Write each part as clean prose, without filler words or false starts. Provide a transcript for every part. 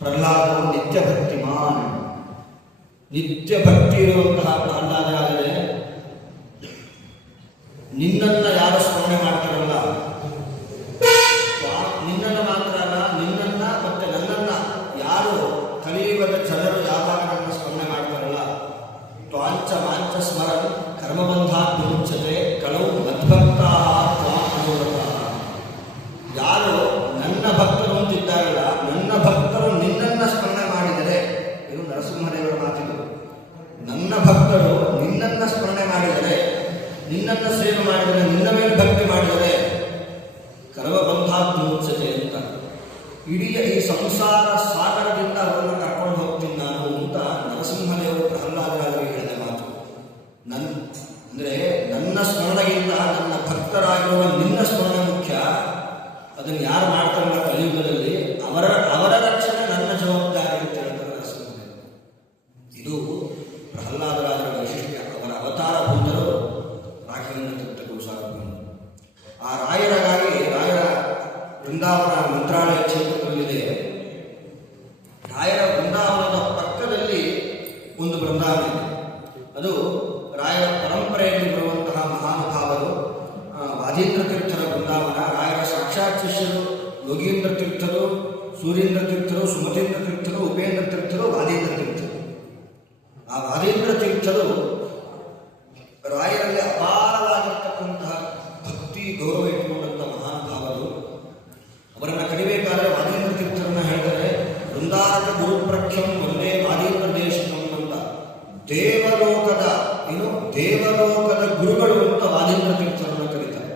ಪ್ರಹ್ಲಾದನು ನಿತ್ಯ ಭಕ್ತಿಮಾನ್, ನಿತ್ಯ ಭಕ್ತಿ ಇರುವಂತಹ ಪ್ರಹ್ಲಾದ ಆದರೆ ನಿನ್ನನ್ನು ಯಾರು ಸ್ಮರಣೆ ಮಾಡ್ತಾರಲ್ಲ, ನಿನ್ನನ್ನು ಮಾತ್ರ ಅಲ್ಲ, ನಿನ್ನನ್ನ ಮತ್ತೆ ನನ್ನನ್ನ ಯಾರು ಕಲಿಯುಗದ ಜನರು ಯಾವಾಗ ನನ್ನ ಸ್ಮರಣೆ ಮಾಡ್ತಾರಲ್ಲ, ತ್ವಾಂಚ ಮಾಂಚ ಸ್ಮರನ್ ಕರ್ಮಬಂಧಾತ್ ವಿಮುಚ್ಯತೆ ಕಲವು ಮದ್ಭಕ್ತಾ ತ್ವಾಂ ಅನುವ್ರತಾಃ. ಯಾರು ನನ್ನ ಭಕ್ತರು ಅಂತಿದ್ದಾರಲ್ಲ, ನನ್ನ ಭಕ್ತರು ನಿನ್ನನ್ನ ಸ್ಮರಣೆ ಮಾಡಿದರೆ, ಇದು ನರಸಿಂಹದೇವರ ಮಾತಿದು, ನನ್ನ ಭಕ್ತರು ನಿನ್ನನ್ನ ಸ್ಮರಣೆ ಮಾಡಿದರೆ, ನಿನ್ನನ್ನ ಸೇವೆ ಮಾಡಿದರೆ, ನಿನ್ನ ಮೇಲೆ ಭಕ್ತಿ ಮಾಡಿದರೆ ಕರ್ಮಬಂಧಾತ್ ವಿಮುಚ್ಯತೆ ಅಂತ. ಇಡೀ ಈ ಸಂಸಾರ ಸಾಗರದಿಂದ ಅವರನ್ನು ಕರ್ಕೊಂಡು ಹೋಗ್ತೀನಿ ನಾನು ಅಂತ ನರಸಿಂಹದೇವರು ಪ್ರಹ್ಲಾದರಾಜರಿಗೆ ಹೇಳಿದ ಮಾತು. ಅಂದರೆ ನನ್ನ ಸ್ಮರಣೆಗಿಂತ ನನ್ನ ಭಕ್ತರಾಗಿರುವ ನಿನ್ನ ಸ್ಮರಣೆ ಮುಖ್ಯ. ಅದನ್ನು ಯಾರು ಮಾಡ್ತಾರಲ್ಲ ಕಲಿಯುಗದಲ್ಲಿ ಅವರ ರಕ್ಷಣೆ ನನ್ನ ಜವಾಬ್ದಾರಿ ಅಂತ ಹೇಳ್ತಾರೆ ನರಸಿಂಹದೇವರು. ಇದು ಪ್ರಹ್ಲಾದರಾಜರ ವೈಶಿಷ್ಟ್ಯ. ಅವರ ಅವತಾರ ಭೂತರು ರಾಘವೇಂದ್ರ ತೀರ್ಥ ಗೋಸ್ವಾಮಿ. ಆ ರಾಯರ ವೃಂದಾವನ ಮಂತ್ರಾಲಯ ಕ್ಷೇತ್ರದಲ್ಲಿದೆ. ರಾಯರ ವೃಂದಾವನದ ಪಕ್ಕದಲ್ಲಿ ಒಂದು ಬೃಂದಾವನ ಇದೆ. ಅದು ರಾಯರ ಪರಂಪರೆಯಲ್ಲಿ ಬರುವಂತಹ ಮಹಾನುಭಾವರು ವಾದೀಂದ್ರ ತೀರ್ಥರ ಬೃಂದಾವನ. ರಾಯರ ಸಾಕ್ಷಾತ್ ಶಿಷ್ಯರು ಯೋಗೀಂದ್ರ ತೀರ್ಥರು, ಸೂರ್ಯೇಂದ್ರ ತೀರ್ಥರು, ಸುಮತೇಂದ್ರ ತೀರ್ಥರು, ಉಪೇಂದ್ರ ತೀರ್ಥರು, ವಾದೀಂದ್ರ ತೀರ್ಥರು. ಆ ವಾದೀಂದ್ರ ತೀರ್ಥರು ರಾಯರಲ್ಲಿ ಅಪಾರವಾಗಿರ್ತಕ್ಕಂತಹ ಭಕ್ತಿ ಗೌರವ ಇಟ್ಟುಕೊಂಡಂಥ ಮಹಾನುಭಾವರು. ಅವರನ್ನು ಕಡಿಬೇಕಾದ್ರೆ ವಾದೀಂದ್ರ ತೀರ್ಥರನ್ನ ಹೇಳ್ತಾರೆ, ವೃಂದಾರಕ ಗುರುಪ್ರಖ್ಯಂ ಒಂದೇ ವಾದೀಂದ್ರ ದೇಶಕಂ ಅಂತ. ದೇವಲೋಕದ ಗುರುಗಳು ಅಂತ ವಾದೀಂದ್ರ ತೀರ್ಥರನ್ನು ಕರೀತಾರೆ.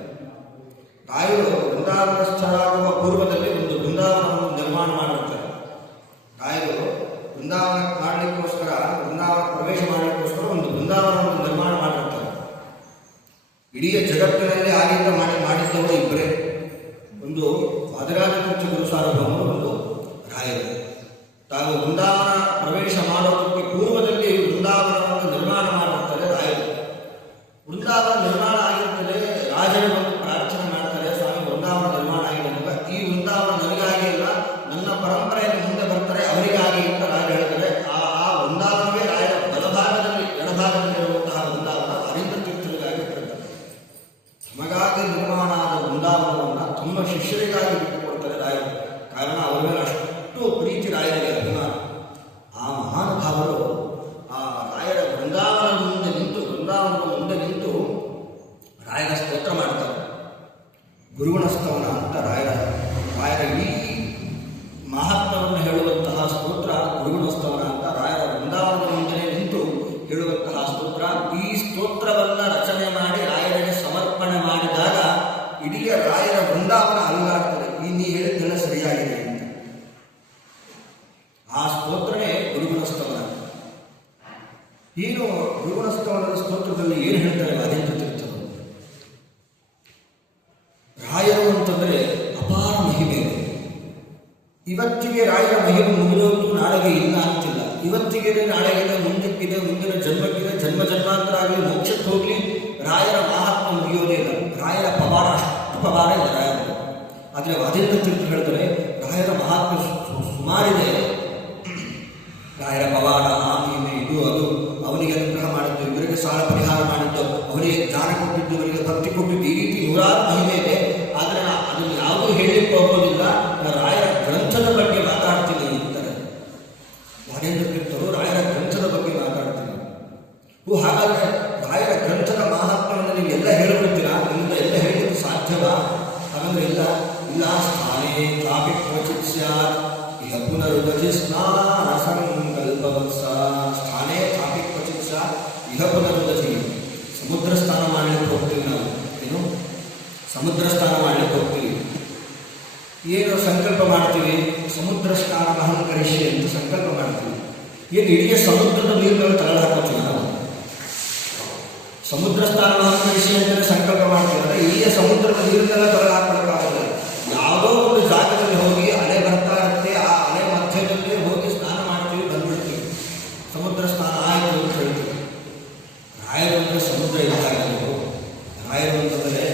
ರಾಯರು ವೃಂದಾವನಸ್ಥರಾಗುವ ಪೂರ್ವದಲ್ಲಿ ಒಂದು ವೃಂದಾವನವನ್ನು ನಿರ್ಮಾಣ ಮಾಡಿರ್ತಾರೆ. ರಾಯರು ವೃಂದಾವನ ಮಾಡಲಿಕ್ಕೋಸ್ಕರ, ವೃಂದಾವನ ಪ್ರವೇಶ ಮಾಡಲಿಕ್ಕೋಸ್ಕರ ಒಂದು ವೃಂದಾವನವನ್ನು ನಿರ್ಮಾಣ ಮಾಡಿರ್ತಾರೆ. ಇಡೀ ಜಗತ್ತಿನಲ್ಲಿ ಆಗಿದ್ದ ಮಾಡಿದ್ದವರು ಇಬ್ಬರೇ. ಒಂದು ವಾದಿರಾಜ ತೀರ್ಥ ಗುರುಸಾರ್ವಭೌಮರು, ಒಂದು ರಾಯರು. ತಾವು ವೃಂದಾವನ ಪ್ರವೇಶ ಮಾಡೋದಕ್ಕೆ ಪೂರ್ವದಲ್ಲಿ ವೃಂದಾವನವನ್ನು ನಿರ್ಮಾಣ ಮಾಡಿರ್ತಾರೆ ರಾಯರು. ವೃಂದಾವನ ನಿರ್ಮಾಣ ಆಗಿರ್ತದೆ. ರಾಜರು ಬಂದು ಪ್ರಾರ್ಥನೆ ಮಾಡ್ತಾರೆ, ಸ್ವಾಮಿ ವೃಂದಾವನ ನಿರ್ಮಾಣ ಆಗಿದೆ, ಈ ವೃಂದಾವನ ನನಗಾಗಿ ಅಲ್ಲ, ನನ್ನ ಪರಂಪರೆಯಲ್ಲಿ ಮುಂದೆ ಬರ್ತಾರೆ ಅವರಿಗಾಗಿ ಅಂತ ರಾಜ ಹೇಳ್ತಾರೆ. ಆ ವೃಂದಾವನವೇ ರಾಯರ ಬಲಭಾಗದಲ್ಲಿ ಎಡಭಾಗದಲ್ಲಿರುವಂತಹ ವೃಂದಾವನ ವಾದೀಂದ್ರ ತೀರ್ಥರಿಗಾಗಿ ಬರ್ತಾರೆ. ತಮಗಾಗಿ ನಿರ್ಮಾಣ ಆದ ವೃಂದಾವನವನ್ನು ತಮ್ಮ ಶಿಷ್ಯರಿಗಾಗಿ ಬಿಟ್ಟುಕೊಡ್ತಾರೆ ರಾಯರು. ಕಾರಣ ಅವರ ಮೇಲೆ ಅಷ್ಟು ಪ್ರೀತಿ ರಾಯರಿಗೆ, ಅಭಿಮಾನ. ಆ ಮಹಾನುಭಾವರು ಆ ರಾಯರ ವೃಂದಾವನದ ಮುಂದೆ ನಿಂತು ರಾಯರ ಸ್ತೋತ್ರ ಮಾಡ್ತಾರೆ. ಗುರುಗುಣಸ್ತವನ ಅಂತ ರಾಯರ ಈ ಮಹಾತ್ಮವನ್ನು ಹೇಳುವಂತಹ ಸ್ತೋತ್ರ ಗುರುಗುಣಸ್ತವನ ಅಂತ. ರಾಯರ ವೃಂದಾವನದ ಮುಂದೆ ನಿಂತು ಹೇಳುವಂತಹ ಸ್ತೋತ್ರ. ಈ ಸ್ತೋತ್ರವನ್ನು ರಚನೆ ಮಾಡಿ ರಾಯರಿಗೆ ಸಮರ್ಪಣೆ ಮಾಡಿದಾಗ ಇಡೀ ರಾಯರ ವೃಂದಾವನ ಅಲ್ಲಾಡ್ತಾರೆ. ನೀ ಹೇಳಿದ್ದೆಲ್ಲ ಸರಿಯಾಗಿದೆ ಅಂತ. ಆ ಸ್ತೋತ್ರನೇ ಗುರುಗುಣಸ್ತವನ. ಏನು ಗುರುಗುಣಸ್ತವನದ ಸ್ತೋತ್ರದಲ್ಲಿ ಏನು ಹೇಳ್ತಾರೆ ವಾದೀಂದ್ರ ತೀರ್ಥರು? ರಾಯರು ಅಂತಂದರೆ ಅಪಾರ ಮಹಿಮೆ. ಇವತ್ತಿಗೆ ರಾಯರ ಮಹಿಮೆ ಮುಗಿದೋಯ್ತು, ನಾಳೆಗೆ ಇಲ್ಲ ಅಂತಿಲ್ಲ. ಇವತ್ತಿಗೆ ನಾಳೆಗಿದೆ, ಮುಂದಕ್ಕಿದೆ, ಮುಂದಿನ ಜನ್ಮಕ್ಕಿದೆ, ಜನ್ಮ ಜನ್ಮಾಂತರ ಆಗಲಿ, ಮೋಕ್ಷಕ್ಕೆ ಹೋಗಲಿ, ರಾಯರ ಮಹಾತ್ಮ ಮುಗಿಯೋದೇ ಇಲ್ಲ. ರಾಯರ ಪವಾಡ ಅಷ್ಟು ಪವಾಡ ಇದೆ ರಾಯರು. ಆದರೆ ವಾದೀಂದ್ರ ತೀರ್ಥ ಹೇಳ್ತಾರೆ ರಾಯರ ಮಹಾತ್ಮ ಸುಮಾರಿದೆ. ರಾಯರ ಪವಾಡ, ಆ ಮಹಿಮೆ, ಇದು ಅದು, ಅವನಿಗೆ ಅನುಗ್ರಹ ಮಾಡಿದ್ದು, ಇವರಿಗೆ ಸಾಲ ಪರಿಹಾರ ಮಾಡಿದ್ದು, ಅವರಿಗೆ ಜ್ಞಾನ ಕೊಟ್ಟಿದ್ದು, ಇವರಿಗೆ ಭಕ್ತಿ ಕೊಟ್ಟಿದ್ದು, ಈ ರೀತಿ ನೂರಾರು ಮಹಿಮೆ ಇದೆ. ಆದರೆ ಅದನ್ನು ಯಾವುದೂ ಹೇಳಲಿಕ್ಕೆ ಹೋಗೋದಿಲ್ಲ. ರಾಯರ ಗ್ರಂಥದ ಬಗ್ಗೆ ಮಾತಾಡ್ತೀನಿ ಅಂತಾರೆ ವಾದೀಂದ್ರ ತೀರ್ಥರು. ರಾಯರ ಗ್ರಂಥದ ಬಗ್ಗೆ ಮಾತಾಡ್ತೀನಿ. ಹಾಗಾದರೆ ರಾಯರ ಗ್ರಂಥದ ಮಹಾತ್ಮವನ್ನು ನೀವು ಎಲ್ಲ ಹೇಳಿಬಿಡ್ತೀರಾ? ನಿಮ್ಮಿಂದ ಎಲ್ಲ ಹೇಳಲಿಕ್ಕೆ ಸಾಧ್ಯವಾ? ಹಾಗಂದ್ರೆ ಇಲ್ಲ. ಸ್ಥಾನೇ ಕಾಪಿ ಕ್ವಚಿತ್ ಸ್ಯಾತ್ ಇಹ ಪುನರುದಧಿ ಸ್ನಾನ ಸಂಕಲ್ಪವತ್ಸ. ಸ್ಥಾನೇ ಕಾಪಿ ಕ್ವಚಿತ್ ಸ್ಯಾತ್ ಇಹ ಪುನರುದಧಿ. ಸಮುದ್ರ ಸ್ನಾನ ಮಾಡಲಿಕ್ಕೆ ಹೋಗ್ತೀವಿ ನಾವು. ಏನು ಸಮುದ್ರ ಸ್ನಾನ ಮಾಡಲಿಕ್ಕೆ ಹೋಗ್ತೀವಿ. ಏನು ಸಂಕಲ್ಪ ಮಾಡ್ತೀವಿ? ಸಮುದ್ರ ಸ್ನಾನ ಅಹಂಕರಿಸಿ ಅಂತ ಸಂಕಲ್ಪ ಮಾಡ್ತೀವಿ. ಏನು ಇಡೀ ಸಮುದ್ರದ ನೀರುಗಳು ತರಳು ಹಾಕೋತೀವಿ ನಾವು? ಸಮುದ್ರ ಸ್ನಾನ ಅಹಂಕರಿಸಿ ಅಂತಲೇ ಸಂಕಲ್ಪ ಮಾಡ್ತೀವಿ. ಅಂದರೆ ಇಡೀ ಸಮುದ್ರದ ನೀರನ್ನೆಲ್ಲ ತರಳು ಹಾಕೊಳ್ಳೋಕ್ಕಾಗೋದಿಲ್ಲ. ಯಾವುದೋ ಒಂದು ಜಾಗದಲ್ಲಿ ಹೋಗಿ ಅಲೆ ಬರ್ತಾ ಇರುತ್ತೆ, ಆ ಅಲೆ ಮಧ್ಯದಲ್ಲಿ ಹೋಗಿ ಸ್ನಾನ ಮಾಡ್ತೀವಿ, ಬಂದ್ಬಿಡ್ತೀವಿ. ಸಮುದ್ರ ಸ್ನಾನ ಆಯಿತು ಅಂತ ಹೇಳ್ತೀವಿ. ರಾಯರು ಅಂದರೆ ಸಮುದ್ರ ಇದ್ದಾಗ, ರಾಯರು ಅಂತಂದರೆ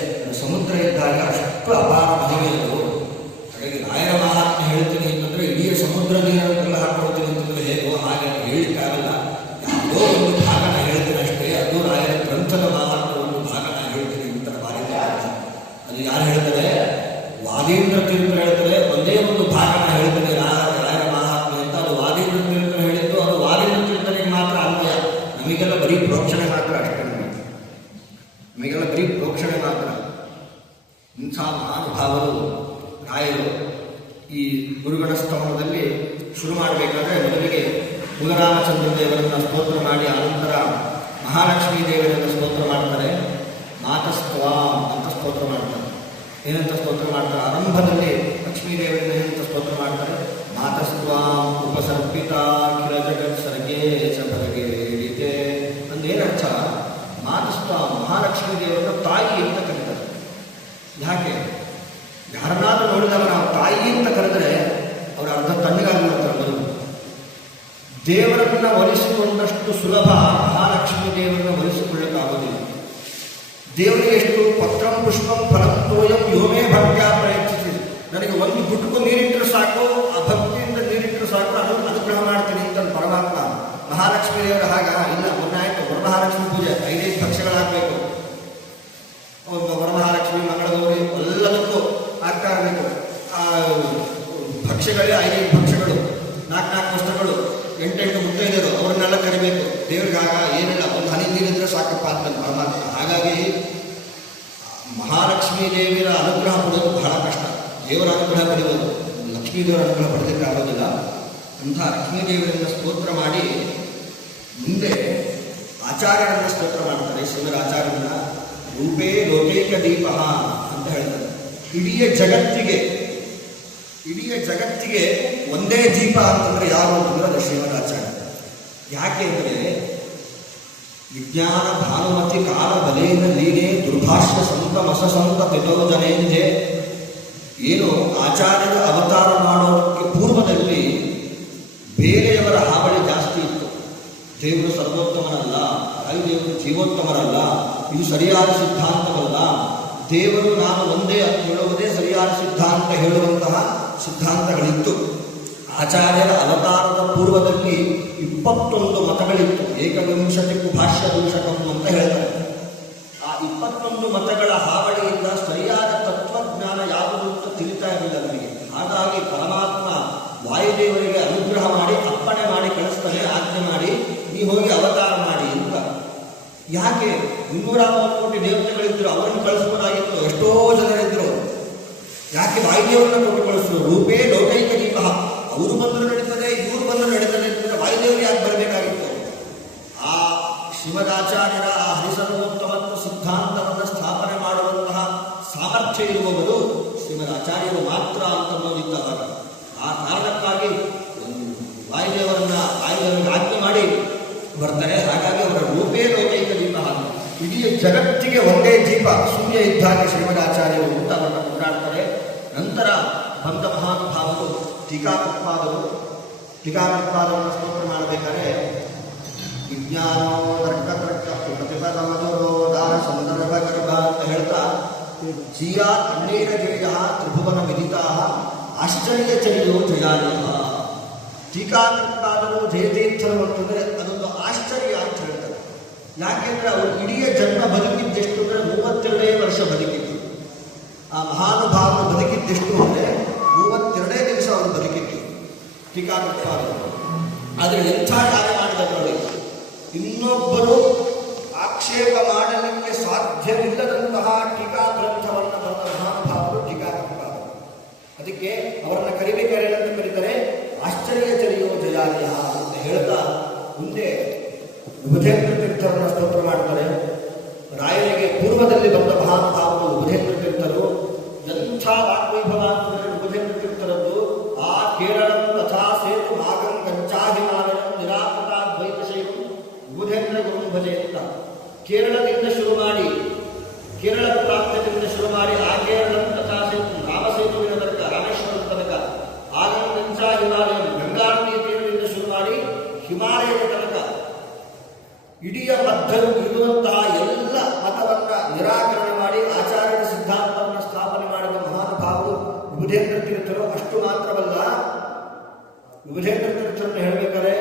ಸಮುದ್ರ ಇದ್ದಾಗ ಅಷ್ಟು ಅಪಾರ ಮಹಿಮೆಗಳು. ಹಾಗಾಗಿ ರಾಯರ ಮಹಾತ್ಮೆ ಹೇಳ್ತೀನಿ ಅಂತಂದರೆ ಇಡೀ ಸಮುದ್ರ ನೀರನ್ನು ಸ್ತವನದಲ್ಲಿ ಶುರು ಮಾಡಬೇಕಾದ್ರೆ ಮೊದಲಿಗೆ ಮೂಲರಾಮಚಂದ್ರ ದೇವರನ್ನು ಸ್ತೋತ್ರ ಮಾಡಿ ಆನಂತರ ಮಹಾಲಕ್ಷ್ಮೀ ದೇವರನ್ನು ಸ್ತೋತ್ರ ಮಾಡ್ತಾರೆ. ಮಾತಸ್ತ್ವಾಂ ಅಂತ ಸ್ತೋತ್ರ ಮಾಡ್ತಾರೆ. ಏನಂತ ಸ್ತೋತ್ರ ಮಾಡ್ತಾರೆ? ಆರಂಭದಲ್ಲಿ ಲಕ್ಷ್ಮೀ ದೇವರನ್ನ ಏನಂತ ಸ್ತೋತ್ರ ಮಾಡ್ತಾರೆ? ಮಾತಸ್ತ್ವಾಂ ಉಪಸರ್ಪಿತಾ ಕಿಲ ಜಗತ್ ಸರ್ಗೇ ಚಪರಗೆ ಹಿಡಿತೆ ಅಂದೇನರ್ಥ? ಮಾತಸ್ತ್ವಾಂ ಮಹಾಲಕ್ಷ್ಮೀ ದೇವರನ್ನ ತಾಯಿ ಅಂತ ಕರೀತಾರೆ. ಯಾಕೆ? ಯಾರನ್ನಾದ್ರೂ ನೋಡಿದಾಗ ನಾವು ತಾಯಿ ಅಂತ ಕರೆದ್ರೆ ಅವರು ಅರ್ಧ ತಣ್ಣಗಾಗ್ಬಿಡ್ತಾರೆ. ಬರುವುದು ದೇವರನ್ನ ಒಲಿಸಿಕೊಂಡಷ್ಟು ಸುಲಭ ಮಹಾಲಕ್ಷ್ಮೀ ದೇವರನ್ನ ಒಲಿಸಿಕೊಳ್ಳಕ್ಕಾಗೋದಿಲ್ಲ. ದೇವರಿಗೆ ಎಷ್ಟು ಪತ್ರಂ ಪುಷ್ಪಂ ಫಲಂ ತೋಯಂ ಯೋಮೇ ಭಕ್ತ್ಯಾ ಪ್ರಯತ್ನಿಸಿ, ನನಗೆ ಒಂದು ಗುಟುಕು ನೀರಿಟ್ಟರು ಸಾಕು, ಆ ಭಕ್ತಿಯಿಂದ ನೀರಿಟ್ಟರು ಸಾಕು, ಅನುಗ್ರಹ ಮಾಡ್ತೀನಿ ಅಂತ ಪರಮಾತ್ಮ. ಮಹಾಲಕ್ಷ್ಮೀ ದೇವರ ಹಾಗ ಇಲ್ಲ. ಮೊನ್ನಾಯ್ತು ವರಮಹಾಲಕ್ಷ್ಮಿ ಪೂಜೆ 5 ಭಕ್ಷ್ಯಗಳಾಗಬೇಕು. ವರಮಹಾಲಕ್ಷ್ಮಿ ಮಂಗಳಗೌರಿ ಎಲ್ಲದಕ್ಕೂ ಆಗ್ತಾ ಇರಬೇಕು. ಆ ಭಕ್ಷ್ಯಗಳೇ 5 ಭಕ್ಷ್ಯಗಳು, 4 ವಸ್ತ್ರಗಳು, 8 ಮುತ್ತೈದರು, ಅವ್ರನ್ನೆಲ್ಲ ಕರಿಬೇಕು. ದೇವ್ರಿಗೆ ಆಗ ಏನಿಲ್ಲ, ಒಂದು ಹನಿ ನೀರಿದ್ರೆ ಸಾಕಪ್ಪ ಅಂತ ಪರಮಾತ್ಮ. ಹಾಗಾಗಿ ಮಹಾಲಕ್ಷ್ಮೀ ದೇವಿಯ ಅನುಗ್ರಹ ಪಡೆಯೋದು ಬಹಳ ಕಷ್ಟ. ದೇವರ ಅನುಗ್ರಹ ಪಡೆಯೋದು, ಲಕ್ಷ್ಮೀ ದೇವರ ಅನುಗ್ರಹ ಪಡೆಯೋದಕ್ಕೆ ಆಗೋದಿಲ್ಲ. ಅಂಥ ಲಕ್ಷ್ಮೀ ದೇವರನ್ನ ಸ್ತೋತ್ರ ಮಾಡಿ ಮುಂದೆ ಆಚಾರ್ಯರನ್ನ ಸ್ತೋತ್ರ ಮಾಡ್ತಾರೆ. ಶ್ರೀಮದ್ ಆಚಾರ್ಯರನ್ನ ರೂಪೇ ಲೋಕೈಕ ದೀಪ ಅಂತ ಹೇಳ್ತಾರೆ. ಇಡೀ ಜಗತ್ತಿಗೆ ಒಂದೇ ದೀಪ ಅಂತಂದ್ರೆ ಯಾರು ಅಂತಂದ್ರೆ ಅದು ಶ್ರೀಮದ್ ಆಚಾರ್ಯ. ಯಾಕೆ ಅಂದರೆ ವಿಜ್ಞಾನ ಭಾನುಮತಿ ಕಾಲ ಬಲೇನ ಲೀನೆ ದುರ್ಭಾಷ್ಯ ಸಂತ ಮಸಸಂತ ತಿಥೋಜನೇಂಜೆ. ಏನು ಆಚಾರ್ಯರ ಅವತಾರ ಮಾಡೋದಕ್ಕೆ ಪೂರ್ವದಲ್ಲಿ ಬೇರೆಯವರ ಹಾವಳಿ ಜಾಸ್ತಿ ಇತ್ತು. ದೇವರು ಸರ್ವೋತ್ತಮನಲ್ಲ, ದೇವರು ಜೀವೋತ್ತಮರಲ್ಲ, ಇದು ಸರಿಯಾದ ಸಿದ್ಧಾಂತವಲ್ಲ, ದೇವರು ನಾನು ಒಂದೇ ಅಂತ ಹೇಳುವುದೇ ಸರಿಯಾದ ಸಿದ್ಧಾಂತ ಹೇಳುವಂತಹ ಸಿದ್ಧಾಂತಗಳಿತ್ತು. ಆಚಾರ್ಯರ ಅವತಾರದ ಪೂರ್ವದಲ್ಲಿ 21 ಮತಗಳಿತ್ತು. ಏಕವಿಂಶತಿಗೂ ಭಾಷ್ಯ ದೂಷಕಂ ಅಂತ ಹೇಳ್ತಾರೆ. ಆ 21 ಮತಗಳ ಹಾವಳಿಯಿಂದ ಸರಿಯಾದ ತತ್ವಜ್ಞಾನ ಯಾವುದು ಅಂತ ತಿಳಿತಾ ಇರಲಿಲ್ಲ ನಮಗೆ. ಹಾಗಾಗಿ ಪರಮಾತ್ಮ ವಾಯುದೇವರಿಗೆ ಅನುಗ್ರಹ ಮಾಡಿ ಅಪ್ಪಣೆ ಮಾಡಿ ಕಳಿಸ್ತಾನೆ, ಆಜ್ಞೆ ಮಾಡಿ ನೀ ಹೋಗಿ ಅವತಾರ ಮಾಡಿ ಅಂತ. ಯಾಕೆ? 230 ಕೋಟಿ ದೇವತೆಗಳಿದ್ರು, ಅವರನ್ನು ಕಳಿಸ್ಬೋದಾಗಿತ್ತು. ಎಷ್ಟೋ ಜನರಿದ್ರು. ಯಾಕೆ ವಾಯುದೇವರನ್ನ ಕೊಟ್ಟು ಕಳಿಸಿದ್ರು? ರೂಪೇ ಲೋಕೈಕ ದೀಪ. ಅವರು ಬಂದರೂ ನಡೀತದೆ, ಇವರು ಬಂದರೂ ನಡೀತದೆ ಅಂತಂದ್ರೆ ವಾಯುದೇವರು ಯಾಕೆ ಬರಬೇಕಾಗಿತ್ತು? ಆ ಶ್ರೀಮದಾಚಾರ್ಯರ ಆ ಹರಿಸರ್ವೋತ್ತಮತ್ವ ಸಿದ್ಧಾಂತವನ್ನು ಸ್ಥಾಪನೆ ಮಾಡುವಂತಹ ಸಾಮರ್ಥ್ಯ ಇರುವವರು ಶ್ರೀಮದಾಚಾರ್ಯರು ಮಾತ್ರ ಅಂತ ನೋಡಿದ್ದವಾಗ ಆ ಕಾರಣಕ್ಕಾಗಿ ವಾಯುದೇವರಿಗೆ ಆಜ್ಞೆ ಮಾಡಿ ಬರ್ತಾರೆ. ಹಾಗಾಗಿ ಅವರ ರೂಪೇ ಲೋಕೈಕ ದೀಪ. ಇಡೀ ಜಗತ್ತಿಗೆ ಒಂದೇ ದೀಪ, ಸೂರ್ಯ ಇದ್ದಾಗೆ ಶ್ರೀಮದಾಚಾರ್ಯರು ಅಂತ ಅವರನ್ನು ಕೊಂಡಾಡ್ತಾರೆ. ನಂತರ ಬಂದ ಮಹಾನುಭಾವರು ಟೀಕಾಕೃತ್ಪಾದವನ್ನು ಸ್ತೋತ್ರ ಮಾಡಬೇಕಾದ್ರೆ ವಿಜ್ಞಾನೋ ತರ್ಕ ಪ್ರತಿಪದ ಮಧುರೋ ದಾನ ಸಂದರ್ಭ ಗರ್ಭ ಅಂತ ಹೇಳ್ತಾ ಜೀಯಾ ಕಣ್ಣೀರ ಗಿರಿಯ ತ್ರಿಭುವನ ವಿದಿತಾ ಆಶ್ಚರ್ಯ ಚರಿಯೋ ಜಯಾಲಯ. ಟೀಕಾಕೃತ್ಪಾದರು ಜಯತೀರ್ಥರು ಅಂತಂದರೆ ಅದೊಂದು ಆಶ್ಚರ್ಯ ಅಂತ ಹೇಳ್ತಾರೆ. ಯಾಕೆಂದ್ರೆ ಅವರು ಇಡೀ ಜನ್ಮ ಬದುಕಿದ್ದೆಷ್ಟು ಅಂದರೆ 32 ವರ್ಷ ಬದುಕಿದ್ರು. ಆ ಮಹಾನುಭಾವರು ಬದುಕಿದ್ದೆಷ್ಟು ಅಂದರೆ 32 ದಿವಸ ಅವರು ಬದುಕಿದ್ರು ಟೀಕಾಕೃತ್ಪಾದರು. ಆದರೆ ಎಂಥ ಕಾರ್ಯ ಮಾಡಿದವರು, ಇನ್ನೊಬ್ಬರು ಆಕ್ಷೇಪ ಮಾಡಲಿಕ್ಕೆ ಸಾಧ್ಯವಿಲ್ಲದಂತಹ ಟೀಕಾ ಗ್ರಂಥವನ್ನು ಬರೆದ ಮಹಾನುಭಾವರು ಟೀಕಾಕೃತ್ಪಾದರು. ಅದಕ್ಕೆ ಅವರನ್ನು ಕರಿಬೇಕಾರೆ ಅಂತ ಕರೀತಾರೆ ಆಶ್ಚರ್ಯ ಚರಿಯೋ ಜಯಾಲಯ ಅಂತ ಹೇಳ್ತಾ ಮುಂದೆ ಉಪಧೇಂದ್ರ ತೀರ್ಥರನ್ನು ಸ್ತೋತ್ರ ಮಾಡ್ತಾರೆ. ರಾಯರಿಗೆ ಪೂರ್ವದಲ್ಲಿ ಬಂದ ಮಹಾನುಭಾವರು ಉಪಧೇಂದ್ರ ತೀರ್ಥರು. ಎಂಥ ವಾಗ್ವೈಭವ ಅಂತಂದರೆ ಉಪಧೇಂದ್ರ ತೀರ್ಥರದ್ದು ಆ ಕೇರಳ ತಥಾ ಸೇತು ಮಾಗಂ ಗಂಚಾಹಿಮಾಲಯ ನಿರಾಕೃತ ದ್ವೈತಶೈವಂ ಉಪಧೇಂದ್ರ ಗುರು ಭಜೆ ಅಂತ ಕೇರಳದಿಂದ ಶುರು ಮಾಡಿ, ಕೇರಳ ಪ್ರಾಂತ್ಯದಿಂದ ಶುರು ಮಾಡಿ ಆ ಕೇರಳ ತಥಾ ಸೇತು ರಾಮಸೇತುವಿನ ತನಕ, ರಾಮೇಶ್ವರದ ತನಕ, ಆಗಂ ಗಂಚಾ ಹಿಮಾಲಯ ಗಂಗಾ ನದಿಯ ತೀರದಿಂದ ಶುರು ಮಾಡಿ ಹಿಮಾಲಯದ ತನಕ ಇಡೀ ಮಧ್ಯರು ಇರುವಂತಹ ಎಲ್ಲ ಮತವನ್ನ ನಿರಾಕರಣೆ ಮಾಡಿ ಆಚಾರ್ಯರ ಸಿದ್ಧಾಂತವನ್ನು ಸ್ಥಾಪನೆ ಮಾಡಿದ ಮಹಾನುಭಾವರು ಉಪಧೇಂದ್ರ ತೀರ್ಥರು. ಅಷ್ಟು ಮಾತ್ರವಲ್ಲ, ಉಪಧೇಂದ್ರ ತೀರ್ಥರನ್ನು ಹೇಳಬೇಕಾದ್ರೆ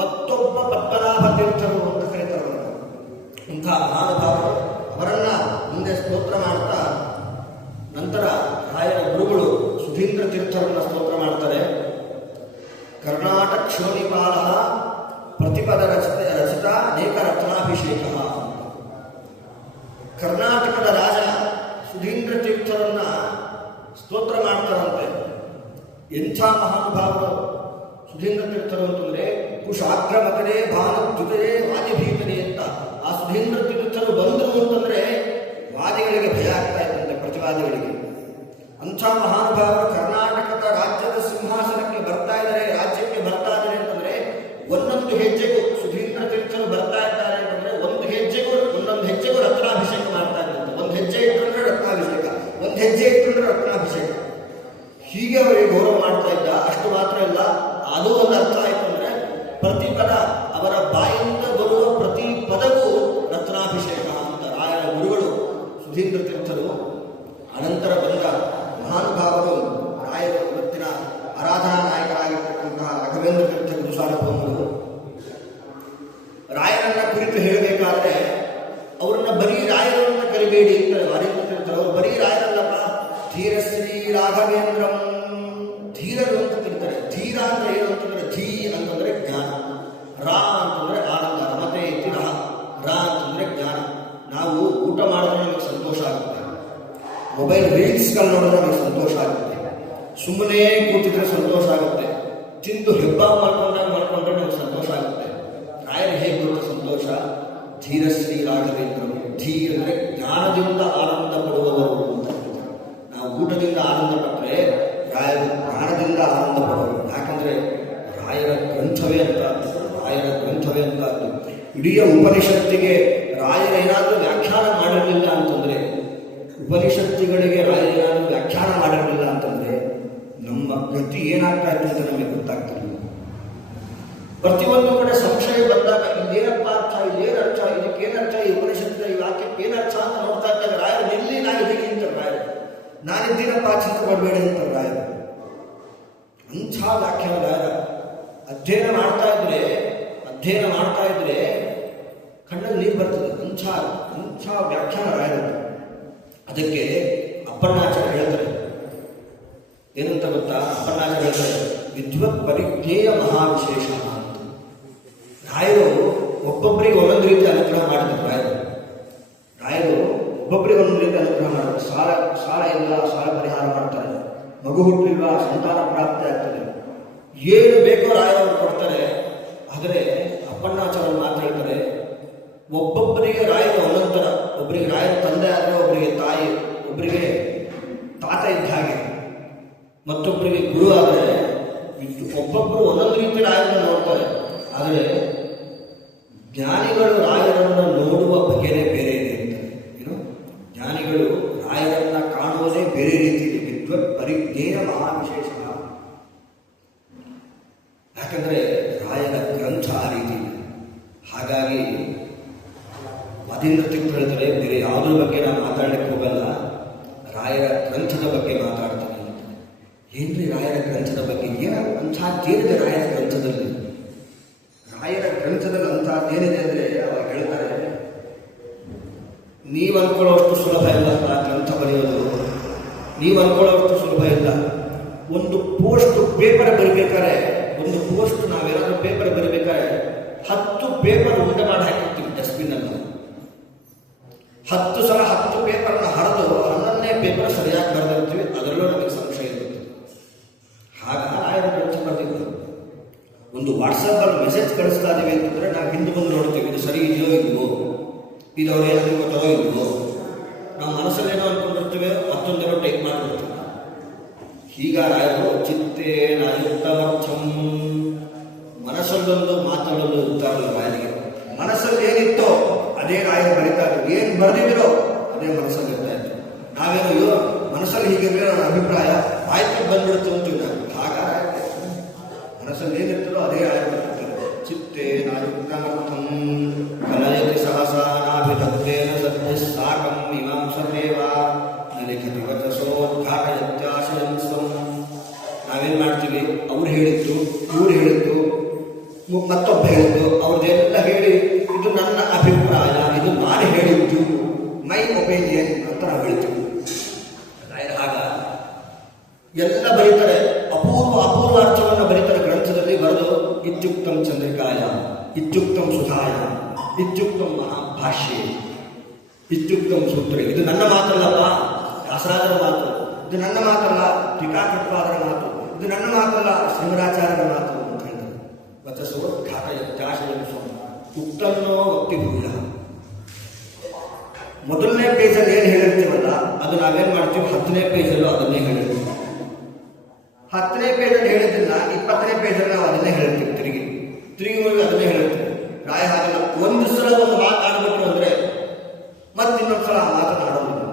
ಮತ್ತೊಬ್ಬ ಪದ್ಮನಾಭ ತೀರ್ಥರು ಅಂತ ಕರೀತಾರೆ. ಇಂತಹ ಮಹಾನುಭಾವರು ಅವರನ್ನ ಮುಂದೆ ಸ್ತೋತ್ರ ಮಾಡ್ತಾ ನಂತರ ರಾಯರ ಗುರುಗಳು ಸುಧೀಂದ್ರ ತೀರ್ಥರನ್ನ ಸ್ತೋತ್ರ ಮಾಡ್ತಾರೆ. ಕರ್ನಾಟಕ ಕ್ಷೋಣಿಪಾಲ ಪ್ರತಿಪದ ರಚಿತ ಅನೇಕ ರತ್ನಾಭಿಷೇಕ. ಕರ್ನಾಟಕದ ರಾಜ ಸುಧೀಂದ್ರ ತೀರ್ಥರನ್ನ ಸ್ತೋತ್ರ ಮಾಡ್ತಾರಂತೆ. ಎಂಥ ಮಹಾನುಭಾವ ಸುಧೀಂದ್ರ ತೀರ್ಥರು ಅಂತಂದ್ರೆ ಕುಶಾಗ್ರ ಮಕರೇ ಭಾನುದ್ಯುತಯೇ ವಾದಿಭೀತನೆ ಅಂತ. ಆ ಸುಧೀಂದ್ರ ತೀರ್ಥರು ಬಂದರು ಅಂತಂದ್ರೆ ವಾದಿಗಳಿಗೆ ಭಯ ಆಗ್ತಾ ಇದ್ದಂತೆ, ಪ್ರತಿವಾದಿಗಳಿಗೆ. ಅಂಥ ಮಹಾನುಭಾವರು ಕರ್ನಾಟಕದ ರಾಜ್ಯದ ಸಿಂಹಾಸನಕ್ಕೆ ಬರ್ತಾ ಇದ್ದಾರೆ, ರಾಜ್ಯಕ್ಕೆ ಬರ್ತಾ ಇದ್ದಾರೆ ಅಂತಂದ್ರೆ ಒಂದೊಂದು ಹೆಜ್ಜೆಗೂ ಸುಧೀಂದ್ರ ತೀರ್ಥರು ಬರ್ತಾ ಇದ್ದಾರೆ ಅಂತಂದ್ರೆ ಒಂದೊಂದು ಹೆಜ್ಜೆಗೂ ರತ್ನಾಭಿಷೇಕ ಮಾಡ್ತಾ ಇದ್ದಂತೆ. ಒಂದು ಹೆಜ್ಜೆ ಇಟ್ಟಂದ್ರೆ ರತ್ನಾಭಿಷೇಕ, ಒಂದು ಹೆಜ್ಜೆ ಇಟ್ಟಂದ್ರೆ ರತ್ನಾಭಿಷೇಕ. ಹೀಗೆ ಅವರಿಗೆ ಗೌರವ ಮಾಡ್ತಾ ಇದ್ದ. ಅಷ್ಟು ಮಾತ್ರ ಇಲ್ಲ, ಅದು ಒಂದು ಅರ್ಥ ಆಯ್ತು ಅಂದ್ರೆ ಪ್ರತಿ ಪದ, ಅವರ ಬಾಯಿಂದ ಬರುವ ಪ್ರತಿ ಪದವೂ ರತ್ನಾಭಿಷೇಕ ಅಂತ ರಾಯರ ಗುರುಗಳು ಸುಧೀಂದ್ರ ತೀರ್ಥರು. ಅನಂತರ ಬಂದ ಮಹಾನುಭಾವರು ರಾಯರು ಇವತ್ತಿನ ಆರಾಧನಾ ನಾಯಕರಾಗಿರ್ತಕ್ಕಂತಹ ರಾಘವೇಂದ್ರ ತೀರ್ಥ ಗುರುಸಾರ್ವಭೌಮರು ರಾಯರನ್ನ ಕುರಿತು ಹೇಳಬೇಕಾದ್ರೆ ಅವರನ್ನ ಬರೀ ರಾಯರನ್ನ ಕರಿಬೇಡಿ ಅಂತ ವಾರೇಂದ್ರ ತೀರ್ಥರು. ಅವರು ಬರೀ ರಾಯರಲ್ಲಪ್ಪ, ಧೀರಶ್ರೀ ರಾಘವೇಂದ್ರಂ, ಧೀರರು ಅಂತ ಕರೀತಾರೆ. ಧೀರ ಅಂದ್ರೆ ಏನು ಅಂತಂದ್ರೆ ಧೀ ಅಂತಂದ್ರೆ ಜ್ಞಾನ, ರಾ ಅಂತಂದ್ರೆ ಆನಂದ, ರಮತೆ ಇತಿ ರಹ, ರಾ ಅಂತಂದ್ರೆ ಜ್ಞಾನ. ನಾವು ಊಟ ಮಾಡಿದ್ರೆ ನಮಗೆ ಸಂತೋಷ ಆಗುತ್ತೆ, ಮೊಬೈಲ್ ರೀಲ್ಸ್ಗಳು ನೋಡಿದ್ರೆ ನಮಗೆ ಸಂತೋಷ ಆಗುತ್ತೆ, ಸುಮ್ಮನೆ ಕೂತಿದ್ರೆ ಸಂತೋಷ ಆಗುತ್ತೆ, ತಿಂದು ಹೆಬ್ಬ ಮಾಡ್ಕೊಂಡ್ರೆ ನಮಗೆ ಸಂತೋಷ ಆಗುತ್ತೆ. ರಾಯರು ಹೇಗೆ ಬರುತ್ತೆ ಸಂತೋಷ? ಧೀರಶ್ರೀ ರಾಘವೇಂದ್ರಂ. ಧೀ ಅಂದ್ರೆ ಜ್ಞಾನದಿಂದ ಆನಂದ ಪಡುವವರು ಅಂತ. ನಾವು ಊಟದಿಂದ ಆನಂದ ಪಟ್ಟರೆ ರಾಯರು ಜ್ಞಾನದಿಂದ ಆನಂದ ಪಡುವರು. ಯಾಕಂದ್ರೆ ರಾಯರ ಗ್ರಂಥವೇ ಅಂತ, ರಾಯರ ಗ್ರಂಥವೇ ಅಂತ. ಇಡೀ ಉಪನಿಷತ್ತಿಗೆ ರಾಯರೇನಾದರೂ ವ್ಯಾಖ್ಯಾನ ಮಾಡಿರಲಿಲ್ಲ ಅಂತಂದ್ರೆ, ಉಪನಿಷತ್ತುಗಳಿಗೆ ರಾಯರೇನಾದರೂ ವ್ಯಾಖ್ಯಾನ ಮಾಡಿರಲಿಲ್ಲ ಅಂತಂದ್ರೆ ನಮ್ಮ ಗತಿ ಏನಾಗ್ತಾ ಇತ್ತು ಅಂತ ನಮಗೆ ಗೊತ್ತಾಗ್ತಿಲ್ಲ. ಪ್ರತಿಯೊಂದು ಕಡೆ ಸಂಶಯ ಬಂದಾಗ ಇಲ್ಲೇನಪ್ಪ ಅರ್ಥ, ಇಲ್ಲೇನು ಅರ್ಥ, ಇದಕ್ಕೇನರ್ಥ, ಈ ಉಪನಿಷತ್ತು ಈ ವಾಕ್ಯಕ್ಕೆ ಏನರ್ಥ ಅಂತ ನೋಡ್ತಾ ಇದ್ದಾಗ ರಾಯರು ನಿಲ್ಲಿ ನಾನಿದ್ದೀನಿ ಅಂತ ರಾಯರು, ನಾನಿದ್ದೀನಪ್ಪ ಚಿಂತೆ ಮಾಡಬೇಡಿ ಅಂತ ರಾಯರು. ಅಂಥ ವ್ಯಾಖ್ಯಾನ ರಾಯರ ಅಧ್ಯಯನ ಮಾಡ್ತಾ ಇದ್ರೆ ಕಣ್ಣಲ್ಲಿ ನೀರು ಬರ್ತದೆ. ಅಂಥ ವ್ಯಾಖ್ಯಾನ ರಾಯರು. ಅದಕ್ಕೆ ಅಪ್ಪಣ್ಣಾಚಾರ್ಯ ಹೇಳ್ತಾರೆ, ಏನಂತ ಗೊತ್ತಾ? ಅಪ್ಪಣ್ಣಾಚಾರ್ಯ ಹೇಳ್ತಾರೆ, ವಿದ್ವತ್ ಪರಿಜ್ಞೇಯ ಮಹಾವಿಶೇಷ ಅಂತ. ರಾಯರು ಒಬ್ಬೊಬ್ಬರಿಗೆ ಒಂದೊಂದು ರೀತಿ ಅನುಗ್ರಹ ಮಾಡಿದ್ದಾರೆ. ರಾಯರು ಒಬ್ಬೊಬ್ಬರಿಗೆ ಒಂದೊಂದು ರೀತಿ ಅನುಗ್ರಹ ಮಾಡ್ತಾರೆ. ಸಾಲ ಇಲ್ಲ, ಸಾಲ ಪರಿಹಾರ ಮಾಡ್ತಾರೆ. ಮಗು ಹುಟ್ಟಿಲ್ವಾ, ಸಂತಾನ ಪ್ರಾಪ್ತಿ ಆಗ್ತದೆ. ಏನು ಬೇಕೋ ರಾಯರವರು ಕೊಡ್ತಾರೆ. ಆದರೆ ಅಪ್ಪಣ್ಣಾಚಾರ್ಯ ಮಾತು ಹೇಳ್ತಾರೆ, ಒಬ್ಬೊಬ್ಬರಿಗೆ ರಾಯರು ಒಂದೊಂದರ. ಒಬ್ಬರಿಗೆ ರಾಯರ ತಂದೆ ಆದರೆ ಒಬ್ಬರಿಗೆ ತಾಯಿ, ಒಬ್ಬರಿಗೆ ತಾತ ಇದ್ದ ಹಾಗೆ, ಮತ್ತೊಬ್ಬರಿಗೆ ಗುರು ಆದರೆ ಒಬ್ಬೊಬ್ಬರು ಒಂದೊಂದು ರೀತಿ ರಾಯರನ್ನು ನೋಡ್ತಾರೆ. ಆದರೆ ಜ್ಞಾನಿಗಳು ರಾಯರನ್ನು ನೋಡುವ ಬಗೆನೇ ಬೇರೆ ಇದೆ ಅಂತ. ಏನು, ಜ್ಞಾನಿಗಳು ರಾಯರನ್ನ ಕಾಣುವುದೇ ಬೇರೆ ರೀತಿ ಇದೆ. ವಿದ್ವತ್ ಪರಿಜ್ಞೇಯ ಮಹಾವಿಶೇಷ. ಯಾಕಂದ್ರೆ ರಾಯರ ಗ್ರಂಥ ಆ ರೀತಿ ಇದೆ. ಹಾಗಾಗಿ ವಾದೀಂದ್ರ ತೀರ್ಥರು ಹೇಳ್ತಾರೆ, ಬೇರೆ ಯಾವುದ್ರ ಬಗ್ಗೆ ನಾನು ಮಾತಾಡಲಿಕ್ಕೆ ಹೋಗಲ್ಲ, ರಾಯರ ಗ್ರಂಥದ ಬಗ್ಗೆ ಮಾತಾಡ್ತೀನಿ ಅಂತ. ಏನ್ರಿ ರಾಯರ ಗ್ರಂಥದ ಬಗ್ಗೆ? ಅಂಥದ್ದೇನಿದೆ ರಾಯರ ಗ್ರಂಥದಲ್ಲಿ? ರಾಯರ ಗ್ರಂಥದಲ್ಲಿ ಅಂಥದ್ದೇನಿದೆ ಅಂದರೆ ಅವಾಗ ಹೇಳ್ತಾರೆ, ನೀವು ಅನ್ಕೊಳ್ಳೋಷ್ಟು ಸುಲಭ ಇಲ್ಲ ಗ್ರಂಥ ಬರೆಯೋದು. ನೀವು ಅನ್ಕೊಳ್ಳೋಷ್ಟು ಸುಲಭ ಇಲ್ಲ. ಒಂದು ಪೋಸ್ಟ್ ಪೇಪರ್ ಬರೀಬೇಕಾದ್ರೆ, ಒಂದು ಪೋಸ್ಟ್ ನಾವೇನಾದ್ರೂ ಪೇಪರ್ ಬರೀಬೇಕಾದ್ರೆ 10 ಪೇಪರ್ ಉಂಡೆ ಮಾಡಿ ಹಾಕಿರ್ತೀವಿ ಡಸ್ಟ್ಬಿನ್ನಲ್ಲಿ. 10 ಸಲ 10 ಪೇಪರ್ನ ಹರಿದು 11ನೇ ಪೇಪರ್ ಸರಿಯಾಗಿ ಬರೆದಿರ್ತೀವಿ. ಅದರಲ್ಲೂ ನಮಗೆ ಸಂಶಯ ಇರುತ್ತೆ. ಆಗ ರಾಯರ ಗ್ರಂಥ ಬರ್ತಿದ್ರು. ಒಂದು ವಾಟ್ಸಪ್ಪಲ್ಲಿ ಮೆಸೇಜ್ ಕಳಿಸ್ತಾ ಇದೀವಿ ಅಂತಂದ್ರೆ ನಾವು ಹಿಂದೆ ಬಂದು ನೋಡ್ತೀವಿ, ಇದು ಸರಿ ಇದೆಯೋ ಇಲ್ವೋ, ಇದು ಅವ್ರು ಏನಾದ್ರು ಗೊತ್ತೋ ಇಲ್ವೋ. ನಾವು ಮನಸ್ಸಲ್ಲಿ ಏನೋ ಅನ್ಕೊಂಡಿರ್ತೀವಿ, ಮತ್ತೊಂದೇನೋ ಟೈಪ್ ಮಾಡಿರ್ತೀವಿ. ಈಗ ರಾಯರು ಚಿತ್ತೇನ ಯುಕ್ತಮರ್ಥಂ, ಮನಸ್ಸಲ್ಲೊಂದು ಮಾತಲ್ಲೊಂದು ಇರ್ತಾರಲ್ಲ ರಾಯರಿಗೆ. ಮನಸ್ಸಲ್ಲಿ ಏನಿತ್ತೋ ಅದೇ ರಾಯರು ಬರೀತಾರೆ. ಏನು ಬರೆದಿರೋ ಅದೇ ಮನಸ್ಸಲ್ಲಿ ಇರ್ತಾ ಇತ್ತು. ನಾವೇನು ಮನಸ್ಸಲ್ಲಿ ಹೀಗಿದ್ರೆ ನನ್ನ ಅಭಿಪ್ರಾಯ ಆಯ್ತು ಬಂದ್ಬಿಡ್ತು ಅಂತೀವಿ ನಾವು. ಆಗ ಮನಸ್ಸಲ್ಲಿ ಏನಿರ್ತದೋ ಅದೇ ರಾಯರು ಬರ್ತಿರ್ತಾರೆ. ಚಿತ್ತೇನ ಯುಕ್ತಮರ್ಥಂ ಕಲಯತಿ ಸಹಸಾ ನಾಭಿತತ್ವೇನ ಸತ್ಯ ಸಾಕಂ ಮೀಮಾಂಸದೇವ ನಲಿಖತಿ ವಚಸೋದ್ಘಾಟಯತ್ಯಾಶಯಂ ಸ್ವಂ. ನಾವೇನು ಮಾಡ್ತೀವಿ, ಅವ್ರು ಹೇಳಿದ್ದು, ಇವ್ರು ಹೇಳಿದ್ದು, ಮತ್ತೊಬ್ಬ ಹೇಳಿದ್ದು, ಅವ್ರದ್ದೆಲ್ಲ ಹೇಳಿ ಇದು ನನ್ನ ಅಭಿಪ್ರಾಯ, ಇದು ನಾನು ಹೇಳಿದ್ದು, ಮೈ ಒಪಿನಿಯನ್ ಅಂತ ನಾವು ಹೇಳ್ತೀವಿ. ಆಗ ಎಲ್ಲ ಬರೀತಾರೆ, ಅಪೂರ್ವ ಅರ್ಥವನ್ನು ಬರೀತಾರೆ ಗ್ರಂಥದಲ್ಲಿ. ಬರೆದು ಇತ್ಯುಕ್ತಂ ಚಂದ್ರಿಕಾಯ, ಇತ್ಯುಕ್ತಂ ಸುಧಾಯ, ಇತ್ಯುಕ್ತಂ ಮಹಾಭಾಷ್ಯೆ, ಇತ್ಯುಕ್ತಂ ಸೂತ್ರ. ಇದು ನನ್ನ ಮಾತಲ್ಲಪ್ಪ, ವ್ಯಾಸರಾಜರ ಮಾತು. ಇದು ನನ್ನ ಮಾತಲ್ಲ, ಟೀಕಾಕೃತ್ಪಾದರ ಮಾತು. ಇದು ನನ್ನ ಮಾತಲ್ಲ, ಶ್ರೀಮದಾಚಾರ್ಯರ ಮಾತು ಅಂತ ಹೇಳಿ ಉಕ್ತನ್ನೋ ಒತ್ತಿಭೂಯ. ಮೊದಲನೇ ಪೇಜಲ್ಲಿ ಏನು ಹೇಳಿರ್ತೀವಲ್ಲ ಅದು ನಾವೇನು ಮಾಡ್ತೀವಿ, 10ನೇ ಪೇಜಲ್ಲೂ ಅದನ್ನೇ ಹೇಳಿರ್ತೀವಿ. 10ನೇ ಪೇಜಲ್ಲಿ ಹೇಳಿದ್ದಿಲ್ಲ, 20ನೇ ಪೇಜಲ್ಲಿ ನಾವು ಅದನ್ನೇ ಹೇಳ್ತೀವಿ. ತಿರುಗಿ ಅದನ್ನೇ ಹೇಳ್ತೀವಿ. ರಾಯ ಹಾಗೆಲ್ಲ ಒಂದು ಸಲ ಒಂದು ಮಾತಾಡ್ಬಿಟ್ರು ಅಂದರೆ ಮತ್ತೆ ಇನ್ನೊಂದ್ಸಲ ಆ ಮಾತನಾಡೋದಿಲ್ಲ.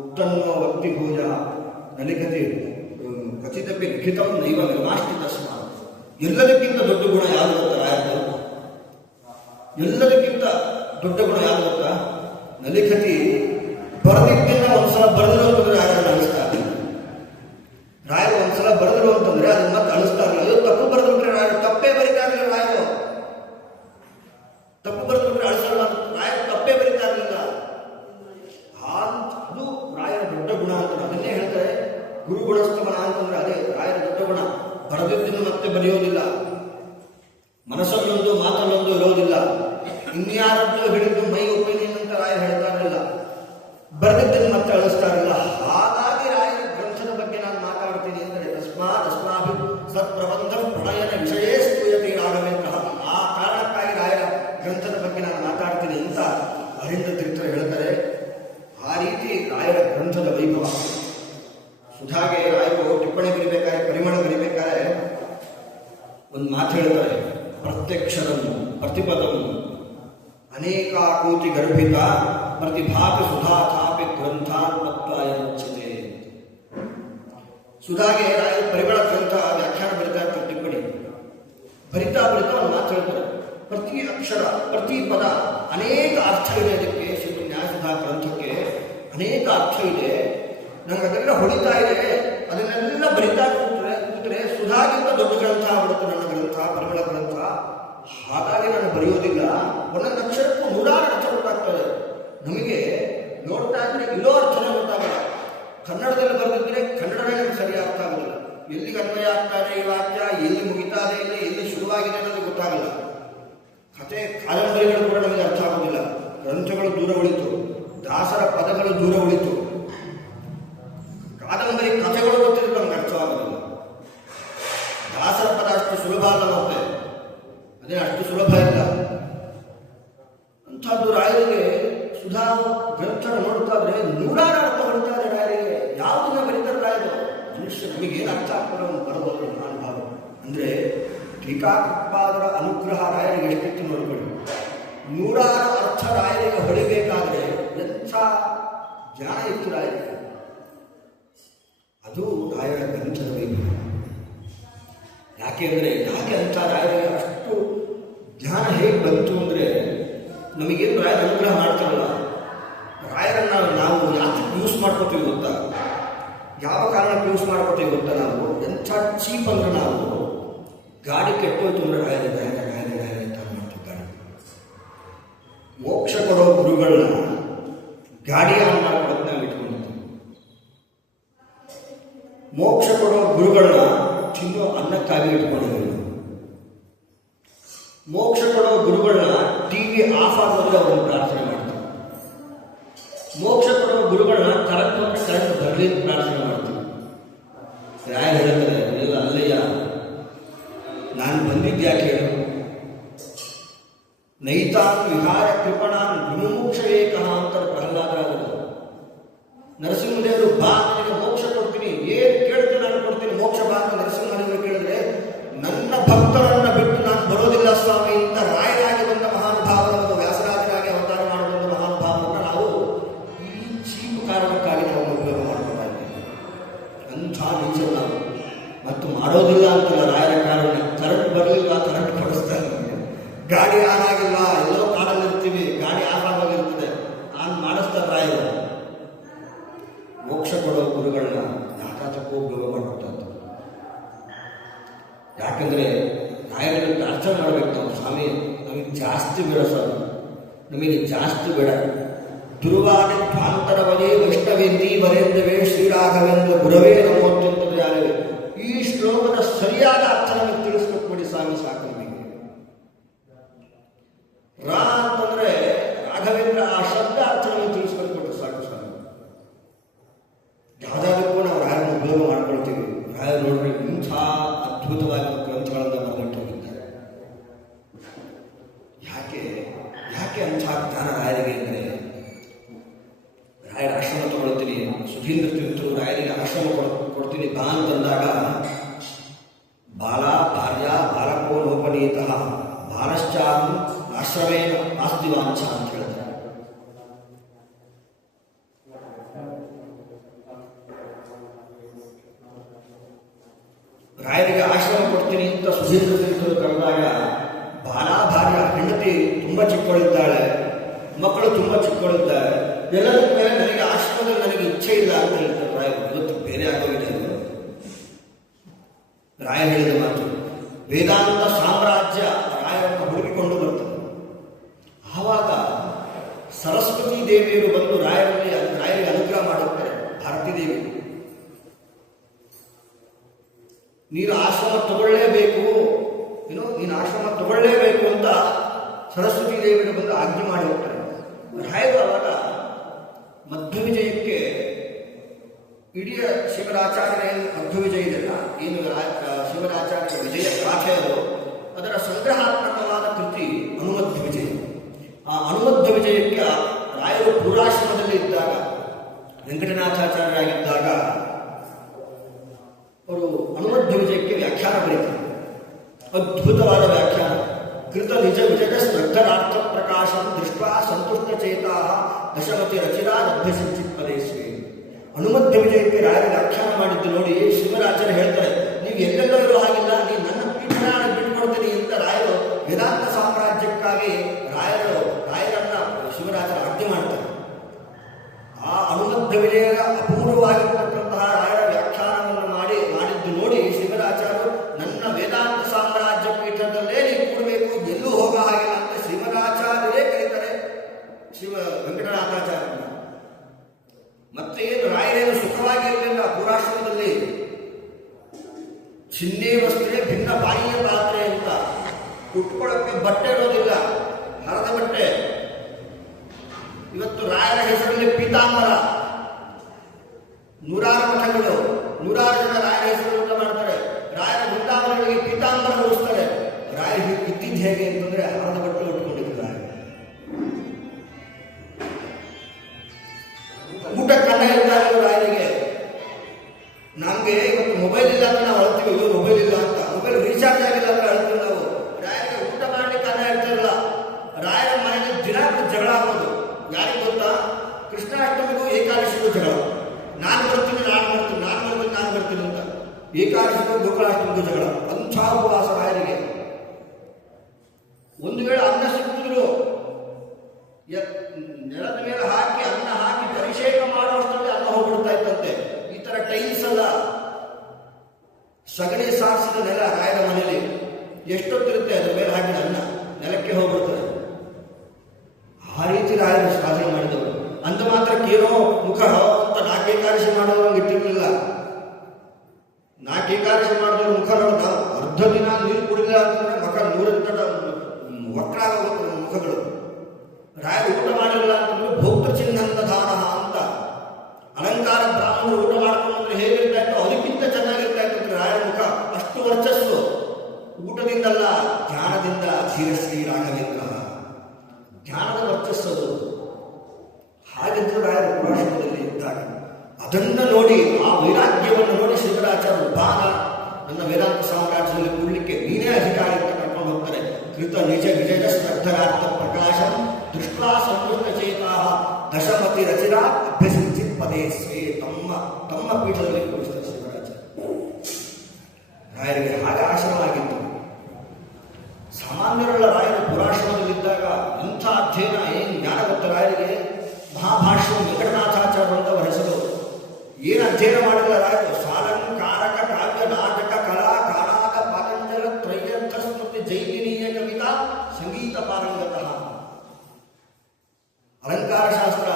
ಉಕ್ತನ್ನೋ ಒತ್ತಿಭೂಯ ನಲಿಕತಿ ಖಚಿತಪಿ ಲಿಖಿತಂ ನೈವ ನಿರ್ಮಾಷ್ಟಿ ತಸ್ಮ. ಎಲ್ಲದಕ್ಕಿಂತ ದೊಡ್ಡ ಗುಣ ಯಾವುದು ಗೊತ್ತಾ ರಾಯದ್ದು? ಎಲ್ಲದಕ್ಕಿಂತ ದೊಡ್ಡ ಗುಣ ಯಾವುದು ಗೊತ್ತಾ? ನಲಿಖತಿ. ಬರೆದಿದ್ದನ್ನ ಒಂದ್ಸಲ ಬರೆದಿರೋ ಅಂತಂದ್ರೆ ರಾಯರನ್ನು ಅಳಿಸ್ತಾರೆ. ರಾಯರು ಒಂದ್ಸಲ ಬರೆದಿರೋ ಅಂತಂದ್ರೆ ಅದನ್ನ ಮತ್ತೆ ಅಳಿಸ್ತಾರೆ. ಅದು ತಪ್ಪು ಬರೆದ್ಬಿಟ್ರೆ ರಾಯರು ತಪ್ಪೇ ಬರೀತಾ ಇರಲಿಲ್ಲ. ರಾಯರು ತಪ್ಪು ಬರೆದ್ಬಿಟ್ರೆ ಅಳಿಸಲ್ಲ. ರಾಯರು ತಪ್ಪೇ ಬರೀತಾ ಇರಲಿಲ್ಲ. ಅದು ರಾಯರ ದೊಡ್ಡ ಗುಣ ಅಂತ ಅದನ್ನೇ ಹೇಳ್ತಾರೆ. ಗುರುಗುಣಸ್ತಮನ ಅಂತಂದ್ರೆ ಅದೇ ರಾಯರ ದೊಡ್ಡ ಗುಣ. ಬರೆದಿದ್ದನ್ನು ಮತ್ತೆ ಬರೆಯೋದಿಲ್ಲ, ಮನಸ್ಸಲ್ಲೊಂದು ಮಾತಲ್ಲೊಂದು ಇರೋದಿಲ್ಲ. ಇನ್ಯಾರದ್ದು ಹಿಡಿದು ಮೈ ಒಪ್ಪಿನ ಅಂತ ರಾಯರು ಹೇಳ್ತಾ ಇರಲಿಲ್ಲ, ಬರೆದಿದ್ದನ್ನು ಮತ್ತೆ ಅಳಿಸ್ತಾ ಇರಲಿಲ್ಲ. ಹಾಗಾಗಿ ರಾಯರ ಗ್ರಂಥದ ಬಗ್ಗೆ ನಾನು ಮಾತಾಡ್ತೀನಿ ಅಂದರೆ ತಸ್ಮಾತ್ ಅಸ್ಮಾಭಿ ಸತ್ಪ್ರಬಂಧ ಪ್ರಣಯನ ವಿಷಯೇ ಸ್ತೂಯತೆ ರಾಘವೇಂದ್ರ. ಆ ಕಾರಣಕ್ಕಾಗಿ ರಾಯರ ಗ್ರಂಥದ ಬಗ್ಗೆ ನಾನು ಮಾತಾಡ್ತೀನಿ ಅಂತ ಅರಿಂದ ತೀರ್ಥರು ಹೇಳ್ತಾರೆ. ಆ ರೀತಿ ರಾಯರ ಗ್ರಂಥದ ವೈಭವ. ಸುಧಾಗೆ ರಾಯರು ಟಿಪ್ಪಣಿ ಬರಿಬೇಕಾದ್ರೆ, ಪರಿಮಳ ಬರಿಬೇಕಾದ್ರೆ ಒಂದು ಮಾತು ಹೇಳ್ತಾರೆ. ಪ್ರತ್ಯಕ್ಷರಂ ಪ್ರತಿಪದಂ ಅನೇಕಾಕೂತಿ ಗರ್ಭಿತ ಪ್ರತಿಭಾಪಿ ಸುಧಾಥಾಪಿ ಗ್ರಂಥಾನ್ಮತ್ವಾಯ ಮುಚ್ಯತೆ. ಸುಧಾಗೆ ರಾಯರು ಪರಿಮಳ ಗ್ರಂಥ ವ್ಯಾಖ್ಯಾನ ಬರಿತಾ ಇರ್ತಾರೆ. ಟಿಪ್ಪಣಿ ಬರಿತಾ ಒಂದು ಮಾತು ಹೇಳ್ತಾರೆ. ಪ್ರತಿ ಅಕ್ಷರ ಪ್ರತಿ ಪದ ಅನೇಕ ಅರ್ಥ ಇದೆ. ಅದಕ್ಕೆ ಶ್ರೀ ನ್ಯಾಯಸುಧಾ ಗ್ರಂಥಕ್ಕೆ ಅನೇಕ ಅರ್ಥ ಇದೆ. ನಂಗೆ ಅದೆಲ್ಲ ಹೊಳಿತಾ ಇದೆ. ಅದನ್ನೆಲ್ಲ ಬರಿತಾ ಕೂತ್ರೆ ಸುಧಾಗಿಂತ ದೊಡ್ಡ ಗ್ರಂಥ ಆಗ್ಬಿಡುತ್ತೆ ನನ್ನ ಗ್ರಂಥ, ಪರಿಮಳ ಗ್ರಂಥ. ಹಾಗಾಗಿ ನಾನು ಬರೆಯೋದಿಲ್ಲ. ಒಂದೊಂದು ಅಕ್ಷರಕ್ಕೂ 100 ಅರ್ಥ ಗೊತ್ತಾಗ್ತದೆ. ನಮಗೆ ನೋಡ್ತಾ ಇದ್ರೆ ಇರೋ ಅರ್ಥನೇ ಗೊತ್ತಾಗಲ್ಲ. ಕನ್ನಡದಲ್ಲಿ ಬರೆದಿದ್ರೆ ಕನ್ನಡವೇ ನಮ್ಗೆ ಸರಿ ಅರ್ಥ ಆಗೋದಿಲ್ಲ. ಎಲ್ಲಿಗೆ ಅನ್ವಯ ಆಗ್ತಾನೆ ಈ ವಾಕ್ಯ, ಎಲ್ಲಿ ಮುಗಿತಾ ಇದೆ, ಎಲ್ಲಿ ಶುರುವಾಗಿದೆ ಅನ್ನೋದು ಗೊತ್ತಾಗಲ್ಲ. ಕಥೆ ಕಾದಂಬರಿಗಳು ಕೂಡ ನಮಗೆ ಅರ್ಥ ಆಗೋದಿಲ್ಲ. ಗ್ರಂಥಗಳು ದೂರ ಉಳಿತು, ದಾಸರ ಪದಗಳು ದೂರ ಉಳಿತು. ಕಾದಂಬರಿ ಕಥೆಗಳು ಗೊತ್ತಿದ್ರೆ ನಮ್ಗೆ ಅರ್ಥವಾಗೋದಿಲ್ಲ. ದಾಸರ ಪದ ಅಷ್ಟು ಸುಲಭ ಅಲ್ಲ, ಮತ್ತೆ ಅದೇ ಅಷ್ಟು ಸುಲಭ ಇಲ್ಲ. ಅಂಥದ್ದು ರಾಯರಿಗೆ ಸುಧಾ ಗ್ರಂಥ ನೋಡ್ತಾ ಇದ್ರೆ 100 ಅರ್ಥ ಹೊಡಿತಾ ಇದೆ ರಾಯರಿಗೆ. ಯಾವುದನ್ನ ಬರೀತಾರೆ ರಾಯರು? ಮನುಷ್ಯ ನಮಗೇನು ಅರ್ಥ ಆಗ್ತಾರೆ ಒಂದು ಬರಬಹುದು ಅನುಭವ. ಅಂದರೆ ಟೀಕಾಕೃತ್ಪಾದರ ಅನುಗ್ರಹ ರಾಯರಿಗೆ ಎಷ್ಟಿತ್ತು ನೋಡ್ಕೊಳ್ಳಿ. 100 ಅರ್ಥ ರಾಯರಿಗೆ ಹೊಡಿಬೇಕಾದ್ರೆ ಎಂಥ ಜ್ಞಾನ ಇತ್ತು ರಾಯರಿಗೆ. ಅದು ರಾಯರ ಗ್ರಂಥದ ವೈಭವ. ಯಾಕೆ ಅಂತ ರಾಯರಿಗೆ ಅಷ್ಟು ಜ್ಞಾನ ಹೇಗೆ ಬಂತು ಅಂದರೆ, ನಮಗೇನು ರಾಯರ ಅನುಗ್ರಹ ಮಾಡ್ತಾರಲ್ಲ, ರಾಯರನ್ನು ನಾವು ಯಾಕೆ ಯೂಸ್ ಮಾಡ್ಕೋತೀವಿ ಗೊತ್ತಾ? ಯಾವ ಕಾರಣಕ್ಕೆ ಯೂಸ್ ಮಾಡ್ಕೋತೀವಿ ಗೊತ್ತಾ? ನಾವು ಎಂಥ ಚೀಪ್ ಅಂದ್ರೆ, ನಾವು ಗಾಡಿ ಕೆಟ್ಟೋಯ್ತು ಅಂದರೆ ರಾಯರ ಅಂತ ಮಾಡ್ತೀವಿ. ಗಾಡಿ ಮೋಕ್ಷ ಕೊಡೋ ಗುರುಗಳನ್ನ ಗಾಡಿ ಆನ್ ಮಾಡ್ಕೊಡೋದು ನಾವು ಇಟ್ಕೊಂಡಿರ್ತೀವಿ. ಮೋಕ್ಷ ಕೊಡೋ ಗುರುಗಳನ್ನ ತಿನ್ನೋ ಅನ್ನಕ್ಕಾಗಿ ಇಟ್ಕೊಂಡಿದ್ದೀವಿ. ಮೋಕ್ಷ ಕೊಡೋ ಗುರುಗಳನ್ನ ಟಿವಿ ಆಫ್ ಆಗೋದ್ರೆ ಅವ್ರನ್ನ ಪ್ರಾರ್ಥನೆ ಮಾಡ್ತೀವಿ. ಮೋಕ್ಷ ಕೊಡೋ ಗುರುಗಳನ್ನ ಕರೆಕ್ಟ್ ಬರಲಿ ಪ್ರಾರ್ಥನೆ ಮಾಡ್ತೀವಿ. ರಾಯ ಹೇಳ್ತಾರೆ, ಇಲ್ಲ ಅಲ್ಲಯ್ಯ, ನಾನು ಬಂದಿದ್ದು ಯಾಕೆ ಹೇಳು? ನೈತಾನ್ ವಿಹಾರ ಕೃಪಣಾನ್ ವಿಮುಮುಕ್ಷ ಏಕಃ ಅಂತಾರೆ ಪ್ರಹ್ಲಾದರಾದರು. ನರಸಿಂಹದೇವರು ಬಾ ನನಗೆ ಮೋಕ್ಷ ಕೊಡ್ತೀನಿ, ಏನು ಕೇಳ್ತೀನಿ ನಾನು ಕೊಡ್ತೀನಿ, ಮೋಕ್ಷ ಬಾ ಅಂತ ನರಸಿಂಹದೇವರು ಕೇಳಿದ್ರೆ, ನನ್ನ ಭಕ್ತರನ್ನ ಬಿಟ್ಟು ನಾನು ಬರೋದಿಲ್ಲ ಸ್ವಾಮಿ ಅಂತ ರಾಯರಾಗಿ ಬಂದ ಮಹಾನುಭಾವರನ್ನು, ವ್ಯಾಸರಾಜರಾಗಿ ಅವತಾರ ಮಾಡುವಂಥ ಮಹಾನುಭಾವರನ್ನು ನಾವು ಈ ಚೀಪು ಕಾರಣಕ್ಕಾಗಿ ನಾವು ಉಪಯೋಗ ಮಾಡ್ಕೊತಾ ಇದ್ದೀವಿ. ಅಂಥ ನೀಚರು ನಾವು. ಮತ್ತು ಮಾಡೋದಿಲ್ಲ ಅಂತಲ್ಲ ರಾಯರ ಕಾರಣ. ಕರೆಂಟ್ ಬರಲಿಲ್ಲ, ಕರೆಂಟ್ ಕೊಡಿಸ್ತಾರೆ. ಗಾಡಿ ಆನ್ ಆಗಿಲ್ಲ, ಎಲ್ಲೋ ಕಾಡಲ್ಲಿ ಇರ್ತೀವಿ, ಗಾಡಿ ಆಫ್ ಆಗೋಗಿರ್ತದೆ, ಆನ್ ಮಾಡಿಸ್ತಾರೆ ರಾಯರು. ಮೋಕ್ಷ ಕೊಡೋ ಗುರುಗಳನ್ನ ಯಾಕಾತಕ್ಕೂ ಉಪಯೋಗ ಮಾಡ್ಕೊತಾ ಇದ್ದಾರೆ. ಯಾಕಂದರೆ ರಾಯರಲ್ಲಿ ಪ್ರಾರ್ಥನೆ ಮಾಡಬೇಕು ನಾವು, ಸ್ವಾಮಿ ನಮಗೆ ಜಾಸ್ತಿ ಬೇಡ ಸ್ವಾಮಿ, ನಮಗೆ ಜಾಸ್ತಿ ಬೇಡ. ದುರ್ವಾದಿ ಧ್ವಾಂತರವೇ ವೈಷ್ಣವೇಂದಿ ವರೇಂದ್ರವೇ ಶ್ರೀರಾಘವೇಂದ್ರ ಗುರವೇ ನಮೋತ್ಯಂತದ ಯಾರವೇ. ಈ ಶ್ಲೋಕದ ಸರಿಯಾದ ಅರ್ಥ ನಮಗೆ ತಿಳಿಸ್ಕೊಟ್ಬಿಡಿ ಸ್ವಾಮಿ, ಸಾಕು ನಮಗೆ. ರಾ ಅಂತಂದ್ರೆ ರಾಘವೇಂದ್ರ, ಆ ಶಬ್ದ ಅರ್ಥ ನಮಗೆ ತಿಳಿಸ್ಕೊಟ್ಬಿಟ್ರೆ ಸಾಕು ಸ್ವಾಮಿ. ಯಾವುದಾದಕ್ಕೂ ನಾವು ರಾಯರನ್ನು ಉಪಯೋಗ ಮಾಡ್ಕೊಳ್ತೀವಿ. ರಾಯರು ನೋಡ್ರಿ ಇಂಥ ಅದ್ಭುತವಾಗಿ ಗ್ರಂಥಗಳನ್ನು ಬರೆದಿಟ್ಟು ಹೋಗಿದ್ದಾರೆ. ಉಪನೀತಃ ಭಾರಶ್ಚಾಂ ಆಶ್ರಮೇಣ ನಾಸ್ತಿ ವಾಂಛ ಅಂತ ಹೇಳ್ತಾರೆ. ರಾಯರಿಗೆ ಆಶ್ರಮ ಕೊಡ್ತೀನಿ ಅಂತ ಸುಧೀಂದ್ರ ತೀರ್ಥರು ಕರೆದಾಗ ಬಾಲಾಭಾರ್ಯ ಹೆಂಡತಿ ತುಂಬ ಚಿಕ್ಕವಳಿದ್ದಾಳೆ, ಮಕ್ಕಳು ತುಂಬ ಚಿಕ್ಕವಳಿದ್ದಾರೆ, ಎಲ್ಲರ ಮೇಲೆ ನನಗೆ ಆಶ್ರಮದಲ್ಲಿ ನನಗೆ ಇಚ್ಛೆ ಇಲ್ಲ ಅಂತ ಹೇಳ್ತಾರೆ ರಾಯರು. ಇವತ್ತು ಬೇರೆ ಆಗೋಗಿದೆ. ರಾಯ ಹೇಳಿದ ಮಾತು ವೇದಾಂತ ಸಾಮ್ರಾಜ್ಯ ರಾಯರನ್ನು ಹುಡುಕಿಕೊಂಡು ಬರ್ತದೆ. ಆವಾಗ ಸರಸ್ವತಿ ದೇವಿಯರು ಬಂದು ರಾಯರಿಗೆ ಅನುಗ್ರಹ ಮಾಡುತ್ತಾರೆ. ಭಾರತೀ ದೇವಿ, ನೀನು ಆಶ್ರಮ ತಗೊಳ್ಳೇಬೇಕು, ನೀನು ಆಶ್ರಮ ತಗೊಳ್ಳೇಬೇಕು ಅಂತ ಸರಸ್ವತಿ ದೇವಿಯನ್ನು ಬಂದು ಆಜ್ಞೆ ಮಾಡಿ ಹೋಗ್ತಾರೆ. ರಾಯರು ಅವಾಗ ಮಧ್ವವಿಜಯಕ್ಕೆ ಇಡೀ ಶಿವರಾಚಾರ್ಯ ಮಧ್ವವಿಜಯ ಇದೆಲ್ಲ ಏನು ಶಿವರಾಚಾರ್ಯ ವಿಜಯ ಗಾಥೆ ಅದು, ಅದರ ಸಂಗ್ರಹಾತ್ಮಕವಾದ ಕೃತಿ ಅನುಮಧ್ವ ವಿಜಯ. ಆ ಅನುಮಧ್ವ ವಿಜಯಕ್ಕೆ ರಾಯರು ಪೂರ್ವಾಶ್ರಮದಲ್ಲಿ ಇದ್ದಾಗ, ವೆಂಕಟನಾಥಾಚಾರ್ಯರಾಗಿದ್ದಾಗ ಅವರು ಹನುಮಧ್ವ ವಿಜಯಕ್ಕೆ ವ್ಯಾಖ್ಯಾನ ಬರೀತಾರೆ. ಅದ್ಭುತವಾದ ವ್ಯಾಖ್ಯಾನ. ಕೃತ ನಿಜ ವಿಜಯ ಸ್ಪರ್ಧರಾರ್ಥ ಪ್ರಕಾಶ ದೃಷ್ಟ ಸಂತುಷ್ಟ ಚೇತಾ ದಶಮತಿ ರಚಿರಾ ಅಭ್ಯಸಿಂಚಿತ್ ಪದೇಶ್ವೇ. ಹನುಮಧ್ವ ವಿಜಯಕ್ಕೆ ರಾಯರು ವ್ಯಾಖ್ಯಾನ ಮಾಡಿದ್ದು ನೋಡಿ ಶಿವರಾಚಾರ್ಯ ಹೇಳ್ತಾರೆ, ನೀವು ಎಲ್ಲೆಲ್ಲೋ ಇರೋ ಹಾಗಿಲ್ಲ, ನೀವು ನನ್ನ ಪೀಠನ ಬಿಟ್ಕೊಡ್ತೀನಿ ಅಂತ ರಾಯರು ವೇದಾಂತ ಸಾಮ್ರಾಜ್ಯಕ್ಕಾಗಿ ರಾಯರನ್ನ ಶಿವರಾಚಾರ್ಯ ಆಜ್ಞೆ ಮಾಡ್ತಾರೆ. ಆ ಹನುಮಧ್ವ ವಿಜಯದ ಅಪೂರ್ವವಾಗಿರ್ತಕ್ಕಂತಹ ರಾಯರ ವ್ಯಾಖ್ಯಾನವನ್ನು ಮಾಡಿದ್ದು ನೋಡಿ ಶಿವರಾಚಾರ್ಯರು ನನ್ನ ವೇದಾಂತ ಸಾಮ್ರಾಜ್ಯ ಪೀಠದಲ್ಲೇ ನೀವು ಕೊಡಬೇಕು, ಎಲ್ಲೂ ಹೋಗ ಹಾಗಿಲ್ಲ ಅಂತ ಶಿವರಾಚಾರ್ಯರೇ ಕರೀತಾರೆ ವೆಂಕಟನಾಥಾಚಾರ್ಯ. ಮತ್ತೆ ಏನು ರಾಯರೇನು ಸುಖವಾಗಿರಲಿಲ್ಲ ಪೂರ್ವಾಶ್ರಮದಲ್ಲಿ. ಚಿನ್ನೇ ವಸ್ತ್ರೆ ಭಿನ್ನ ಬಾಯಿಯ ಪಾತ್ರೆ ಅಂತ, ಉಟ್ಕೊಳ್ಳೋಕ್ಕೆ ಬಟ್ಟೆ ಇರೋದಿಲ್ಲ, ಹರದ ಬಟ್ಟೆ. ಇವತ್ತು ರಾಯರ ಹೆಸರಲ್ಲಿ ಪೀತಾಂಬರ, ನೂರಾರು ಮಠಗಳು, ನೂರಾರು ಜನ ರಾಯರ ಹೆಸರು ಮಾಡ್ತಾರೆ. ರಾಯರ ಬೃಂದಾವನಗಳಿಗೆ ಪೀತಾಂಬರ ಉಳಿಸ್ತಾರೆ. ರಾಯರು ಇದ್ದಿದ್ದು ಹೇಗೆ ಅಂತಂದ್ರೆ ಹರದ ಬಟ್ಟೆ ಉಟ್ಕೊಂಡಿದ್ರು ರಾಯರು. ಊಟಕ್ಕನ್ನ ಇದ್ದಾರೆ ರಾಯರಿಗೆ. ನಮ್ಗೆ ಇವತ್ತು ಮೊಬೈಲ್ ಇಲ್ಲ ಅಂತ ನಾವು ಅಳ್ತೀವಿ, ಇವ್ರು ಮೊಬೈಲ್ ಇಲ್ಲ ಅಂತ, ಮೊಬೈಲ್ ರೀಚಾರ್ಜ್ ಆಗಿಲ್ಲ ಅಂತ ಅಳ್ತೀವಿ ನಾವು. ರಾಯರಿಗೆ ಊಟ ಮಾಡ್ಲಿಕ್ಕೆ ಅನ್ನ ಇರ್ತಿರಲ್ಲ. ರಾಯರ ಮನೆಗೆ ದಿನ ಜಗಳ ಆಗೋದು. ಯಾರಿಗೆ ಗೊತ್ತಾ? ಕೃಷ್ಣಾಷ್ಟಮಿಗೂ ಏಕಾದಶಿಗೂ ಜಗಳ. ನಾನು ಬರ್ತೀನಿ ಅಂತ. ಏಕಾದಶಿಗೂ ಗೋಕುಲಾಷ್ಟಮಿಗೂ ಜಗಳ. ಅಂಥ ಉಪವಾಸ ರಾಯರಿಗೆ. ಒಂದು ವೇಳೆ ಅನ್ನ ಸಿಕ್ಕಿದ್ರು ನೆಲದ ಮೇಲೆ ಹಾಕಿ ಅನ್ನ ಹಾಕಿ ಅಭಿಷೇಕ ಮಾಡುವಷ್ಟರಲ್ಲಿ ಅನ್ನ ಹೋಗ್ಬಿಡ್ತಾ ಇತ್ತಂತೆ. ಈ ತರ ಟೈಲ್ಸ್ ಅಲ್ಲ, ಸಗಣಿ ಸಾರಿಸಿದ ನೆಲ ರಾಯರ ಮನೆಯಲ್ಲಿ ಎಷ್ಟೊತ್ತಿರುತ್ತೆ ಅದ್ರ ಮೇಲೆ ಹಾಕಿದ ಅನ್ನ ನೆಲಕ್ಕೆ ಹೋಗ್ಬಿಡ್ತಾರೆ. ಆ ರೀತಿ ರಾಯರು ಸಾಧನೆ ಮಾಡಿದವರು. ಅಂತ ಮಾತ್ರಕ್ಕೇನೋ ಮುಖ ಅಂತ 4 ಏಕಾದಶಿ ಮಾಡೋರು ಇಟ್ಟಿರಲಿಲ್ಲ. 4 ಏಕಾದಶಿ ಮಾಡಿದವರು ಮುಖ ನೋಡ ಅರ್ಧ ದಿನ ನೀರು ಕುಡಿಲ್ಲ ಅಂತಂದ್ರೆ ಮುಖ ನೂರಂತ ವಕ್ರ ಆಗೋಗುತ್ತೆ ಮುಖಗಳು. ರಾಯರು ಊಟ ಮಾಡಿರಲಿಲ್ಲ ಅಂತಂದ್ರೆ ಭೋಕ್ತೃ ಚಿಹ್ನಂತ ದಾನ ಅಂತ ಅಲಂಕಾರ ಬ್ರಾಹ್ಮಣರು ಊಟ ಮಾಡ್ಕೊಂಡ್ರೆ ಹೇಗಿರ್ತಾ ಇತ್ತು ಅದಕ್ಕಿಂತ ಚೆನ್ನಾಗಿರ್ತಾ ಇತ್ತು ರಾಯರ ಮುಖ. ಅಷ್ಟು ವರ್ಚಸ್ಸು. ಊಟದಿಂದಲ್ಲ, ಧ್ಯಾನದಿಂದ. ಧೀರಶ್ರೀ ರಾಘವೇಂದ್ರ ಧ್ಯಾನದ ವರ್ಚಸ್ಸದು. ಹಾಗಿದ್ರು ರಾಯರ ಪುರಾಶ್ರಮದಲ್ಲಿ ಇದ್ದಾಗ ಅದನ್ನ ನೋಡಿ, ಆ ವೈರಾಗ್ಯವನ್ನು ನೋಡಿ ಶಿವರಾಚಾರ್ಯರು ಬಾನ ನನ್ನ ವೇದಾಂತ ಸಾಮ್ರಾಜ್ಯದಲ್ಲಿ ಕೂಡಲಿಕ್ಕೆ ನೀನೇ ಅಧಿಕಾರಿ ಅಂತ ಕರ್ಕೊಂಡು ಹೋಗ್ತಾರೆ. ಕೃತ ನಿಜ ವಿಜಯ ಸ್ಪರ್ಧರಾರ್ಥ ಪ್ರಕಾಶ ದೃಷ್ಟ ಸಂತುಷ್ಟ ಚೇತಾ ದಶಮತಿ ರಚಿರಾ ಅಭ್ಯಸಿಂಚಿತ್ ಪದೇಶ್ವೇ. ತಮ್ಮ ಪೀಠದಲ್ಲಿ ಕೂರಿಸ್ತಾರೆ ಶಿವರಾಚಾರ್ಯ. ರಾಯರಿಗೆ ಹಾಗೆ ಆಶ್ರಮ ಆಗಿತ್ತು. ಸಾಮಾನ್ಯರುಳ್ಳ ರಾಯರು ಪುರಾಶ್ರಮದಲ್ಲಿದ್ದಾಗ ಇಂಥ ಅಧ್ಯಯನ ಏನು ಜ್ಞಾನ ಗೊತ್ತ ರಾಯರಿಗೆ. ಮಹಾಭಾಷ್ಯ ವೆಂಕಟನಾಥಾಚಾರ್ಯ ಅಂತವರ ಹೆಸರು. ಏನು ಅಧ್ಯಯನ ಮಾಡಿದ ರಾಯರು? ಸಾಲಂಕಾರಕ ಕಾವ್ಯ ನಾಟಕ ಕಲಾ ಕಾಣಾಕ ಪಾತಂಜಲ ತ್ರಯ್ಯಂಥ ಸ್ಮೃತಿ ಜೈಮಿನೀಯ ಕವಿತಾ ಸಂಗೀತ ಪಾರಂಗತಃ. ಅಲಂಕಾರ ಶಾಸ್ತ್ರ,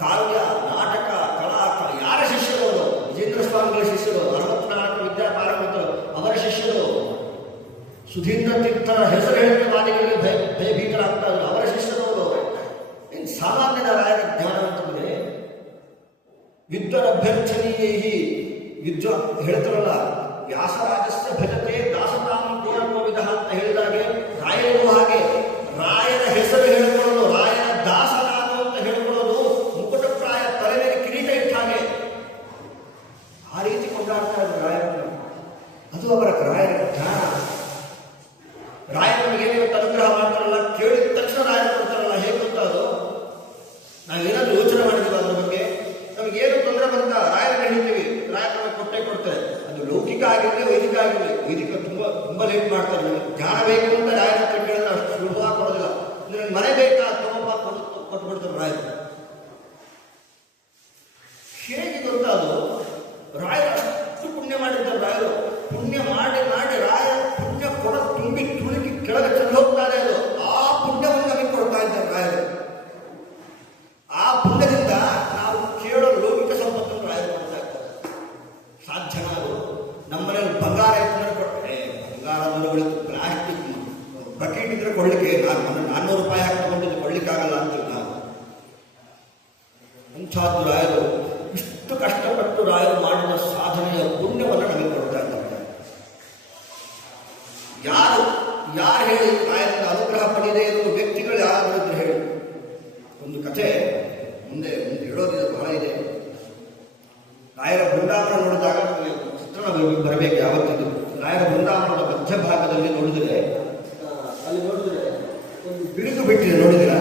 ಕಾವ್ಯ, ನಾಟಕ, ಕಲಾ ಯಾರ ಶಿಷ್ಯರು? ವಿಜೇಂದ್ರ ಸ್ವಾಮಿಗಳ ಶಿಷ್ಯರು, 64 ವಿದ್ಯಾ ಪಾರಂಗತರು ಅವರ ಶಿಷ್ಯರು. ಸುಧೀಂದ್ರ ತೀರ್ಥರ ಹೆಸರು ಹೇಳಿದ್ರೆ ವಾದಿಗಳಿಗೆ ಭಯಭೀತರಾಗ್ತಾ ಇದ್ರು, ಅವರ ಶಿಷ್ಯರವರು. ಇನ್ನು ಸಾಮಾನ್ಯನ ರಾಯರ ಜ್ಞಾನ ಅಂತಂದ್ರೆ ವಿದ್ವರಭ್ಯರ್ಥನೀಯೈ ವಿದ್ವ ಹೇಳ್ತಾರಲ್ಲ, ವ್ಯಾಸರಾಜಸ್ಯ ಭಜತೆ ದಾಸತಾಂ ಪೂರ್ಣಕೋವಿದ ಅಂತ ಹೇಳಿದಾಗೆ ರಾಯರಿಗೂ ಹಾಗೆ ರಾಯರ ಹೆಸರು ಹೇಳ್ಕೊಳ್ಳೋದು, ರಾಯರ ದಾಸನಾನು ಅಂತ ಹೇಳ್ಕೊಳ್ಳೋದು ಮುಕುಟಪ್ರಾಯ ತಲೆ ಮೇಲೆ ಕಿರೀಟ ಇಟ್ಟ ಹಾಗೆ. ಆ ರೀತಿ ಕೊಂಡಾಡ್ತಾ ಇದ್ರು ರಾಯರನ್ನು. ಅದು ಅವರ ರಾಯರ ಜ್ಞಾನ. ಮಾಡ್ತಾರೆ. ಜ್ಞಾನ ಬೇಕು ಅಂತ ರಾಯರ ಹತ್ರ ಕೇಳಿದ್ರೆ ಅಷ್ಟು ಸುಲಭವಾಗಿ ಕೊಡೋದಿಲ್ಲ. ನಿನಗೆ ಮನೆ ಬೇಕಾ ತಗೊಂಬ ಕೊಟ್ಬಿಡ್ತಾರೆ ರಾಯರು. ಹೇಗೆ ಗೊತ್ತಾ ಅದು? ರಾಯರು ಅಷ್ಟು ಪುಣ್ಯ ಮಾಡಿರ್ತಾರೆ. ರಾಯರು ಪುಣ್ಯ ಮಾಡಿ ಮಾಡಿ ರಾಯ ಪುಣ್ಯ ಕೊಡ ತುಂಬಿ ತುಳುಕಿ ಕೆಳಗೆ ಚೆಂದು ಹೋಗ್ತಾರೆ. ಅದು ಆ ಪುಣ್ಯವನ್ನು ನಮಗೆ ಕೊಡ್ತಾ ಇದ್ದಾರೆ ರಾಯರು. ಆ ಪುಣ್ಯದಿಂದ ನಾವು ಕೇಳೋ ಲೌಕಿಕ ಸಂಪತ್ತನ್ನು ರಾಯರು ಕೊಡ್ತಾ ಇದ್ದಾರೆ. ಸಾಧ್ಯನಾ ಅದು? ನಮ್ಮನೇಲಿ ಬಂಗಾರ ಇದ್ರೆ ಕೊಟ್ಟರೆ ಬಂಗಾರ ಪ್ಲಾಸ್ಟಿಕ್ ಬಕೆಟ್ ಇದ್ರೆ ಕೊಳ್ಳಿಕ್ಕೆ ₹400 ಹಾಕಿ ತಗೊಂಡಿದ್ದು ಕೊಳ್ಳಿಕ್ಕಾಗಲ್ಲ ಅಂತೀವಿ ನಾವು. ಅಂಥದ್ದು ರಾಯರು ಇಷ್ಟು ಕಷ್ಟಪಟ್ಟು ರಾಯರು ಮಾಡಿದ ಸಾಧನೆಯ ಪುಣ್ಯವನ್ನು ನಮಗೆ ಕೊಡ್ತಾ ಇದ್ದಾರೆ. ಯಾರು ಹೇಳಿ ರಾಯರಿಂದ ಅನುಗ್ರಹ ಪಡೆಯದೇ ಇರುವ ವ್ಯಕ್ತಿಗಳು ಯಾರಾದರೂ ಹೇಳಿ. ಒಂದು ಕಥೆ ಮುಂದೆ ಹೇಳೋದಿದೆ, ಬಹಳ ಇದೆ. ರಾಯರ ಬೃಂದಾವನ ನೋಡಿದಾಗ ಚಿತ್ರಣ ಬರಬೇಕು ಯಾವತ್ತಿದ್ದು. ರಾಯರ ಬೃಂದಾವನದ ಮಧ್ಯಭಾಗದಲ್ಲಿ ನೋಡಿದರೆ ಒಂದು ಬಿರುಕು ಬಿಟ್ಟಿದೆ, ನೋಡಿದಿರ?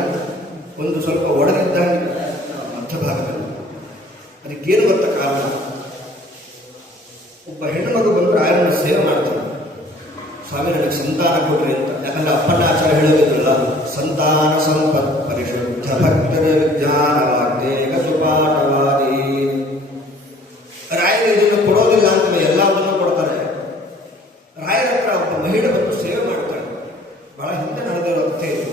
ಒಂದು ಸ್ವಲ್ಪ ಒಡೆದಿದ್ದ ಮಧ್ಯಭಾಗದಲ್ಲಿ. ಅದಕ್ಕೇನು ಗೊತ್ತ ಕಾರಣ? ಒಬ್ಬ ಹೆಣ್ಣು ಮಗು ಬಂದು ರಾಯರನ್ನು ಸೇವೆ ಮಾಡ್ತಾನೆ. ಸ್ವಾಮಿ ನನಗೆ ಸಂತಾನ ಕೊಡ್ರಿ ಅಂತ. ಯಾಕಂದ್ರೆ ಅಪ್ಪನ ಆಚಾರ ಹೇಳೋದಿಲ್ಲ, ಸಂತಾನ ಸಂಪತ್ ಪರಿಶುದ್ಧ ಭಕ್ತರ ವಿಜ್ಞಾನವಾಗ್ತೇಗ ಸುಪಾಠವಾದಿ. ರಾಯರು ಇದನ್ನು ಕೊಡೋದಿಲ್ಲ ಅಂತ ಎಲ್ಲದನ್ನು ಕೊಡ್ತಾರೆ. ರಾಯರ ಹತ್ರ ಒಬ್ಬ ಮಹಿಳೆ ಬಂದು ಸೇವೆ ಮಾಡ್ತಾಳೆ. ಬಹಳ ಹಿಂದೆ ನಡೆದಿರೋ ಕಥೆ ಇದು.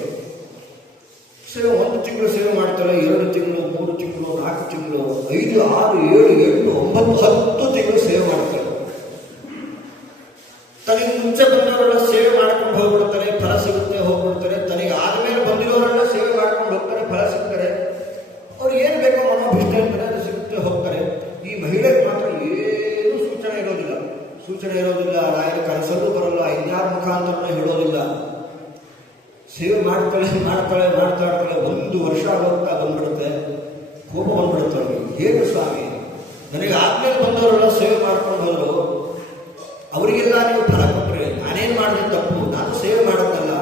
ಸೇವೆ 1 ತಿಂಗಳು ಸೇವೆ ಮಾಡ್ತಾಳೆ, 2 ತಿಂಗಳು, 3 ತಿಂಗಳು, 4 ತಿಂಗಳು, 5, 6, 7, 8, 9, 10 ತಿಂಗಳು ಸೇವೆ ಮಾಡ್ತಾರೆ. ತನಗೆ ಮುಂಚೆ ಬಂದವರೆಲ್ಲ ಸೇವೆ ಮಾಡ್ಕೊಂಡು ಹೋಗ್ಬಿಡ್ತಾರೆ, ಫಲ ಸಿಗುತ್ತೆ, ಹೋಗ್ಬಿಡ್ತಾರೆ. ತನಗೆ ಆದ್ಮೇಲೆ ಬಂದಿರೋರೆಲ್ಲ ಸೇವೆ ಮಾಡ್ಕೊಂಡು ಹೋಗ್ತಾರೆ, ಫಲ ಸಿಗ್ತಾರೆ. ಅವ್ರು ಏನು ಬೇಕೋ ಮನೋಭಿಷ್ಟ ಇರ್ತಾರೆ, ಅದು ಸಿಗುತ್ತೆ, ಹೋಗ್ತಾರೆ. ಈ ಮಹಿಳೆಗೆ ಮಾತ್ರ ಏನೂ ಸೂಚನೆ ಇರೋದಿಲ್ಲ. ರಾಯರ ಕನಸಲ್ಲೂ ಬರಲ್ಲ, ಇನ್ಯಾರ ಮುಖಾಂತರ ಹೇಳೋದಿಲ್ಲ. ಸೇವೆ ಮಾಡ್ತಾಳೆ. 1 ವರ್ಷ ಆಗೋಗ್ತಾ ಬಂದ್ಬಿಡುತ್ತೆ. ಕೋಪ ಬಂದ್ಬಿಡುತ್ತೆ ಅವ್ರಿಗೆ. ಏನು ಸ್ವಾಮಿ, ನನಗೆ ಆದ್ಮೇಲೆ ಬಂದವರೆಲ್ಲ ಸೇವೆ ಮಾಡ್ಕೊಂಡು ಹೋದ್ರು, ಅವರಿಗೆಲ್ಲ ನೀವು ಫಲ ಕೊಟ್ಟರೆ ನಾನೇನು ಮಾಡಿದೆ ತಪ್ಪು? ನಾನು ಸೇವೆ ಮಾಡೋದಲ್ಲ.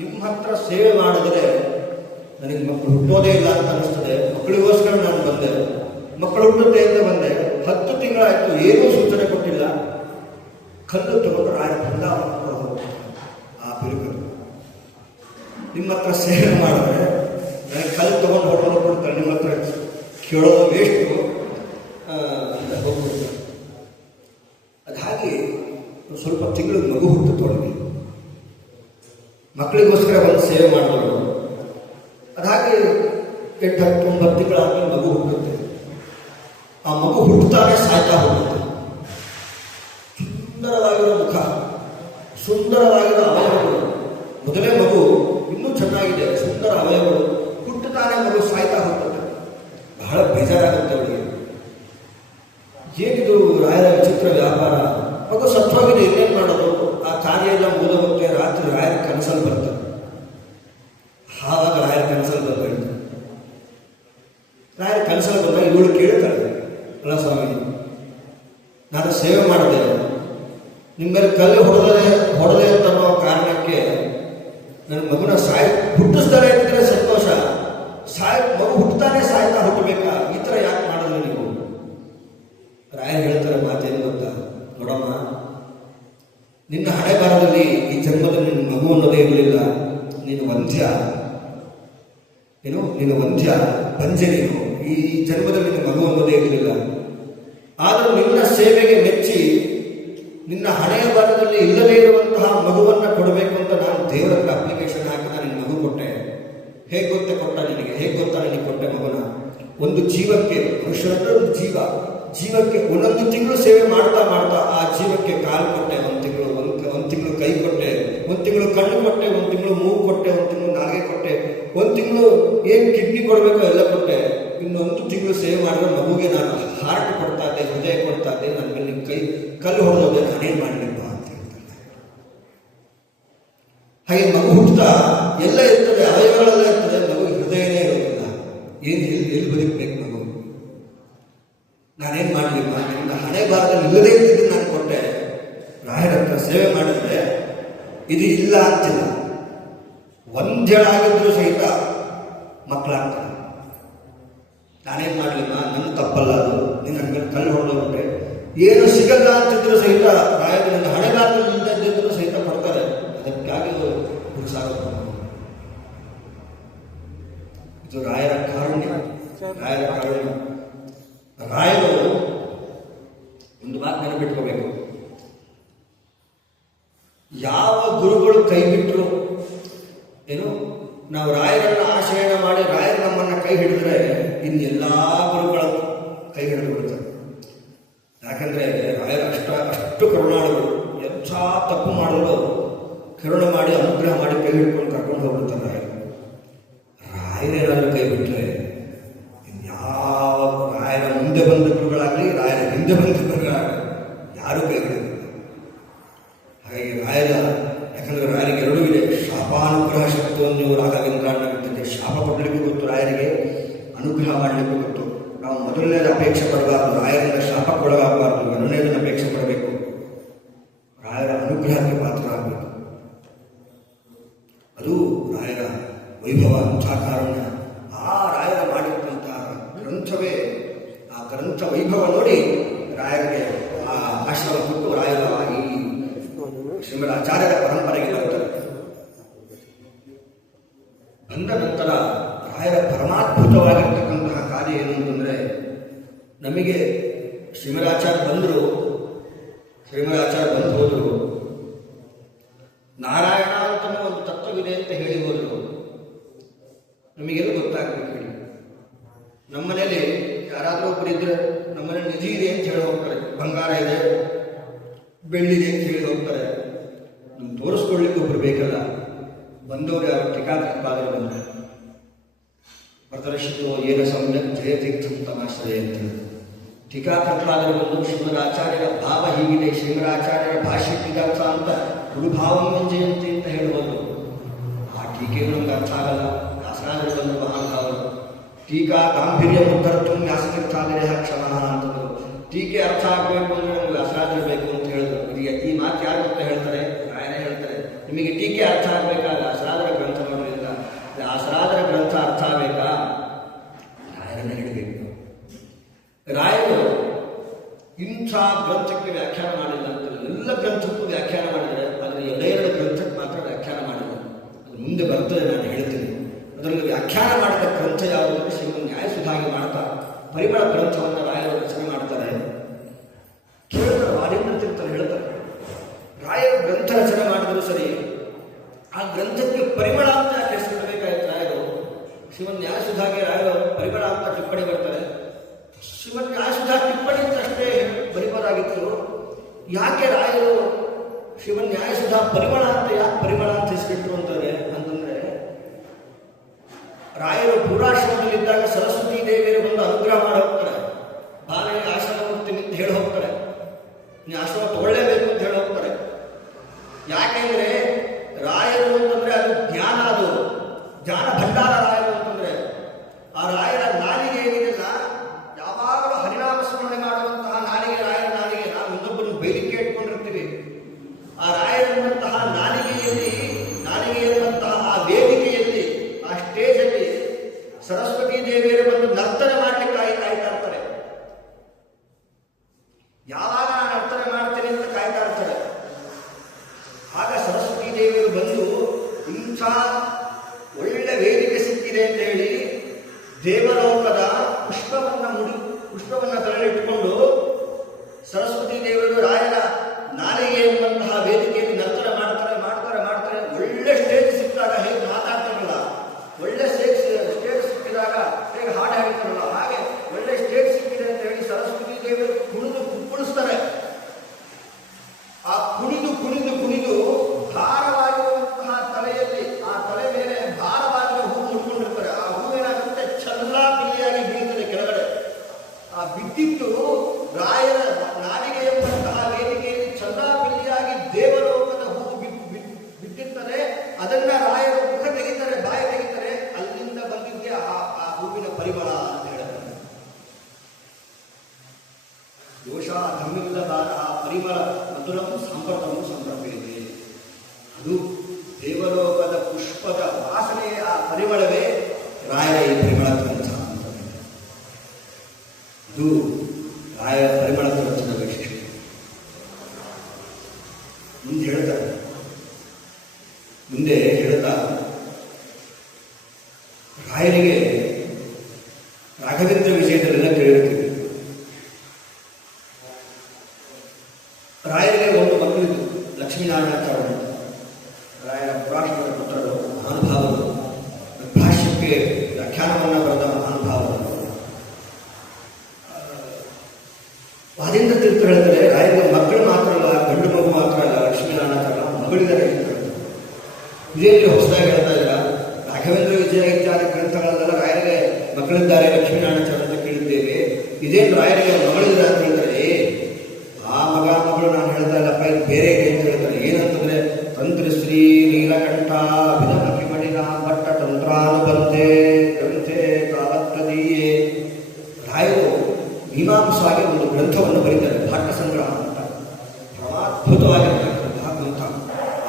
ನಿಮ್ಮ ಹತ್ರ ಸೇವೆ ಮಾಡಿದ್ರೆ ನನಗೆ ಮಕ್ಕಳು ಹುಟ್ಟೋದೇ ಇಲ್ಲ ಅಂತ ಅನಿಸ್ತದೆ. ಮಕ್ಕಳಿಗೋಸ್ಕರ ನಾನು ಬಂದೆ, ಮಕ್ಕಳು ಹುಟ್ಟುತ್ತೆ ಅಂತ ಬಂದೆ. 10 ತಿಂಗಳಾಯ್ತು, ಏನೂ ಸೂಚನೆ ಕೊಟ್ಟಿಲ್ಲ. ಕಲ್ಲು ತಗೊಂಡು ರಾಯ ಬೃಂದಾವನ ಆ ಬಿರುಕು. ನಿಮ್ಮ ಹತ್ರ ಸೇವೆ ಮಾಡಿದ್ರೆ ನನಗೆ ಕಲ್ಲು ತಗೊಂಡು ಹೊರಗೆ ಕೊಡ್ತಾರೆ. ನಿಮ್ಮ ಹತ್ರ ಕೇಳೋದು ವೇಸ್ಟು ಹೋಗ್ಬಿಡ್ತಾರೆ. ಅದು ಹಾಗೆ ಸ್ವಲ್ಪ ತಿಂಗಳು ಮಗು ಹುಟ್ಟುತ್ತೊಳಗೆ ಮಕ್ಕಳಿಗೋಸ್ಕರ ಒಂದು ಸೇವೆ ಮಾಡೋದು. ಅದಾಗಿ 8, 10, 9 ತಿಂಗಳಾದ್ಮೇಲೆ ಮಗು ಹುಟ್ಟುತ್ತೆ. ಆ ಮಗು ಹುಟ್ಟುತ್ತಾನೆ ಸಾಯ್ತಾ ಹೋಗುತ್ತೆ. ಸುಂದರವಾಗಿರೋ ಮುಖ, ಸುಂದರವಾಗಿರೋ ಅವಯವಗಳು. ಮೊದಲೇ ಮಗು ಇನ್ನೂ ಚೆನ್ನಾಗಿದೆ, ಸುಂದರ ಅವಯವಗಳು. ಹುಟ್ಟುತ್ತಾನೆ ಮಗು ಸಾಯ್ತಾ ಹೋಗುತ್ತೆ. ಬಹಳ ಬೇಜಾರಾಗುತ್ತೆ ಅವಳಿಗೆ. ಏನಿದು ರಾಯರ ವಿಚಿತ್ರ ವ್ಯಾಪಾರ? ಮಗು ಸತ್ವಾಗಿದೆ, ಇನ್ನೇನು ಮಾಡೋದು? ಆ ಕಾರ್ಯ ಎಲ್ಲ ಮುಗಿದೋಗುತ್ತೆ. ರಾತ್ರಿ ರಾಯರ ಕನಸಲ್ಲಿ ಬರ್ತಾರೆ. ಆವಾಗ ರಾಯರ ಕನಸಲ್ಲಿ ಬರ್ಬೇಕು. ರಾಯರ ಕನಸಲ್ಲಿ ಬಂದಾಗ ಇವಳು ಕೇಳ್ತಾಳೆ, ಅಲ್ಲ ಸ್ವಾಮಿ, ನಾನು ಸೇವೆ ಮಾಡಿದೆ, ನಿಮ್ಮಲ್ಲಿ ಕಲ್ಲು ಹೊಡೆದೆ ಅಂತ ಅನ್ನೋ ಕಾರಣಕ್ಕೆ ನನ್ನ ಮಗುನ ಹುಟ್ಟಿಸ್ತಾರೆ ಅಂತಂದ್ರೆ ಸಂತೋಷ. ಮಗು ಹುಟ್ಟುತ್ತಾನೆ ಸಾಯ್ತಾ ಹುಟ್ಟಬೇಕಾ? ಈ ಥರ ಯಾಕೆ ಮಾಡಿದ್ರೆ ನೀವು? ರಾಯರು ಹೇಳ್ತಾರೆ ಮಾತೇನು ಗೊತ್ತಾ? ನೋಡಮ್ಮ, ನಿನ್ನ ಹಣೆ ಬಾರದಲ್ಲಿ ಈ ಜನ್ಮದಲ್ಲಿ ನಿನ್ನ ಮಗು ಅನ್ನೋದೇ ಇರಲಿಲ್ಲ. ನೀನು ವಂಧ್ಯ, ನೀನು ವಂಧ್ಯ, ಬಂಜೆ. ನೀನು ಈ ಜನ್ಮದಲ್ಲಿ ನಿನ್ನ ಮಗು ಅನ್ನೋದೇ ಇರಲಿಲ್ಲ. ಆದರೂ ನಿನ್ನ ಸೇವೆಗೆ ಮೆಚ್ಚಿ ನಿನ್ನ ಹಣೆಯ ಬಾರದಲ್ಲಿ ಇಲ್ಲದೇ ಇರುವಂತಹ ಮಗುವನ್ನು ಕೊಡಬೇಕು ಅಂತ ನಾನು ದೇವರ ಹತ್ರ ಅಪ್ಲಿಕೇಶನ್ ಹಾಕಿ ನಾನು ನಿನ್ನ ಮಗು ಕೊಟ್ಟೆ. ಹೇಗೆ ಗೊತ್ತೇ ಕೊಟ್ಟ ನಿನಗೆ? ಹೇಗೆ ಗೊತ್ತಾ ನನಗೆ ಕೊಟ್ಟೆ ಮಗುನ? ಒಂದು ಜೀವಕ್ಕೆ, ಮನುಷ್ಯರಂದ್ರೆ ಒಂದು ಜೀವಕ್ಕೆ 1 ತಿಂಗಳು ಸೇವೆ ಮಾಡ್ತಾ ಆ ಜೀವಕ್ಕೆ ಕಾಲು ಕೊಟ್ಟೆ, 1 ತಿಂಗಳು ಕೈ ಕೊಟ್ಟೆ, 1 ತಿಂಗಳು ಕಣ್ಣು ಕೊಟ್ಟೆ, 1 ತಿಂಗಳು ಮೂಗು ಕೊಟ್ಟೆ, 1 ತಿಂಗಳು ನಾಲಿಗೆ ಕೊಟ್ಟೆ, 1 ತಿಂಗಳು ಏನು ಕಿಡ್ನಿ ಕೊಡಬೇಕೋ ಎಲ್ಲ ಕೊಟ್ಟೆ. ಇನ್ನೊಂದು ತಿಂಗಳು ಸೇವೆ ಮಾಡಿದ್ರೆ ಮಗುಗೆ ನಾನು ಹಾರ್ಟ್ ಕೊಡ್ತಾ ಇದ್ದೆ, ಹೃದಯ ಕೊಡ್ತಾ ಇದ್ದೆ. ನನ್ನ ಮೇಲೆ ನಿಮ್ಮ ಕೈ ಕಲ್ಲು ಹೊಡೆದೋದೆ, ನಾನೇನು ಮಾಡಲಿಪ್ಪ ಅಂತ ಹೇಳ್ತಾರೆ. ಹಾಗೆ ಮಗು ಹುಟ್ಟುತ್ತಾ ಎಲ್ಲ ಇರ್ತದೆ, ಅವಯವಗಳೆಲ್ಲ ಇರ್ತದೆ, ಮಗು ಹೃದಯನೇ ಇರೋದಿಲ್ಲ. ಎಲ್ಲಿ ಬದುಕಬೇಕು ಮಗು? ನಾನೇನು ಮಾಡಲಿಪ್ಪ? ನಿನ್ನ ಹಣೆ ಬಾರದಲ್ಲಿ ಇಲ್ಲದೇ ಇದ್ದಿದ್ದು ನಾನು ಕೊಟ್ಟೆ. ರಾಯರ ಹತ್ರ ಸೇವೆ ಮಾಡಿದ್ರೆ ಇದು ಇಲ್ಲ ಅಂತಿಲ್ಲ. ಒಂದೇಳಾಗಿದ್ರು ಸಹಿತ ಮಕ್ಕಳಾಗ್ತಾರೆ. ನಾನೇನು ಮಾಡಲಿಲ್ಲ, ನನ್ನ ತಪ್ಪಲ್ಲ ಅದು. ನೀನು ನನ್ನ ಮೇಲೆ ಕಲ್ಲು ಹೊಡೆದೋಗ್ಬಿಟ್ರೆ ಏನು ಸಿಗಲ್ಲ ಅಂತಿದ್ರು ಸಹಿತ ರಾಯರು ನನ್ನ ಹಣೆಗಾರದಲ್ಲಿ ಇಲ್ಲದಿದ್ದರೂ ಸಹಿತ ಕೊಡ್ತಾರೆ. ಇದು ರಾಯರ ಕಾರುಣ್ಯ. ರಾಯರ ಕಾರುಣ್ಯ. ರಾಯರು ಒಂದು ಮಾತು ನೆನಪಿಟ್ಕೋಬೇಕು. ಯಾವ ಗುರುಗಳು ಕೈ ಬಿಟ್ಟರು ಏನು, ನಾವು ರಾಯರನ್ನ ಆಶ್ರಯಣ ಮಾಡಿ ರಾಯರು ನಮ್ಮನ್ನ ಕೈ ಹಿಡಿದ್ರೆ ಇನ್ನೆಲ್ಲ ಗುರುಗಳ ಕೈ ಹಿಡಿದು ಬಿಡ್ತಾರೆ. ಯಾಕಂದ್ರೆ ರಾಯರು ಅಷ್ಟು ಕರುಣಾಳುಗಳು. ಎಂಥ ತಪ್ಪು ಮಾಡಲು ಕರುಣೆ ಮಾಡಿ ಅನುಗ್ರಹ ಮಾಡಿ ಕೈ ಹಿಡ್ಕೊಂಡು ಕರ್ಕೊಂಡು ಹೋಗ್ಬಿಡ್ತಾರೆ ರಾಯರು. ರಾಯರೇನಾದ್ರೂ ಕೈ ಬಿಟ್ಟರೆ ಇನ್ಯಾವ ರಾಯರ ಮುಂದೆ ಬಂದ ಗುರುಗಳಾಗಲಿ ರಾಯರ ಹಿಂದೆ ಬಂದ ಗುರುಗಳಾಗಲಿ ಯಾರೂ ಕೈ ಹಿಡಿದಿಲ್ಲ. ಹಾಗಾಗಿ ರಾಯರ, ಯಾಕಂದ್ರೆ ರಾಯರಿಗೆ ಎರಡೂ ಇದೆ. ಶಾಪಾನುಗ್ರಹ ಶಬ್ದವನ್ನು ರಾಘವೇಂದ್ರ ಬಿಟ್ಟಿದೆ. ಶಾಪ ಕೊಡಲಿಕ್ಕೂ ಗೊತ್ತು ರಾಯರಿಗೆ, ಅನುಗ್ರಹ ಮಾಡಲಿಕ್ಕೂ ಗೊತ್ತು. ನಾವು ಮೊದಲನೇದು ಅಪೇಕ್ಷೆ ಪಡಬಾರ್ದು, ರಾಯರಿಂದ ಶಾಪಕ್ಕೊಳಗಾಗಬಾರ್ದು. ಎರಡನೇದನ್ನು ಅಪೇಕ್ಷೆ ಪಡಬೇಕು, ರಾಯರ ಅನುಗ್ರಹಕ್ಕೆ ಪಾತ್ರರಾಗಬೇಕು. ಅದು ರಾಯರ ವೈಭವ, ಅಂಥ ಕಾರುಣ್ಯ. ಆ ರಾಯರ ಮಾಡಿರುವಂತಹ ಗ್ರಂಥವೇ, ಆ ಗ್ರಂಥ ವೈಭವ ನೋಡಿ ರಾಯರಿಗೆ ಆ ಆಶ್ರಮ ಕೊಟ್ಟು ರಾಯರ ಈ ಶ್ರೀಮದ್ ಆಚಾರ್ಯರ ಪರಂಪರೆಗೆ ಬರ್ತಾರೆ. ಬಂದ ನಂತರ ರಾಯರ ಪರಮಾದ್ಭುತವಾಗಿರ್ತಕ್ಕಂತಹ ಕಾರ್ಯ ಏನು ಅಂತಂದರೆ, ನಮಗೆ ಶ್ರೀಮದಾಚಾರ್ಯ ಬಂದರು, ಶ್ರೀಮದಾಚಾರ್ಯ ಬಂದು ಹೋದರು. ನಾರಾಯಣ ಅಂತಲೂ ಒಂದು ತತ್ವವಿದೆ ಅಂತ ಹೇಳಿ ಹೋದರು. ನಮಗೆಲ್ಲ ಗೊತ್ತಾಗಬೇಕು ಹೇಳಿ. ನಮ್ಮನೇಲಿ ಯಾರಾದರೂ ಒಬ್ಬರು ಇದ್ರೆ ನಮ್ಮನೇಲಿ ನಿಧಿ ಇದೆ ಅಂತ ಹೇಳಿ ಹೋಗ್ತಾರೆ, ಬಂಗಾರ ಇದೆ ಬೆಳ್ಳಿದೆ ಅಂತ ಹೇಳಿ ಹೋಗ್ತಾರೆ. ನಮ್ಗೆ ತೋರಿಸ್ಕೊಳ್ಳಿಕ್ಕೆ ಒಬ್ರು ಬೇಕಲ್ಲ. ಬಂದವರು ಯಾರು ಟೀಕಾಕೃತ್ಪಾದರು ಬಂದರೆ ಪ್ರದರ್ಶಿತೋ ಏನ ಸಮ್ಯಕ್ ಜಯತೀರ್ಥಂ ತಮಾಶ್ರಯ ಅಂತ. ಟೀಕಾಕೃತ್ಪಾದರು ಬಂದು ಶ್ರೀಮದಾಚಾರ್ಯರ ಭಾವ ಹೀಗಿದೆ, ಶ್ರೀಮದಾಚಾರ್ಯರ ಭಾಷೆ ಟೀಕಾರ್ಥ ಅಂತ ಗುರುಭಾವಂ ಜಯಂತಿ ಅಂತ ಹೇಳಬಹುದು. ಆ ಟೀಕೆಗೂ ನಮ್ಗೆ ಅರ್ಥ ಆಗಲ್ಲ. ವ್ಯಾಸರಾಜರು ಬಂದು ಮಹಾನುಭಾವರು ಟೀಕಾ ಗಾಂಭೀರ್ಯ ಉತ್ತರತ್ವ ವ್ಯಾಸತೀರ್ಥಾದಿರೇಹ ಕ್ಷಮಃ ಅಂತಂದರು. ಟೀಕೆ ಅರ್ಥ ಆಗಬೇಕು ಅಂದರೆ ನಮ್ಗೆ ವ್ಯಾಸರಾಜರು ಬೇಕು ಅಂತ ಹೇಳಿದ್ರು. ಇದು ಈ ಮಾತು ಯಾರು ಅಂತ ಹೇಳ್ತಾರೆ? ರಾಯನೇ ಹೇಳ್ತಾರೆ. ನಿಮಗೆ ಟೀಕೆ ಅರ್ಥ ಆಗಬೇಕಾ? ವ್ಯಾಸರಾಜರ ಗ್ರಂಥ ನೋಡೋದ್ರಿಂದ. ವ್ಯಾಸರಾಜರ ಗ್ರಂಥ ಅರ್ಥ ಆಗಬೇಕಾ? ರಾಯರನ್ನ ಹೇಳಬೇಕು. ರಾಯರು ಇಂಥ ಗ್ರಂಥಕ್ಕೆ ವ್ಯಾಖ್ಯಾನ ಮಾಡಿಲ್ಲ ಅಂತ ಎಲ್ಲ ಗ್ರಂಥಕ್ಕೂ ವ್ಯಾಖ್ಯಾನ ಮಾಡಿದರೆ, ಆದರೆ ಎರಡೆರಡು ಗ್ರಂಥಕ್ಕೆ ಮಾತ್ರ ವ್ಯಾಖ್ಯಾನ ಮಾಡಿಲ್ಲ. ಅದು ಮುಂದೆ ಬರ್ತದೆ, ನಾನು ಹೇಳ್ತೀನಿ. ಅದರಲ್ಲಿ ವ್ಯಾಖ್ಯಾನ ಮಾಡಿದ ಗ್ರಂಥ ಯಾವುದು ಅಂದರೆ ಶ್ರೀಮದ್ ನ್ಯಾಯಸುಧಾಗಿ ಮಾಡ್ತಾ ಪರಿಮಳ ಗ್ರಂಥವನ್ನು ರಾಯರು ರಚನೆ ಮಾಡ್ತಾರೆ. ಕೇಳಿದ್ರೆ ವಾಲಿಂದ್ರ ತೀರ್ಥರು ಹೇಳ್ತಾರೆ, ರಾಯರು ಗ್ರಂಥ ರಚನೆ ಮಾಡಿದ್ರು ಸರಿ, ಆ ಗ್ರಂಥಕ್ಕೆ ಪರಿಮಳ ಅಂತ ಯಾಕೆ ಹೆಸರಿಡಬೇಕಾಯ್ತು ರಾಯರು? ಶ್ರೀಮದ್ ನ್ಯಾಯಸುಧಾಗೆ ರಾಯರು ಪರಿಮಳ ಅಂತ ಟಿಪ್ಪಣಿ ಬರ್ತಾರೆ. ಶ್ರೀಮದ್ ನ್ಯಾಯಸುಧಾ ಟಿಪ್ಪಣಿ ಅಂತ ಅಷ್ಟೇ ಬರಿಬೋದಾಗಿತ್ತು. ಯಾಕೆ ರಾಯರು ಶ್ರೀಮದ್ ನ್ಯಾಯಸುಧಾ ಪರಿಮಳ ಅಂತ ಯಾಕೆ ಪರಿಮಳ ಅಂತ ಹೆಸರಿಟ್ರು ಅಂತಂದ್ರೆ ರಾಯರು ಪೂರ್ವಾಶ್ರಮದಲ್ಲಿದ್ದಾಗ ಸರಸ್ವತೀ ದೇವಿಯರು ಬಂದು ಅನುಗ್ರಹ ಮಾಡಿ ಹೋಗ್ತಾರೆ. ಬಾನೇ ಆಶ್ರಮ ಹೋಗ್ತೀನಿ ಅಂತ ಹೇಳಿ ಹೋಗ್ತಾರೆ. ನೀವು ಆಶ್ರಮ ತಗೊಳ್ಳೇಬೇಕು ಅಂತ ಹೇಳಿ ಹೋಗ್ತಾರೆ. ಯಾಕೆಂದ್ರೆ ರಾಯರು ಅಂತಂದ್ರೆ ಅದು ಜ್ಞಾನ, ಅದು ಜ್ಞಾನ ಭಂಡಾರ. ರಾಯರು ಅಂತಂದ್ರೆ ಆ ರಾಯರ ನಾಲಿಗೆ ಏನಿದೆಲ್ಲ ಯಾವಾಗಲೂ ಹರಿನಾಮ ಸ್ಮರಣೆ ಮಾಡುವಂತಹ ನಾಲಿಗೆ ರಾಯರ ನಾಲಿಗೆ. ನಾವು ಇನ್ನೊಬ್ಬರನ್ನು ಬೇಡಿಕೆ ಇಟ್ಕೊಂಡಿರ್ತೀವಿ. ಆ ರಾಯರಂತಹ ನಾಲಿಗೆಯಲ್ಲಿ, ನಾಲಿಗೆ ಎನ್ನುವಂತಹ ಆ ವೇದಿಕೆಯಲ್ಲಿ, ಆ ಸ್ಟೇಜಲ್ಲಿ ಸರಸ್ವತೀ ದೇವಿಯರು ಬಂದು ನರ್ತನೆ ಮಾಡಲಿಕ್ಕೆ ಕಾಯ್ತಾ ಇರ್ತಾರೆ. ಯಾವಾಗ ನಾನು ನರ್ತನೆ ಮಾಡ್ತೇನೆ ಅಂತ ಕಾಯ್ತಾ ಇರ್ತಾರೆ. ಆಗ ಸರಸ್ವತೀ ದೇವಿಯರು ಬಂದು ಇಂಥ ಒಳ್ಳೆ ವೇದಿಕೆ ಸಿಕ್ಕಿದೆ ಅಂತ ಹೇಳಿ ದೇವಲೋಕದ ಪುಷ್ಪವನ್ನ ತಲೆಯಿಟ್ಟುಕೊಂಡು ಸರಸ್ವತೀ ದೇವಿಯರು ರಾಯರ ನಾಲಿಗೆ ಎಂಬಂತಹ ವೇದಿಕೆಯಲ್ಲಿ ನರ್ತನೆ ಮಾಡ್ತಾರೆ. ಒಳ್ಳೆ ಸ್ಟೇಜ್ ಸಿಕ್ಕಿದಾಗ ಹೇಗೆ ಮಾತಾಡ್ತಾರಲ್ಲ, ಒಳ್ಳೆ ಸ್ಟೇಜ್ ಸಿಕ್ಕಿದಾಗ ಹೇಗೆ ಹಾಡು ಹೇಳ್ತಾರಲ್ಲ, ಹಾಗೆ ಒಳ್ಳೆ ಸ್ಟೇಜ್ ಸಿಕ್ಕಿದೆ ಅಂತ ಹೇಳಿ ಸರಸ್ವತೀ ದೇವಿಯರು ಕುಣಿದು ಕುಪ್ಪಳಿಸ್ತಾರೆ. ಆ ಕುಣಿದು ಭಾರವಾಗಿರುವಂತಹ ತಲೆಯಲ್ಲಿ, ಆ ತಲೆ ಮೇಲೆ ಭಾರವಾಗಿರುವ ಹೂ ಮುಡ್ಕೊಂಡಿರ್ತಾರೆ. ಆ ಹೂ ಏನಾಗುತ್ತೆ, ಚಲ್ಲಾಪಿಲ್ಲಿಯಾಗಿ ಬೀಳ್ತದೆ ಕೆಳಗಡೆ. ಆ ಬಿದ್ದಿದ್ದು ರಾಯರ ನಾಲಿಗೆ ಎಂಬಂತಹ ವೇದಿಕೆಯಲ್ಲಿ ಚಲ್ಲಾಪಿಲ್ಲಿಯಾಗಿ ದೇವಲೋಕದ ಹೂ ಬಿದ್ದಿರ್ತದೆ. ಅದನ್ನ ರಾಯರು ಮುಖ ತೆಗಿತಾರೆ, ಬಾಯಿ ತೆಗಿತಾರೆ. ಅಲ್ಲಿಂದ ಬಂದಿದ್ದೆ ಆ ಹೂವಿನ ಪರಿಮಳ ಅಂತ ಹೇಳ್ತಾರೆ. ದೋಷ ಧಮ್ಮಿಲ್ಲದ ಆ ಪರಿಮಳ ಮಧುರಂ ಸಂಪ್ರತಮು ಸಂಪ್ರಪಿದೆ. ಅದು ದೇವಲೋಕದ ಪುಷ್ಪದ ವಾಸನೆ, ಆ ಪರಿಮಳವೇ ರಾಯರ ಈ ಪರಿಮಳ ಗ್ರಂಥ ಅಂತ. ಇದು ರಾಯರ ಪರಿಮಳ ಗ್ರಂಥದ ವೈಶಿಷ್ಟ್ಯ. ಮುಂದೆ ಹೇಳ್ತಾ ರಾಯರಿಗೆ ರಾಯರ ಪುರಾಣದ ಪುತ್ರರು ಮಹಾನುಭಾವರು, ಭಾಷ್ಯಕ್ಕೆ ವ್ಯಾಖ್ಯಾನವನ್ನು ಬರೆದ ಮಹಾನುಭಾವರು. ವಾದೀಂದ್ರ ತೀರ್ಥ ಹೇಳಿದರೆ ರಾಯರ ಮಕ್ಕಳು ಮಾತ್ರ ಅಲ್ಲ, ಗಂಡು ಮಗು ಮಾತ್ರ ಅಲ್ಲ, ಲಕ್ಷ್ಮೀನಾರಾಯಣ ಮಗಳಿದ್ದಾರೆ. ಇದೇನು ಹೊಸದಾಗಿ ಹೇಳ್ತಾ ಇದ್ರ? ರಾಘವೇಂದ್ರ ವಿಜಯ ಇತ್ಯಾದಿ ಗ್ರಂಥಗಳಲ್ಲೆಲ್ಲ ರಾಯರಿಗೆ ಮಕ್ಕಳಿದ್ದಾರೆ ಲಕ್ಷ್ಮೀನಾರಾಯಣ ಅಂತ ಕೇಳಿದ್ದೇವೆ. ಇದೇನು ರಾಯರಿಗೆ ಮಗಳಿದ್ದಾರೆ ಅಂತ ಹೇಳ್ತಾರೆ. ಆ ಮಗಳು ನಾನು ಹೇಳ್ತಾ ಇಲ್ಲಪ್ಪ, ಇದು ಬೇರೆ ಇದೆ ಅಂತ ಹೇಳ್ತಾರೆ. ಏನಂತಂದ್ರೆ ತಂತ್ರಶ್ರೀ ನೀಲಕಂಠ ವಿಧಮಿ ಮಣಿನ ಭಟ್ಟ ತಂತ್ರಾನುಬಂಧೆ ಗ್ರಂಥೆ ಕಾಲತ್ತದೀಯೇ. ರಾಯರು ಮೀಮಾಂಸಾಗಿ ಒಂದು ಗ್ರಂಥವನ್ನು ಬರೀತಾರೆ, ಭಾಟ್ಟ ಸಂಗ್ರಹ ಅಂತ. ಪರಮಾದ್ಭುತವಾಗಿರ್ತಕ್ಕಂತಹ ಗ್ರಂಥ.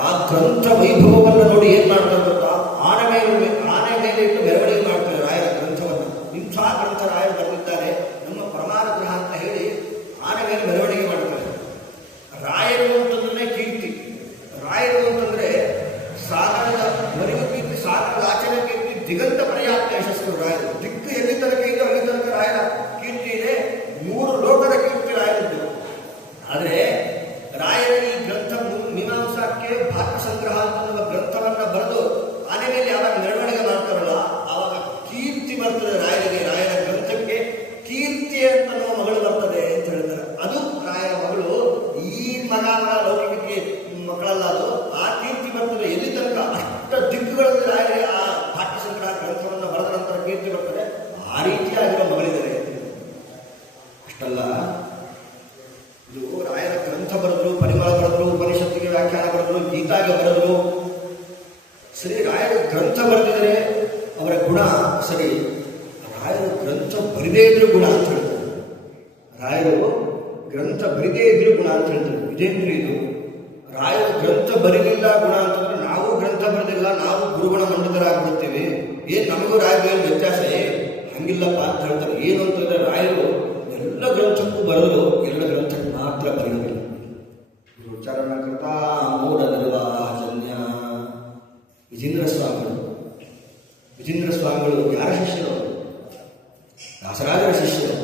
ಆ ಗ್ರಂಥ ವೈಭವವನ್ನು ನೋಡಿ ಏನ್ ಮಾಡ್ತಾರೆ ಗೊತ್ತಾ? ಆನೆ ಮೇಲೆ ಇಟ್ಟು ಮೆರವಣಿಗೆ ಮಾಡ್ತಾರೆ ರಾಯರ ಗ್ರಂಥವನ್ನು. ಇಂಥ ಗ್ರಂಥ ರಾಯರು ಬರೆದಿದ್ದಾರೆ, ನಮ್ಮ ಪರಮಾನುಗ್ರಹ ಅಂತ ಹೇಳಿ ಆನೆ ಮೇಲೆ ಮೆರವಣಿಗೆ ಮಾಡ್ತಾರೆ. ರಾಯರು ಅಂತಂದ್ರೆ ಕೀರ್ತಿ, ರಾಯರು ಅಂತಂದ್ರೆ ಸಾಗರದ ಮರಿವು ಕೀರ್ತಿ, ಸಾಗರದ ಆಚರಣೆ ಕೀರ್ತಿ, ದಿಗಂತ ಪರ್ಯಾಪ್ತ ಯಶಸ್ಸು ರಾಯರು. ದಿಕ್ಕು ಎಲ್ಲಿ ತನಕ ಇದೆ ಅಲ್ಲಿ ತನಕ ರಾಯರ ಕೀರ್ತಿ ಇದೆ. 3 ಲೋಕದ ಕೀರ್ತಿ ರಾಯರದ್ದು. ಆದರೆ ರಾಯರ ಈ ಗ್ರಂಥ ಮೀಮಾಂಸಾಕ್ಕೆ ಭಾಟ್ಟ ಸಂಗ್ರಹ ಅಂತ ಗ್ರಂಥವನ್ನ ಬರೆದು ಆನೆ ಮೇಲೆ ಯಾವಾಗ ಮೆರವಣಿಗೆ ಮಾಡ್ತಾರಲ್ಲ ಆವಾಗ ಕೀರ್ತಿ ಬರ್ತದೆ ರಾಯರಿಗೆ. ರಾಯರ ಗ್ರಂಥಕ್ಕೆ ಕೀರ್ತಿ ಅಂತ ಮಗಳು ಬರ್ತದೆ ಅಂತ ಹೇಳ್ತಾರೆ. ಅದು ರಾಯರ ಮಗಳು. ಈ ಮಗ ಲೌಕಿಕಕ್ಕೆ ಮಕ್ಕಳಲ್ಲ, ಅದು ಆ ಕೀರ್ತಿ ಬರ್ತದೆ ಎಲ್ಲಿ ತನಕ. ಅಷ್ಟ ದಿಕ್ಕುಗಳಲ್ಲಿ ರಾಯರಿಗೆ ಆ ಭಾಟ್ಟ ಸಂಗ್ರಹ ಗ್ರಂಥವನ್ನು ಬರೆದ ನಂತರ ಕೀರ್ತಿ ಬರ್ತದೆ. ಆ ರೀತಿಯಾಗಿರೋ ಮಗಳಿದ್ದಾರೆ. ಅಷ್ಟಲ್ಲ, ಇದು ರಾಯರ ಗ್ರಂಥ ಬರೆದ್ರು, ಪರಿಮಳ ಬರೆದ್ರು, ಉಪನಿಷತ್ತಿಗೆ ವ್ಯಾಖ್ಯಾನ ಬರೆದ್ರು, ಗೀತಾಗೆ ಬರೆದ್ರು. ಸರಿ, ರಾಯರು ಗ್ರಂಥ ಬರೆದಿದ್ದಾರೆ, ಅವರ ಗುಣ ಸರಿ. ರಾಯರು ಗ್ರಂಥ ಬರಿದೇ ಇದ್ರು ಗುಣ ಅಂತ ಹೇಳ್ತಾರೆ. ರಾಯರು ಗ್ರಂಥ ಬರಿದೇ ಇದ್ರು ಗುಣ ಅಂತ ಹೇಳ್ತಾರೆ. ಇದೇನ್ರಿ ಇದು? ರಾಯರು ಗ್ರಂಥ ಬರೀಲಿಲ್ಲ ಗುಣ ಅಂತಂದ್ರೆ ನಾವು ಗ್ರಂಥ ಬರೆದಿಲ್ಲ, ನಾವು ಗುರುಗುಣ ಮಂಡಿತರಾಗ್ಬಿಡ್ತೀವಿ. ನಮಗೂ ರಾಯರು ವ್ಯತ್ಯಾಸ ಹಂಗಿಲ್ಲಪ್ಪ ಅಂತ ಹೇಳ್ತಾರೆ. ಏನು ಅಂತಂದ್ರೆ ರಾಯರು ಎಲ್ಲ ಗ್ರಂಥಕ್ಕೂ ಬರೆದ್ರು, ಎಲ್ಲ ಗ್ರಂಥಕ್ಕೆ ಮಾತ್ರ ಬರೆಯೋದಿಲ್ಲ. ಚರಣಕೃತ ಮೂಢ ನಿರ್ವಾಹಜನ್ಯ. ವಿಜೇಂದ್ರ ಸ್ವಾಮಿಗಳು ಯಾರ ಶಿಷ್ಯರು? ದಾಸರಾಜರ ಶಿಷ್ಯರು.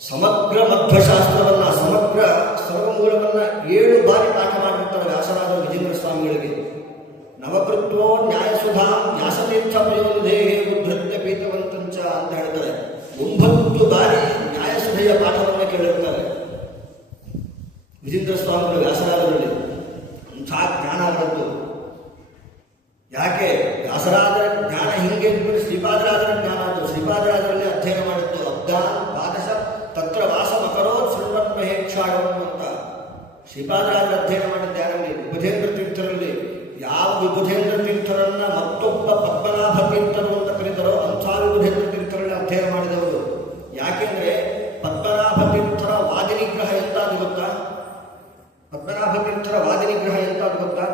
ಸಮಗ್ರ ಮಧ್ವಶಾಸ್ತ್ರವನ್ನ, ಸಮಗ್ರ ಸರ್ವಮೂಲವನ್ನ 7 ಬಾರಿ ಪಾಠ ಮಾಡಿರ್ತಾರೆ ವ್ಯಾಸರಾಜ ವಿಜೇಂದ್ರ ಸ್ವಾಮಿಗಳಿಗೆ. ನವಕೃತ್ವೋ ನ್ಯಾಯಸುಧಾ ನ್ಯಾಸತೀರ್ಥ ಪ್ರಯೋದೇಹೇ ಉದ್ಧತ್ಯ ಪೀತವಂತಂಚ ಅಂತ ಹೇಳ್ತಾರೆ. 9 ಬಾರಿ ನ್ಯಾಯಸುಧೆಯ ಪಾಠವನ್ನು ಕೇಳಿರ್ತಾರೆ ವಿಜೇಂದ್ರ ಸ್ವಾಮಿಗಳು ವ್ಯಾಸರಾಜರಲ್ಲಿ. ಅಂಥ ಜ್ಞಾನ ಅವರದ್ದು. ಯಾಕೆ ವ್ಯಾಸರಾಜರ ಜ್ಞಾನ ಹಿಂಗೆ ಬಿಟ್ಟು ಶ್ರೀಪಾದರಾಜರ ಜ್ಞಾನ ಅದು. ಶ್ರೀಪಾದರಾಜರಲ್ಲಿ ಅಧ್ಯಯನ ಮಾಡಿದ್ದು. ಅಬ್ದಾನ್ ಪಾದಶ ತತ್ರ ವಾಸ ಮಕರೋ ಶೃಣ್ವನ್ಮಹೇಕ್ಷಾಗಂ ಅಂತ ಶ್ರೀಪಾದರಾಜರ ಅಧ್ಯಯನ ಮಾಡಿದ್ದು ಯಾರಲ್ಲಿ? ವಿಬುಧೇಂದ್ರ ತೀರ್ಥರಲ್ಲಿ. ಯಾವ ವಿಬುಧೇಂದ್ರ ತೀರ್ಥರನ್ನ ಮತ್ತೊಬ್ಬ ಪದ್ಮನಾಭ ತೀರ್ಥರು ಅಂತ ಕರೀತಾರೋ ಅಂಥ ವಿಬುಧೇಂದ್ರ ತೀರ್ಥರಲ್ಲಿ ಅಧ್ಯಯನ ಮಾಡಿದವರು. ಯಾಕೆಂದ್ರೆ ಪದ್ಮನಾಭ ತೀರ್ಥರ ವಾದಿನಿಗ್ರಹ ಎಂತಾದ್ರು ಗೊತ್ತಾ? ಪದ್ಮನಾಭ ತೀರ್ಥರ ವಾದಿನಿಗ್ರಹ ಎಂತಾದ್ರು ಗೊತ್ತಾ?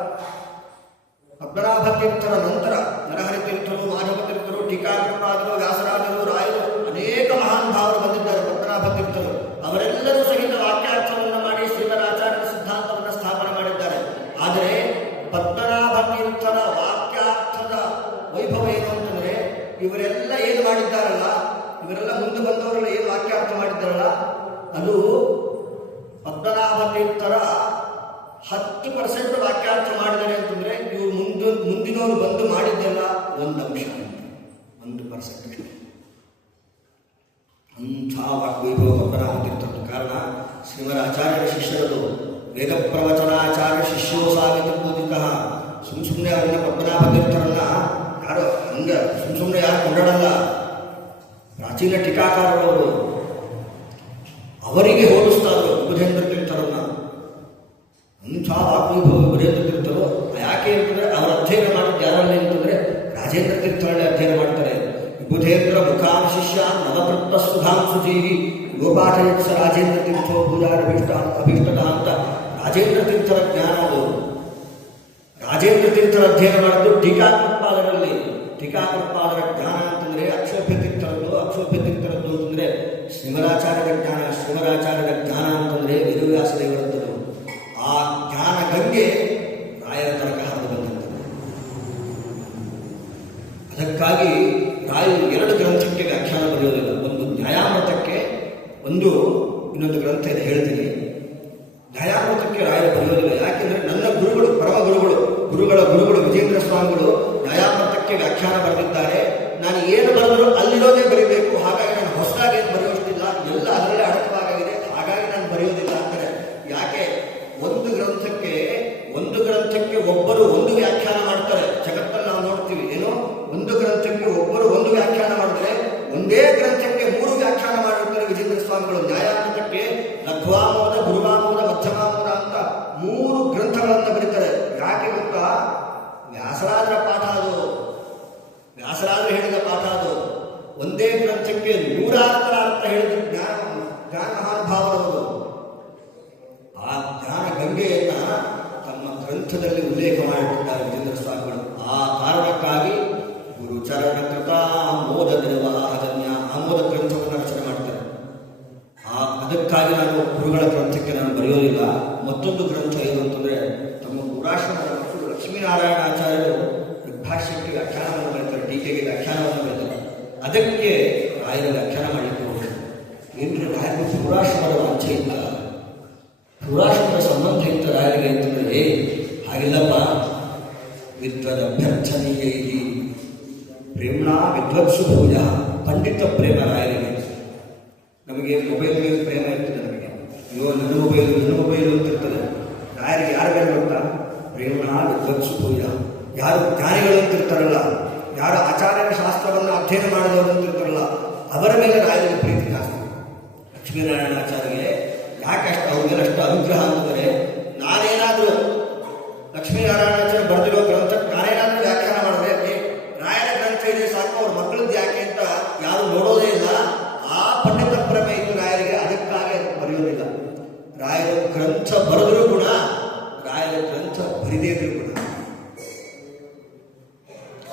ಪದ್ಮನಾಭ ತೀರ್ಥರ ನಂತರ ನರಹರಿ ತೀರ್ಥರು, ಮಾಧವ ತೀರ್ಥರು, ಟೀಕಾಕೃತರಾದರು, ವ್ಯಾಸರಾಜರು, ರಾಯರು, ಅನೇಕ ಮಹಾನ್ ಭಾವರು ಬಂದಿದ್ದಾರೆ. ಪದ್ಮನಾಭ ತೀರ್ಥರು ಅವರೆಲ್ಲರೂ ಸಹಿತ ವಾಕ್ಯಾರ್ಥವನ್ನು ಮಾಡಿ ಶ್ರೀಮದಾಚಾರ್ಯರ ಸಿದ್ಧಾಂತವನ್ನು ಸ್ಥಾಪನೆ ಮಾಡಿದ್ದಾರೆ. ಆದರೆ ಪದ್ಮನಾಭ ತೀರ್ಥರ ವಾಕ್ಯಾರ್ಥದ ವೈಭವ ಏನು ಅಂತಂದ್ರೆ, ಇವರೆಲ್ಲ ಏನು ಮಾಡಿದ್ದಾರಲ್ಲ, ಇವರೆಲ್ಲ ಮುಂದೆ ಬಂದವರೆಲ್ಲ ಏನು ವಾಕ್ಯಾರ್ಥ ಮಾಡಿದ್ದಾರಲ್ಲ, ಅದು ಪದ್ಮನಾಭ ತೀರ್ಥರ 10% ವಾಕ್ಯಾರ್ಥ ಮಾಡಿದ್ದಾರೆ ಅಂತಂದ್ರೆ, ಇವು ಮುಂದಿನವರು ಬಂದು ಮಾಡಿದ್ದೆಲ್ಲ 1% 1%. ಅಂಥ ವಾಗ್ವೈಭವ ಪದ್ಮನಾಭ ತೀರ್ಥರ ಕಾರಣ ಶ್ರೀಮದಾಚಾರ್ಯರ ಶಿಷ್ಯರದು. ವೇದ ಪ್ರವಚನಾಚಾರ್ಯ ಶಿಷ್ಯೋ ಸಾವಿತ ಬೋಧಿತ. ಸುಮ್ಮನೆ ಅವರನ್ನ ಪದ್ಮನಾಭ ತೀರ್ಥರನ್ನ ಯಾರು ಹಂಗ ಸುಮ್ಮನೆ ಯಾರು ಕೊಂಡಾಡಲ್ಲ. ಪ್ರಾಚೀನ ಟೀಕಾಕಾರರವರು ಅವರಿಗೆ ಹೋಲಿಸ್ತಾರೆ ವಿಬುಧೇಂದ್ರ ತೀರ್ಥರನ್ನ. ಅಂಥ ವಾಗ್ವೈಭವ ವಿಬುಧೇಂದ್ರ ತೀರ್ಥರು. ಯಾಕೆ ಅಂತಂದ್ರೆ ಅವರ ಅಧ್ಯಯನ ಮಾಡಿದ್ದು ಯಾರಲ್ಲಿ ಅಂತಂದ್ರೆ ರಾಜೇಂದ್ರ ತೀರ್ಥರನ್ನೇ ಅಧ್ಯಯನ ಮಾಡ್ತಾರೆ. ವಿಬುಧೇಂದ್ರ ಮುಖಾಂ ಶಿಷ್ಯ ನವಕೃತ ಸುಧಾಂ ಸುಜೀವಿ ಗೋಪಾಠಯತ್ಸ ರಾಜೇಂದ್ರ ತೀರ್ಥೋ ಅಭೀಷ್ಟದ ಅಂತ ರಾಜೇಂದ್ರ ತೀರ್ಥರ ಜ್ಞಾನ ಅದು. ರಾಜೇಂದ್ರ ತೀರ್ಥರ ಅಧ್ಯಯನ ಮಾಡಿದ್ದು ಟೀಕಾಕೃತ್ಪಾದರಲ್ಲಿ. ಟೀಕಾಕೃತ್ಪಾದರ ಜ್ಞಾನ ಅಂತಂದ್ರೆ ಅಕ್ಷೋಭ್ಯ ತೀರ್ಥರದ್ದು. ಅಕ್ಷೋಭ್ಯ ತೀರ್ಥರದ್ದು ಅಂತಂದ್ರೆ ಶ್ರೀಮದಾಚಾರ್ಯರ ಜ್ಞಾನ. ಶ್ರೀಮದಾಚಾರ್ಯರ ಜ್ಞಾನ ಅಂತಂದ್ರೆ ವೇದವ್ಯಾಸ ದೇವರದ್ದು. ಆ ಜ್ಞಾನ ಗಂಗೆ ರಾಯರ ತನಕ ಹರಿದು ಬಂದಿರ್ತದೆ. ಅದಕ್ಕಾಗಿ ರಾಯರು 2 ಗ್ರಂಥಕ್ಕೆ ವ್ಯಾಖ್ಯಾನ ಬರೆಯೋದಿಲ್ಲ. ಒಂದು ನ್ಯಾಯಾಮೃತಕ್ಕೆ, ಒಂದು ಇನ್ನೊಂದು ಗ್ರಂಥ ಇದೆ ಹೇಳ್ತೀನಿ. ನ್ಯಾಯಾಮೃತಕ್ಕೆ ರಾಯರು ಬರೆಯೋದಿಲ್ಲ. ಯಾಕೆಂದ್ರೆ ನನ್ನ ಗುರುಗಳು, ಪರಮ ಗುರುಗಳ ವಾಕ್ಯಕ್ಕೆ ವ್ಯಾಖ್ಯಾನ ಬರೆದಿದ್ದಾರೆ. ನಾನು ಏನು ಬರೆದರೂ ಅಲ್ಲಿರೋದೇ ಬರೀಬೇಕು, ಹಾಗಾಗಿ ನಾನು ಹೊಸದಾಗಿ ಏನು ಬರೆಯೋಷ್ಟಿಲ್ಲ, ಎಲ್ಲ ಅದರಲ್ಲೇ ಅಡಕವಾಗಿದೆ, ಹಾಗಾಗಿ ನಾನು ಬರೆಯೋದಿಲ್ಲ ಅಂತಾರೆ. ಯಾಕೆ? ಒಂದು ಗ್ರಂಥಕ್ಕೆ ಒಬ್ಬರು ಒಂದು ವ್ಯಾಖ್ಯಾನ ಮಾಡ್ತಾರೆ. ಜಗತ್ತಲ್ಲಿ ನಾವು ನೋಡ್ತೀವಿ, ಏನೋ ಒಂದು ಗ್ರಂಥಕ್ಕೆ ಒಬ್ಬರು ಒಂದು ವ್ಯಾಖ್ಯಾನ ಮಾಡಿದ್ರೆ ಒಂದೇ ಗ್ರಂಥಕ್ಕೆ 3 ವ್ಯಾಖ್ಯಾನ ಮಾಡಿರ್ತಾರೆ ವಿಜೇಂದ್ರ ಸ್ವಾಮಿಗಳು. ನ್ಯಾಯಾಮೃತಕ್ಕೆ ಲಘ್ವಾಮೋದ, ಗುರುವಾಮೋದ, ಮಧ್ಯಮಾಮೋದ ಅಂತ 3 ಗ್ರಂಥಗಳನ್ನು ಬರೀತಾರೆ. ಯಾಕೆ ಗೊತ್ತಾ? ವ್ಯಾಸರಾಜರ ಪಾಠ ಅದು, ವ್ಯಾಸರಾಜರು ಹೇಳಿದ ಪಾಠ ಅದು. ಒಂದೇ ಗ್ರಂಥಕ್ಕೆ 100 ಅರ್ಥ ಹೇಳಿದ ಜ್ಞಾನ ಮಹಾನುಭಾವರವರು ಆ ಜ್ಞಾನ ಗಂಗೆಯನ್ನ ತಮ್ಮ ಗ್ರಂಥದಲ್ಲಿ ಉಲ್ಲೇಖ ಮಾಡಿಟ್ಟಿದ್ದಾರೆ ವಿಜೇಂದ್ರ ಸ್ವಾಮಿಗಳು. ಆ ಕಾರಣಕ್ಕಾಗಿ ಗುರುಚರಣ ಕೃತ ಆಮೋದ ನಿರ್ವಾಹಜನ್ಯ ಆಮೋದ ಗ್ರಂಥವನ್ನು ರಚನೆ ಮಾಡ್ತಾರೆ. ಅದಕ್ಕಾಗಿ ನಾನು ಗುರುಗಳ ಗ್ರಂಥಕ್ಕೆ ನಾನು ಬರೆಯೋದಿಲ್ಲ. ಮತ್ತೊಂದು ಗ್ರಂಥ ಏನು ಅಂತಂದ್ರೆ, ತಮ್ಮ ಪುರಾಶ್ರಮದ ಲಕ್ಷ್ಮೀನಾರಾಯಣಾಚಾರ್ಯರು ಭಾಷ್ಯಕ್ಕೆ ವ್ಯಾಖ್ಯಾನವನ್ನು ಬರೀತಾರೆ, ಟೀಕೆಗೆ ವ್ಯಾಖ್ಯಾನವನ್ನು ಬರೀತಾರೆ. ಅದಕ್ಕೆ ರಾಯರ ವ್ಯಾಖ್ಯಾನ ಮಾಡಿಕೊಂಡು ಏನ್ರಿ ರಾಯರಿಗೆ ಪುರಾಶ್ರಮದ ವಾಂಛೆ ಇಲ್ಲ, ಪುರಾಶ್ರಮದ ಸಂಬಂಧ ಇತ್ತು ರಾಯರಿಗೆ ಅಂತಂದ್ರೆ, ಹಾಗಿಲ್ಲಪ್ಪ, ವಿದ್ವದ್ ಅಭ್ಯರ್ಥನೀಯ ಪ್ರೇಮ್ಣ ವಿದ್ವತ್ಸು ಭೂಜ, ಪಂಡಿತ ಪ್ರೇಮ ರಾಯರಿಗೆ. ನಮಗೆ ಮೊಬೈಲ್ ಮೇಲೆ ಪ್ರೇಮ ಇರ್ತದೆ, ನಮಗೆ ಅಯ್ಯೋ ನನ್ನ ಮೊಬೈಲು ಅಂತ ಇರ್ತದೆ. ರಾಯರಿಗೆ ಯಾರು ಬೇರೆ ಗೊತ್ತಾ? ಪ್ರೇಮ್ಣ ವಿದ್ವತ್ಸು ಭೂಜ. ಯಾರು ಜ್ಞಾನಿಗಳು ಅಂತಿರ್ತಾರಲ್ಲ, ಯಾರು ಆಚಾರ್ಯರ ಶಾಸ್ತ್ರವನ್ನು ಅಧ್ಯಯನ ಮಾಡಿದವರು ಅಂತಿರ್ತಾರಲ್ಲ, ಅವರ ಮೇಲೆ ರಾಯರಿಗೆ ಪ್ರೀತಿ ಜಾಸ್ತಿ. ಲಕ್ಷ್ಮೀನಾರಾಯಣಾಚಾರ್ಯರಿಗೆ ಯಾಕೆ ಅವ್ರ ಮೇಲೆ ಅಷ್ಟು ಅನುಗ್ರಹ ಅಂದರೆ, ನಾನೇನಾದರೂ ಲಕ್ಷ್ಮೀನಾರಾಯಣಾಚಾರ್ಯ ಬರೆದಿರೋ ಗ್ರಂಥಕ್ಕೆ ನಾನೇನಾದರೂ ವ್ಯಾಖ್ಯಾನ ಮಾಡಿದ್ರೆ, ರಾಯರ ಗ್ರಂಥ ಇದೆ ಸಾಕು, ಅವ್ರ ಮಕ್ಕಳದ್ದು ಯಾಕೆ ಅಂತ ಯಾರು ನೋಡೋದೇ ಇಲ್ಲ. ಆ ಪಂಡಿತ ಪ್ರಮೆ ಇತ್ತು ರಾಯರಿಗೆ, ಅದಕ್ಕಾಗಿ ಅದಕ್ಕೆ ಬರೆಯೋದಿಲ್ಲ. ರಾಯರ ಗ್ರಂಥ ಬರೆದರೂ ಗುಣ, ರಾಯರ ಗ್ರಂಥ ಬರಿದೇದ್ರು ಗುಣ.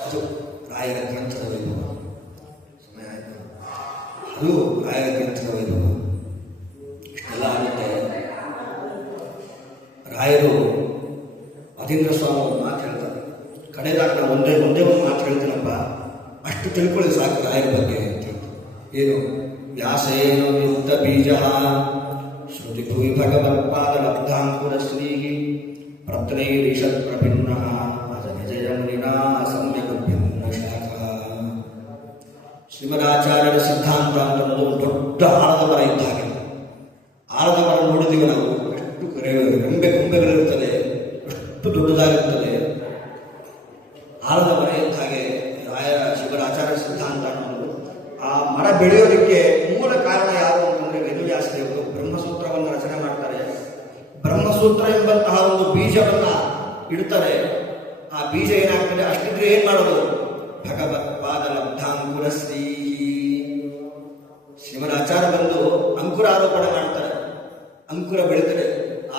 ಅದು ರಾಯರ ಗ್ರಂಥದ ವೈಭವ. ಸಮಯ ಆಯಿತು. ಅದು ರಾಯರ ಗ್ರಂಥದ ವೈಭವ. ಇಷ್ಟೆಲ್ಲ ಆಗುತ್ತೆ. ರಾಯರು ಅಧೀಂದ್ರ ಸ್ವಾಮಿ ಮಾತು ಹೇಳ್ತಾರೆ. ಕಡೆದಾಗ ನಾವು ಒಂದೇ ಒಂದು ಮಾತು ಹೇಳ್ತೀನಪ್ಪ, ಅಷ್ಟು ತಿಳ್ಕೊಳ್ಳಿ ಸಾಕು ರಾಯರ ಬಗ್ಗೆ ಅಂತ ಹೇಳ್ತಾರೆ. ಏನು? ವ್ಯಾಸೇನ ನಿರುದ್ಧ ಬೀಜ ಶ್ರುತಿ ಭೂಯಿ ಭಗವತ್ಪಾದ ಲಬ್ಧಾಂಕುರ ಶ್ರೀ ಪ್ರತ್ನೈರಿಷತ್ ಪ್ರಭಿನ್ನ ನಿಜಯ ಮುನಿನಾ ಸಮ್ಯಕ್ ಭಿನ್ನ ಶಾಖ. ಶ್ರೀಮದಾಚಾರ್ಯರ ಸಿದ್ಧಾಂತ ಅಂತನ್ನೋದು ದೊಡ್ಡ ಆಲದ ಮರ ಇದ್ದ ಹಾಗೆ. ಆಲದ ಮರ ನೋಡಿದೀವಿ ನಾವು, ಎಷ್ಟು ಕೊಂಬೆಗಳಿರ್ತದೆ, ಎಷ್ಟು ದೊಡ್ಡದಾಗಿರ್ತದೆ. ಆಲದ ಮರ ಇದ್ದ ಹಾಗೆ ರಾಯರ ಶಿವರಾಚಾರ್ಯ ಸಿದ್ಧಾಂತ ಅನ್ನೋದು. ಆ ಮರ ಬೆಳೆಯೋದಕ್ಕೆ ಮೂಲ ಕಾರಣ ಯಾರು ಅಂತಂದ್ರೆ, ವೇದವ್ಯಾಸದೇವರು ಬ್ರಹ್ಮಸೂತ್ರವನ್ನು ರಚನೆ ಮಾಡ್ತಾರೆ. ಬ್ರಹ್ಮಸೂತ್ರ ಎಂಬಂತಹ ಒಂದು ಬೀಜವನ್ನ ಇಡ್ತಾರೆ. ಆ ಬೀಜ ಏನಾಗ್ತದೆ, ಅಷ್ಟಿದ್ರೆ ಏನ್ ಮಾಡೋದು? ಭಗವತ್ಪಾದ ಲಬ್ಧಾಂಕುರ ಶ್ರೀ. ಶ್ರೀಮದಾಚಾರ್ಯ ಬಂದು ಅಂಕುರಾರೋಪಣೆ ಮಾಡ್ತಾರೆ, ಅಂಕುರ ಬೆಳೀತದೆ.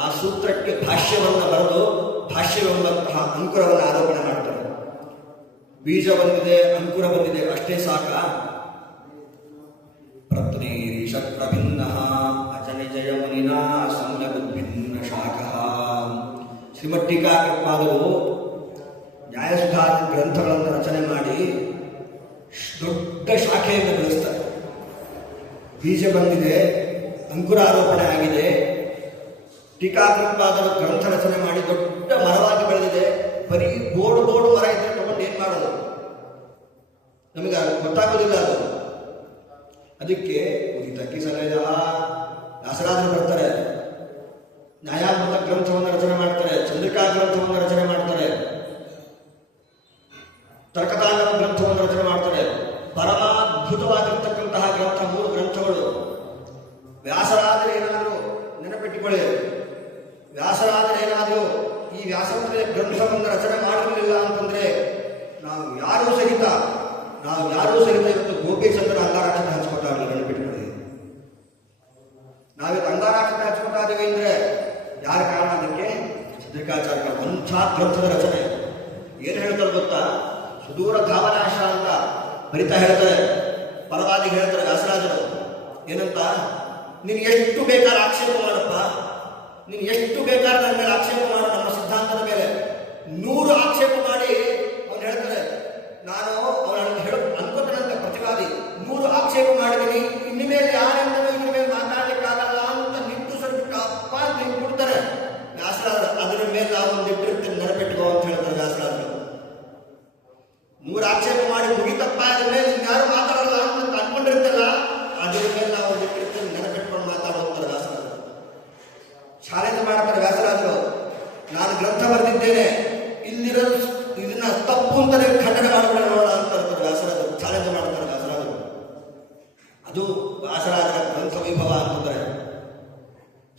ಆ ಸೂತ್ರಕ್ಕೆ ಭಾಷ್ಯವನ್ನು ಬರೆದು ಭಾಷ್ಯವೆಂಬಂತಹ ಅಂಕುರವನ್ನು ಆರೋಪಣೆ ಮಾಡ್ತಾರೆ. ಬೀಜ ಬಂದಿದೆ, ಅಂಕುರ ಬಂದಿದೆ, ಅಷ್ಟೇ ಸಾಕ? ಪ್ರತ್ನೈರಿಷತ್ ಪ್ರಭಿನ್ನ ಅಜನಿಜಯ ಮುನಿನಾ ಸಮ್ಯಕ್ ಭಿನ್ನ ಶಾಖ. ಶ್ರೀಮದ್ ಟೀಕಾಕೃತ್ಪಾದರು ನ್ಯಾಯಸುಧಾ ಗ್ರಂಥಗಳನ್ನು ರಚನೆ ಮಾಡಿ ದೊಡ್ಡ ಶಾಖೆಯನ್ನು ಬೆಳೆಸ್ತಾರೆ. ಬೀಜ ಬಂದಿದೆ, ಅಂಕುರಾರೋಪಣೆ ಆಗಿದೆ, ಟೀಕಾಕೃತ್ಪಾದರು ಗ್ರಂಥ ರಚನೆ ಮಾಡಿ ದೊಡ್ಡ ಮರವಾಗಿ ಬೆಳೆದಿದೆ. ಬರೀ ಬೋರ್ಡು ಮರ ಇದ್ರೆ ತಗೊಂಡು ಏನ್ ಮಾಡೋದು? ನಮಗೆ ಗೊತ್ತಾಗೋದಿಲ್ಲ ಅದು. ಅದಕ್ಕೆ ಉದಿತಕ್ಕೆ ಸಲಹೆ ವ್ಯಾಸರಾಜರು ಬರ್ತಾರೆ, ನ್ಯಾಯಾಮೃತ ಗ್ರಂಥವನ್ನು ರಚನೆ ಮಾಡ್ತಾರೆ, ಚಂದ್ರಿಕಾ ಗ್ರಂಥವನ್ನು ರಚನೆ ಮಾಡ್ತಾರೆ, ತರ್ಕತಾಂಗ ಗ್ರಂಥವನ್ನು ರಚನೆ ಮಾಡ್ತಾರೆ. ಪರಮಾದ್ಭುತವಾಗಿರ್ತಕ್ಕಂತಹ ಗ್ರಂಥ 3 ಗ್ರಂಥಗಳು. ವ್ಯಾಸರಾಜರು ಏನಾದರೂ ನೆನಪಿಟ್ಟುಕೊಳ್ಳಿ, ವ್ಯಾಸರಾಜರು ಏನಾದರೂ ಈ ವ್ಯಾಸರಾಜರ ಗ್ರಂಥವನ್ನು ರಚನೆ ಮಾಡಿರಲಿಲ್ಲ ಅಂತಂದ್ರೆ ನಾವು ಯಾರೂ ಸಹಿತ ಇವತ್ತು ಗೋಪಿಚಂದ್ರ ಅಂಗಾರಾಕ್ಷತೆ ಹಚ್ಕೊತಾ ಇರಲಿಲ್ಲ. ನೆನಪಿಟ್ಟುಕೊಳ್ಳಿ, ನಾವಿತ್ತು ಅಂಗಾರಾಕ್ಷತೆ ಹಚ್ಕೊತಾ ಇದೀವಿ ಅಂದ್ರೆ ಯಾರ ಕಾರಣ? ಅದಕ್ಕೆ ಚಂದ್ರಿಕಾಚಾರ್ಯ ಅಂಥ ಗ್ರಂಥದ ರಚನೆ. ಏನು ಹೇಳ್ತಾರೆ ಗೊತ್ತಾ? ಸುದೂರ ಧಾವನಾಶ ಅಂತ ಬರಿತಾ ಹೇಳ್ತಾರೆ. ಪರವಾದಿ ಹೇಳ್ತಾರೆ ವ್ಯಾಸರಾಜರು ಏನಂತ, ನೀನು ಎಷ್ಟು ಬೇಕಾದ್ರೆ ಆಕ್ಷೇಪ ಮಾಡಪ್ಪ, ನೀನು ಎಷ್ಟು ಬೇಕಾದ್ರೆ ನನ್ನ ಮೇಲೆ ಆಕ್ಷೇಪ ಮಾಡು, ನಮ್ಮ ಸಿದ್ಧಾಂತದ ಮೇಲೆ 100 ಆಕ್ಷೇಪ ಮಾಡಿ ಅವನು ಹೇಳ್ತಾರೆ. ನಾನು ಅವನು ಅನ್ಕೋತಾನಂತೆ ಪ್ರತಿವಾದಿ, 100 ಆಕ್ಷೇಪ ಮಾಡಿದೀನಿ, ಇನ್ನು ಮೇಲೆ ಯಾರಿಂದಲೂ ಇನ್ನು ಮೇಲೆ ಮಾತಾಡ್ಲಿಕ್ಕಾಗಲ್ಲ ಅಂತ ನಿಂತು ಸ್ವಲ್ಪ ಅಪ್ಪ ಅಂತ ಹಿಂಗೆ ಕೊಡ್ತಾರೆ ವ್ಯಾಸರಾಜರು. ಅದರ ಮೇಲೆ ನಾವು ಒಂದು ಇಟ್ಟಿರ್ತೀನಿ, ನೆನಪಿಟ್ಕೋ ಅಂತ ಹೇಳ್ತಾರೆ ವ್ಯಾಸರಾಜರು. 100 ಇದನ್ನ ತಪ್ಪು ಅಂತಾನೆ ಖಂಡನೆ ಮಾಡ್ಬಿಡ ನೋಡ ಅಂತ ವ್ಯಾಸರಾಜರು ಚಾಲೆಂಜ್ ಮಾಡ್ತಾರೆ. ವ್ಯಾಸರಾಜರು ಅದು ವ್ಯಾಸರಾಜರ ಗ್ರಂಥ ವೈಭವ ಅಂತಂದ್ರೆ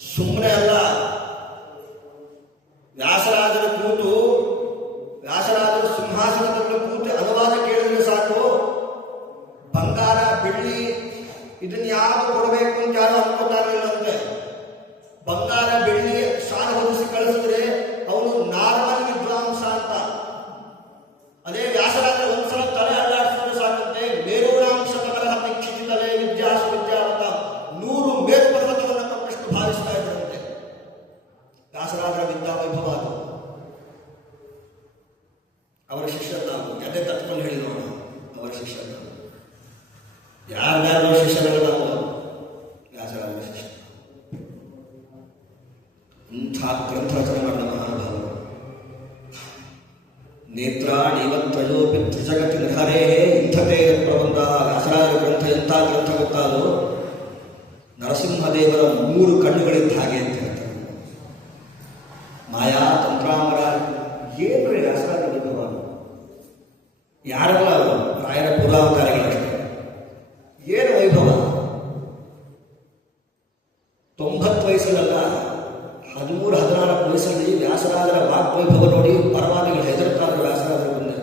ಸುಮ್ಮನೆ ಅಲ್ಲ. ವ್ಯಾಸರಾಜರ ಕೂತು ವ್ಯಾಸರಾಜರ ಸಿಂಹಾಸನದಲ್ಲಿ ಕೂತು ಅನುವಾದ ಕೇಳಿದ್ರೆ ಸಾಕು, ಬಂಗಾರ ಬೆಳ್ಳಿ ಇದನ್ನ ಯಾರು ಕೊಡಬೇಕು ಅಂತ ಯಾರು ಅನ್ಕೋತಾ ಇರಲಿಲ್ಲಂತೆ. ಬಂಗಾರ ಬೆಳ್ಳಿ ಶಾಲೆ ಹೊದಿಸಿ ಕಳಿಸಿದ್ರೆ ಅವನು ನಾರ್ಮಲ್ ವಿದ್ವಾಂಸ ಅಂತ. ಅದೇ ವ್ಯಾಸರಾಜರ ಒಂದ್ಸಲ ತಲೆ ಅಲ್ಲಾಡಿಸಿದ್ರೆ ಸಾಕಂತೆ ಮೇರುಣಾಂಶ ಪದರ ನಿಕ್ಷಿತಲೆ ವಿದ್ಯಾಸು ವಿದ್ಯಾವಂತ 100 ಮೇರು ಪರ್ವತವನ್ನು ಕೊಟ್ಟಷ್ಟು ಭಾವಿಸ್ತಾ ಇದ್ರಂತೆ. ವ್ಯಾಸರಾಜರ ವಿದ್ಯಾ ವೈಭವ ಅದು. ಅವರ ಶಿಷ್ಯರು ನಾವು ಎದೆ ತತ್ಕೊಂಡು ಹೇಳಿ ನೋಡೋಣ. ಅವರ ಶಿಷ್ಯರು ಯಾರ್ಯಾರೋ ಶಿಷ್ಯರಲ್ಲ, ನಾವು ವ್ಯಾಸರಾಜರ ಶಿಷ್ಯ. ಇಂಥ ಗ್ರಂಥ ರಚನೆ ಮಾಡಿದ ಮಹಾನುಭಾವರು. ನೇತ್ರಾಣಿವತ್ರಯೋಪಿ ತ್ರಿಜಗತಿ ನಹರೇ ಇಂಥತೆ ಪ್ರಬಂಧ. ವ್ಯಾಸರಾಜರ ಗ್ರಂಥ ಎಂಥ ಗ್ರಂಥ ಗೊತ್ತಾದು, ನರಸಿಂಹದೇವರ 3 ಕಣ್ಣುಗಳಿದ್ದ ಹಾಗೆ ಅಂತ ಹೇಳ್ತಾರೆ. ಮಾಯಾ ತಂತ್ರಾಮರ ಏನ್ರಿ ವ್ಯಾಸರಾಜರ ವೈಭವ. ಯಾರಲ್ಲ ಅವರು ರಾಯರ ಪೂರ್ವಾವತಾರಿಗಳಷ್ಟೇ. ಏನು ವೈಭವ. 90 ವಯಸ್ಸಲ್ಲ, 13-14 ವಯಸ್ಸಲ್ಲಿ ವ್ಯಾಸರಾಜರ ವಾಗ್ವೈಭವ ನೋಡಿ ಪರವಾದಿಗಳು ಹೆದರುತ್ತಾರೆ. ವ್ಯಾಸರಾಜರ ಮುಂದೆ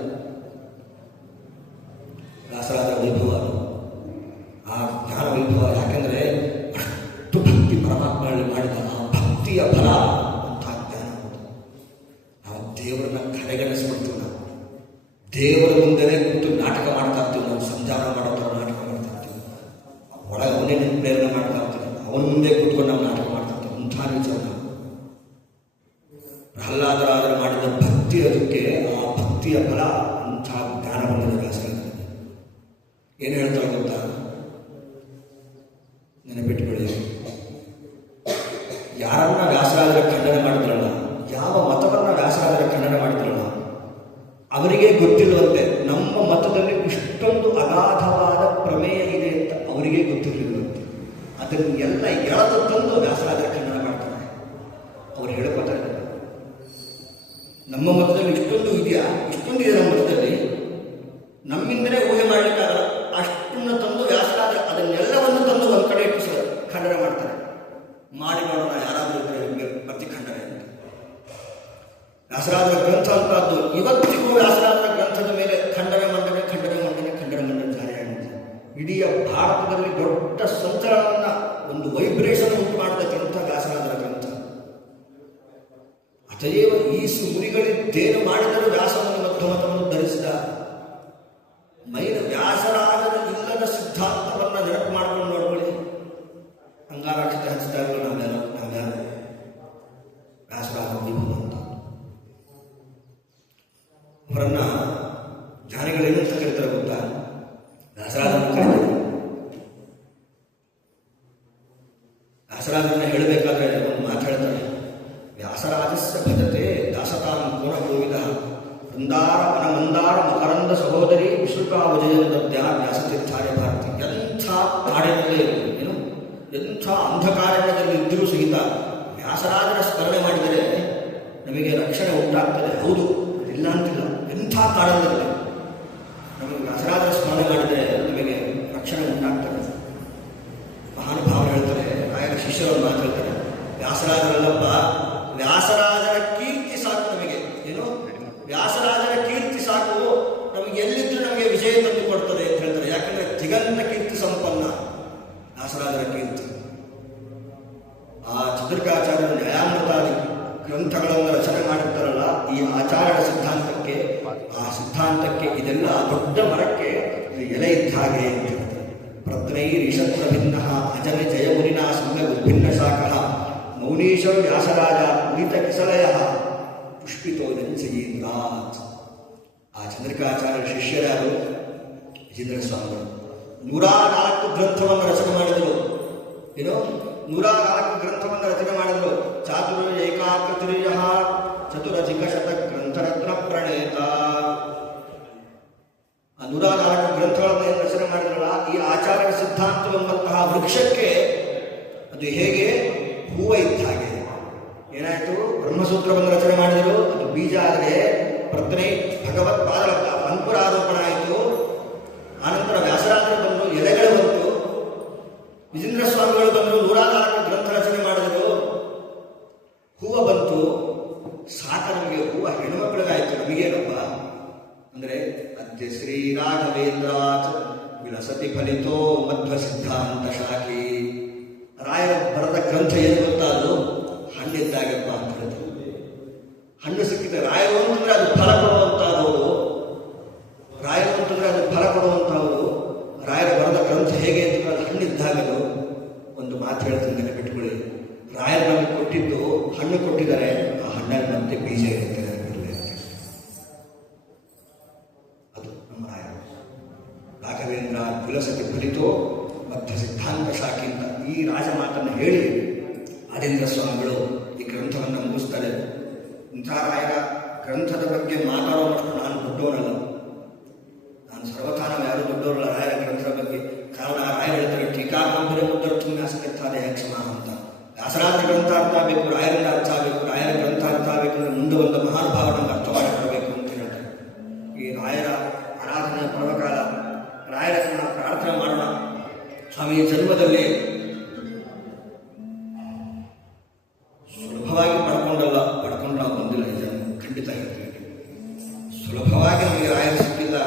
ವ್ಯಾಸರಾಜರ ವೈಭವ ಆ ಜ್ಞಾನ ವೈಭವ. ಯಾಕೆಂದ್ರೆ ಅಷ್ಟು ಭಕ್ತಿ ಪರಮಾತ್ಮನಲ್ಲಿ ಮಾಡಿದ ಆ ಭಕ್ತಿಯ ಫಲ ಅಂತ ಜ್ಞಾನ. ನಾವು ದೇವರನ್ನ ಕಡೆಗಣಿಸ್ಬಿಡ್ತೀವಿ. ನಾವು ದೇವರ ಮುಂದೆನೇ ಕೂತು ನಾಟಕ ಮಾಡ್ತಾ ಇರ್ತೀವಿ. ನಾವು ಸಂಚಾರ ಮಾಡೋ ಥರ ನಾಟಕ ಮಾಡ್ತಾ ಇರ್ತೀವಿ. ಒಳಗೆ ಅವನೇ ಪ್ರೇರಣೆ ಮಾಡ್ತಾ ಇರ್ತೀವಿ. ಅವನ ಮುಂದೆ ಕೂತ್ಕೊಂಡು ನಾವು ನಾಟಕ ಮಾಡ್ತಾ ಇರ್ತೀವಿ. ಅಂಥ ವಿಚಾರ. ಪ್ರಹ್ಲಾದರಾಜರು ಮಾಡಿದ ಭಕ್ತಿ, ಅದಕ್ಕೆ ಆ ಭಕ್ತಿಯ ಫಲ ಅಂಥ ಜ್ಞಾನ ಬಂದಿದೆ ವ್ಯಾಸರಾಜರಿಗೆ. ಏನು ಹೇಳ್ತಾರೆ ಗೊತ್ತಾ, ನೆನಪಿಟ್ಟುಕೊಳ್ಳಿ. ಯಾರನ್ನ ವ್ಯಾಸರಾಜರ ಖಂಡನೆ ಮಾಡಿದ್ರಲ್ಲ, ಯಾವ ಮತವನ್ನ ವ್ಯಾಸರಾಜರ ಖಂಡನೆ ಮಾಡಿದ್ರಲ್ಲ, ಅವರಿಗೆ ಗೊತ್ತಿರುವಂತೆ ನಮ್ಮ ಮತದಲ್ಲಿ ಇಷ್ಟೊಂದು ಅಗಾಧವಾದ ಪ್ರಮೇಯ ಇದೆ ಅಂತ ಅವರಿಗೆ ಗೊತ್ತಿರಲಿಲ್ಲಂತೆ. ಅದನ್ನೆಲ್ಲ ಎಳೆದು ತಂದು ವ್ಯಾಸರಾಜರ ಖಂಡನೆ ಮಾಡ್ತಾರೆ. ಅವ್ರು ಹೇಳ್ಕೊತಾರೆ, ನಮ್ಮ ಮತದಲ್ಲಿ ಇಷ್ಟೊಂದು ಇದೆಯಾ, ಇಷ್ಟೊಂದು ಇದೆ ನಮ್ಮ ಮತದಲ್ಲಿ, ನಮ್ಮಿಂದಲೇ ಊಹೆ ಮಾಡಲಿಕ್ಕಾಗಲ್ಲ. ಅಷ್ಟನ್ನು ತಂದು ವ್ಯಾಸರಾಜ ಅದನ್ನೆಲ್ಲವನ್ನು ತಂದು ಒಂದು ಕಡೆ ಇಟ್ಟು ಖಂಡನೆ ಮಾಡ್ತಾರೆ. ಮಾಡಿ ನೋಡೋಣ ಯಾರಾದರೂ ಇದ್ರೆ ಪ್ರತಿ ಖಂಡನೆ ಅಂತ. ವ್ಯಾಸರಾಜರ ಗ್ರಂಥ ಅಂತದ್ದು ಇವತ್ತಿಗೂ ವ್ಯಾಸರಾಜರ ಗ್ರಂಥದ ಮೇಲೆ ಖಂಡನೆ ಮಂಡನೆ ಜಾರಿಯಾಗಿದೆ. ಇಡೀ ಭಾರತದಲ್ಲಿ ದೊಡ್ಡ ಸಂಚಲನವನ್ನ, ಒಂದು ವೈಬ್ರೇಷನ್ ಉಂಟು ಮಾಡಿದ ಗ್ರಂಥ ವ್ಯಾಸರಾಜರ ಗ್ರಂಥ. ಅತಯೇವ ಈಸು ಮುನಿಗಳಿದ್ದೇನು ಮಾಡಿದರೂ ವ್ಯಾಸವನ್ನು ಮಧ್ವಮತವನ್ನು ಧರಿಸಿದ. ಮೈನ ವ್ಯಾಸರಾಜರ ಇಲ್ಲದ ಸಿದ್ಧಾಂತವನ್ನ ನೆನಪು ಮಾಡ್ಕೊಂಡು ನೋಡ್ಕೊಳ್ಳಿ. ಅಂಗಾರಾಕ್ಷತೆ ಹಚ್ಚಿದಾಗ ನಾವ್ಯಾರು ವ್ಯಾಸರಾಜ ವೈಭವ ಅಂತ. ಅವರನ್ನ ಜ್ಞಾನಿಗಳೇನು ಅಂತ ಕರೀತಾರೆ ಗೊತ್ತಾ? ವ್ಯಾಸರಾಜರನ್ನ ಕರೀತಾರೆ. ವ್ಯಾಸರಾಜರನ್ನ ಹೇಳಬೇಕಾದ್ರೆ ಒಂದು ಮಾತು ಹೇಳ್ತಾರೆ. ವ್ಯಾಸರಾಜಸ್ಯ ಭಜತೆ ದಾಸತಾಂ ಕೋಣ ಗೋವಿದ ವೃಂದಾರ ವನಮಂದಾರ ಮಕರಂದ ಸಹೋದರಿ ವಿಶ್ರುಕಾ ವಿಜಯಂದ್ಯಾ ವ್ಯಾಸತೀರ್ಥಾರ್ಯ ಭಾರತಿ. ಎಂಥ ಕಾಡಿನಲ್ಲೇ ಏನು, ಎಂಥ ಅಂಧಕಾರಣ್ಯದಲ್ಲಿ ಇದ್ದರೂ ಸಹಿತ ವ್ಯಾಸರಾಜರ ಸ್ಮರಣೆ ಮಾಡಿದರೆ ನಮಗೆ ರಕ್ಷಣೆ ಉಂಟಾಗ್ತದೆ. ಹೌದು, ಇಲ್ಲ ಅಂತಿಲ್ಲ. ಎಂಥ ಕಾಡದಲ್ಲಿ ನಮಗೆ ವ್ಯಾಸರಾಜರ ಸ್ಮರಣೆ ಮಾಡಿದರೆ ನಮಗೆ ರಕ್ಷಣೆ ಉಂಟಾಗ್ತದೆ. ಮಹಾನುಭಾವರು ಹೇಳ್ತಾರೆ, ರಾಯರ ಶಿಷ್ಯರನ್ನು ಮಾತು ಹೇಳ್ತಾರೆ, ವ್ಯಾಸರಾಜರಲ್ಲಪ್ಪ, ವ್ಯಾಸರಾಜರ ಕೀರ್ತಿ ಸಾಕು ನಮಗೆ. ಏನು, ವ್ಯಾಸರಾಜರ ಕೀರ್ತಿ ಸಾಕು ನಮಗೆ. ಎಲ್ಲಿದ್ರೂ ನಮಗೆ ವಿಜಯ ತಂದು ಕೊಡ್ತದೆ ಅಂತ ಹೇಳ್ತಾರೆ. ಯಾಕಂದ್ರೆ ದಿಗಂತ ಕೀರ್ತಿ ಸಂಪನ್ನ ವ್ಯಾಸರಾಜರ ಕೀರ್ತಿ. ಆ ಚತುರ್ಕಾಚಾರ್ಯರು ನ್ಯಾಯಾಮೃತಾದಿ ಗ್ರಂಥಗಳನ್ನು ರಚನೆ ಮಾಡಿರ್ತಾರಲ್ಲ, ಈ ಆಚಾರ್ಯರ ಸಿದ್ಧಾಂತಕ್ಕೆ, ಆ ಸಿದ್ಧಾಂತಕ್ಕೆ ಇದೆಲ್ಲ ದೊಡ್ಡ ಮರಕ್ಕೆ ಎಲೆ ಇದ್ದ ಹಾಗೆ ಅಂತ ಹೇಳ್ತಾರೆ. ಪ್ರತ್ನೈರೀಶತ್ರ ಭಿನ್ನ ಅಜನ ಜಯಮುನಿನ ಸಂಘ ವಿಭಿನ್ನ ಶಾಖ ಮೌನೀಶ ವ್ಯಾಸರಾಜ ಉದಿತ ಕಿಸಲಯ ಪುಷ್ಪಿತೋದಂಚಯೀಂದ್ರಾತ್. ಆ ಚಂದ್ರಿಕಾಚಾರ್ಯ ಶಿಷ್ಯರಾರು ವಿಜೇಂದ್ರ ಸ್ವಾಮಿಗಳು 104 ಗ್ರಂಥವನ್ನು ರಚನೆ ಮಾಡಿದರು. ಏನು, 104 ಗ್ರಂಥವನ್ನು ರಚನೆ ಮಾಡಿದರು. ಚಾತುರ ಏಕಾಕೃತಿರ್ಯ ಚತುರಧಿಕ ಶತ ಗ್ರಂಥರತ್ನ ಪ್ರಣೇತ. ಆ 104 ಗ್ರಂಥಗಳನ್ನು ಏನು ರಚನೆ ಮಾಡಿದ್ರಲ್ಲ, ಈ ಆಚಾರ್ಯ ಸಿದ್ಧಾಂತವೆಂಬಂತಹ ವೃಕ್ಷಕ್ಕೆ ಅದು ಹೇಗೆ ಹೂವ ಇದ್ದ ಹಾಗೆ. ಏನಾಯಿತು, ಬ್ರಹ್ಮಸೂತ್ರವನ್ನು ರಚನೆ ಮಾಡಿದರು. ಅದು ಬೀಜ ಆದರೆ ಪ್ರಜ್ಞೆ ಭಗವತ್ ಪಾದಗಳ ಅಂಕುರಾರೋಪಣ ಆಯಿತು. ಆನಂತರ ವ್ಯಾಸರಾಜರು ಬಂದರು, ಎಲೆಗಳು ಬಂತು. ವಿಜೇಂದ್ರ ಸ್ವಾಮಿಗಳು ಬಂದರು, 104 ಗ್ರಂಥ ರಚನೆ ಮಾಡಿದರು. ಹೂವು ಬಂತು. ಸಾಕ ನಮಗೆ ಹೂವು ಹೆಣ್ಮಕ್ಳಿಗಾಯ್ತು, ನಮಗೇನಪ್ಪ ಅಂದರೆ ಅದ್ಯ ಶ್ರೀ ರಾಘವೇಂದ್ರಾತ್ ವಿಲಸತಿ ಫಲಿತೋ ಮಧ್ವ ಸಿದ್ಧಾಂತ ಶಾಖಿ. ರಾಯರ ಬರೆದ ಗ್ರಂಥ ಏನು ಗೊತ್ತಾದ್ರು ಹಣ್ಣಿದ್ದಾಗಪ್ಪ ಅಂತ ಹೇಳ್ತಾರೆ. ಹಣ್ಣು ಸಿಕ್ಕಿದೆ. ರಾಯರು ಅಂತಂದ್ರೆ ಅದು ಫಲ ಕೊಡುವಂತಹವರು, ರಾಯರು ಅಂತಂದ್ರೆ ಅದು ಫಲ ಕೊಡುವಂತಹವರು. ರಾಯರ ಬರೆದ ಗ್ರಂಥ ಹೇಗೆ ಅಂತಂದ್ರೆ ಅದು ಹಣ್ಣಿದ್ದಾಗಲು. ಒಂದು ಮಾತು ಹೇಳ್ತೀನಿ, ನೆನಪಿಟ್ಕೊಳ್ಳಿ. ರಾಯರು ನಮಗೆ ಕೊಟ್ಟಿದ್ದು ಹಣ್ಣು ಕೊಟ್ಟಿದ್ದಾರೆ, ಆ ಹಣ್ಣಲ್ಲಿ ಮತ್ತೆ ಬೀಜ ಇರುತ್ತೆ. ಅದು ನಮ್ಮ ರಾಯರು. ರಾಘವೇಂದ್ರ ವಿಲಸತಿ ಫಲಿತೋ ಮಧ್ವ ಸಿದ್ಧಾಂತ ಶಾಖಿ ಅಂತ ಈ ರಾಜ ಮಾತನ್ನು ಹೇಳಿ ಆದಿೇಂದ್ರ ಸ್ವಾಮಿಗಳು ಈ ಗ್ರಂಥವನ್ನು ಮುಗಿಸ್ತಾರೆ. ಇಂಥ ರಾಯರ ಗ್ರಂಥದ ಬಗ್ಗೆ ಮಾತಾಡೋಷ್ಟು ನಾನು ದೊಡ್ಡವನಲ್ಲ, ನಾನು ಸರ್ವಥಾನ ಯಾರು ದೊಡ್ಡವರಲ್ಲ ರಾಯರ ಗ್ರಂಥದ ಬಗ್ಗೆ. ಕಾರಣ ರಾಯರು ಹೇಳ್ತಾರೆ, ಟೀಕಾಕಾಂಬರೆ ಮುದ್ದರ್ಥಮ್ಯಾಸಕ್ತಾದೆ ಕ್ಷಮ ಅಂತ. ವ್ಯಾಸರಾಜ ಗ್ರಂಥ ಅರ್ಥ ಆಗಬೇಕು, ರಾಯರಿಂದ ಅರ್ಥ ಆಗಬೇಕು. ರಾಯರ ಗ್ರಂಥ ಅರ್ಥ ಆಗಬೇಕಂದ್ರೆ ಮುಂದೆ ಒಂದು ಮಹಾನುಭಾವನನ್ನು ಅರ್ಥ ಮಾಡಿಕೊಡಬೇಕು ಅಂತ ಹೇಳ್ತಾರೆ. ಈ ರಾಯರ ಆರಾಧನೆಯ ಪರ್ವಕಾಲ, ರಾಯರನ್ನ ಪ್ರಾರ್ಥನೆ ಮಾಡೋಣ. ಸ್ವಾಮಿಯ ಜನ್ಮದಲ್ಲಿ ಸುಲಭವಾಗಿ ಪಡ್ಕೊಂಡಲ್ಲ, ಪಡ್ಕೊಂಡು ನಾವು ಬಂದಿಲ್ಲ. ಈ ಜನ್ಮ ಖಂಡಿತ ಹೇಳ್ತೀವಿ, ಸುಲಭವಾಗಿ ನಮಗೆ ರಾಯರು ಸಿಕ್ಕಿಲ್ಲ.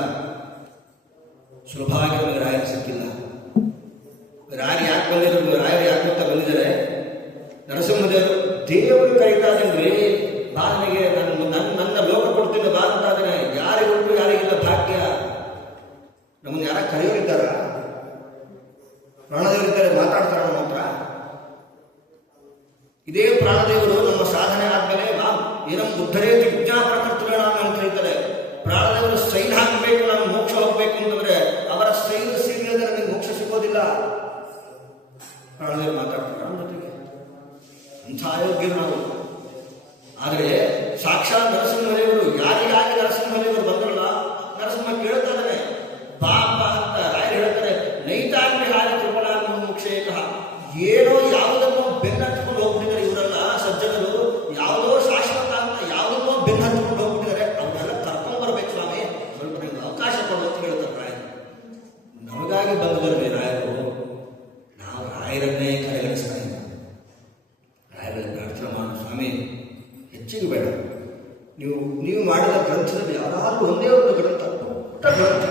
ಸುಲಭವಾಗಿ ನಮಗೆ ರಾಯರು ಸಿಕ್ಕಿಲ್ಲ. ರಾಯರು ಯಾಕೆ ಬಂದಿದ್ರು? ರಾಯರು ಯಾಕೆ ಅಂತ ಬಂದಿದ್ದಾರೆ? ನರಸಿಂಹದೇವರು ದೇವರು ಕರೀತಾದ್ರೆ ಬಾ ನನಗೆ, ನನ್ನ ಲೋಕ ಕೊಡ್ತೀನಿ ಬಾ ಅಂತಾದ್ರೆ ಯಾರಿಗೊಟ್ಟು ಯಾರಿಗಿಲ್ಲ ಭಾಗ್ಯ. ನಮ್ಮನ್ನು ಯಾರ ಕರೆಯೋರಿದ್ದಾರ? ಪ್ರಾಣದೇವರಿದ್ದಾರೆ, ಮಾತಾಡ್ತಾರ ನಮ್ಮ ಹತ್ರ. ಇದೇ ಪ್ರಾಣದೇವರು ನಮ್ಮ ಸಾಧನೆ ಆದ್ಮೇಲೆ ಏನೋ ಬುದ್ಧರೇ ವಿಜ್ಞಾಪನಕರ್ತೃ ಅಂತ ಹೇಳ್ತಾರೆ. ಪ್ರಾಣದೇವರು ಸೈನ್ ಹಾಕಬೇಕು, ನಾನು ಮೋಕ್ಷ ಹೋಗ್ಬೇಕು ಅಂತಂದ್ರೆ ಅವರ ಸೈನ್ ಸಿಗಲಿದ್ರೆ ನನಗೆ ಮೋಕ್ಷ ಸಿಗೋದಿಲ್ಲ. ಪ್ರಾಣದೇವರು ಮಾತಾಡ್ತಾರೆ ನಮ್ಮ ಜೊತೆಗೆ. ಅಂಥ ಅಯೋಗ್ಯರು ನಾವು. ಆದರೆ ಸಾಕ್ಷಾತ್ ನರಸಿಂಹದೇವರು, ಯಾರಿಗಾಗಿ ನರಸಿಂಹದೇವರು ಬಂದ್ರಲ್ಲ, ನರಸಿಂಹ ಕೇಳ್ತಾ ಇದ್ದಾನೆ ಪಾಪ ಅಂತ ರಾಯರು ಹೇಳ್ತಾರೆ. ನೈತಾಗ್ರಿ ಹಾರ ಕೃಪಣಾತ್ಮ ಮೋಕ್ಷೇಕ. ಏನೋ ಯಾವುದನ್ನೋ ಬೆನ್ನತ್ಕೊಂಡು ಹೋಗ್ಬಿಟ್ಟಿದ್ದಾರೆ ಇವರೆಲ್ಲ ಸಜ್ಜನರು. ಯಾವುದೋ ಶಾಶ್ವತ ಅಂತ ಯಾವುದನ್ನೋ ಬೆನ್ನತ್ಕೊಂಡು ಹೋಗ್ಬಿಟ್ಟಿದ್ದಾರೆ. ಅವನ್ನೆಲ್ಲ ಕರ್ಕೊಂಡು ಬರ್ಬೇಕು ಸ್ವಾಮಿ, ಸ್ವಲ್ಪ ನಿಮ್ಗೆ ಅವಕಾಶ ಕೊಡು ಅಂತ ಹೇಳ್ತಾರೆ ರಾಯರು. ನಮಗಾಗಿ ಬಂದಿದ್ದಾರೆ ರಾಯರು. ನಾವು ರಾಯರನ್ನೇ ಕಡೆಗಣಿಸ್ತಾ ಇಲ್ಲ. ರಾಯರಲ್ಲಿ ಪ್ರಾರ್ಥನೆ ಮಾಡೋಣ, ಸ್ವಾಮಿ ಹೆಚ್ಚಿಗೆ ಬೇಡ, ನೀವು ಮಾಡಿದ ಗ್ರಂಥದಲ್ಲಿ ಯಾರಾದ್ರೂ ಒಂದೇ ಒಂದು ಗ್ರಂಥ, ಪುಟ್ಟ ಗ್ರಂಥ,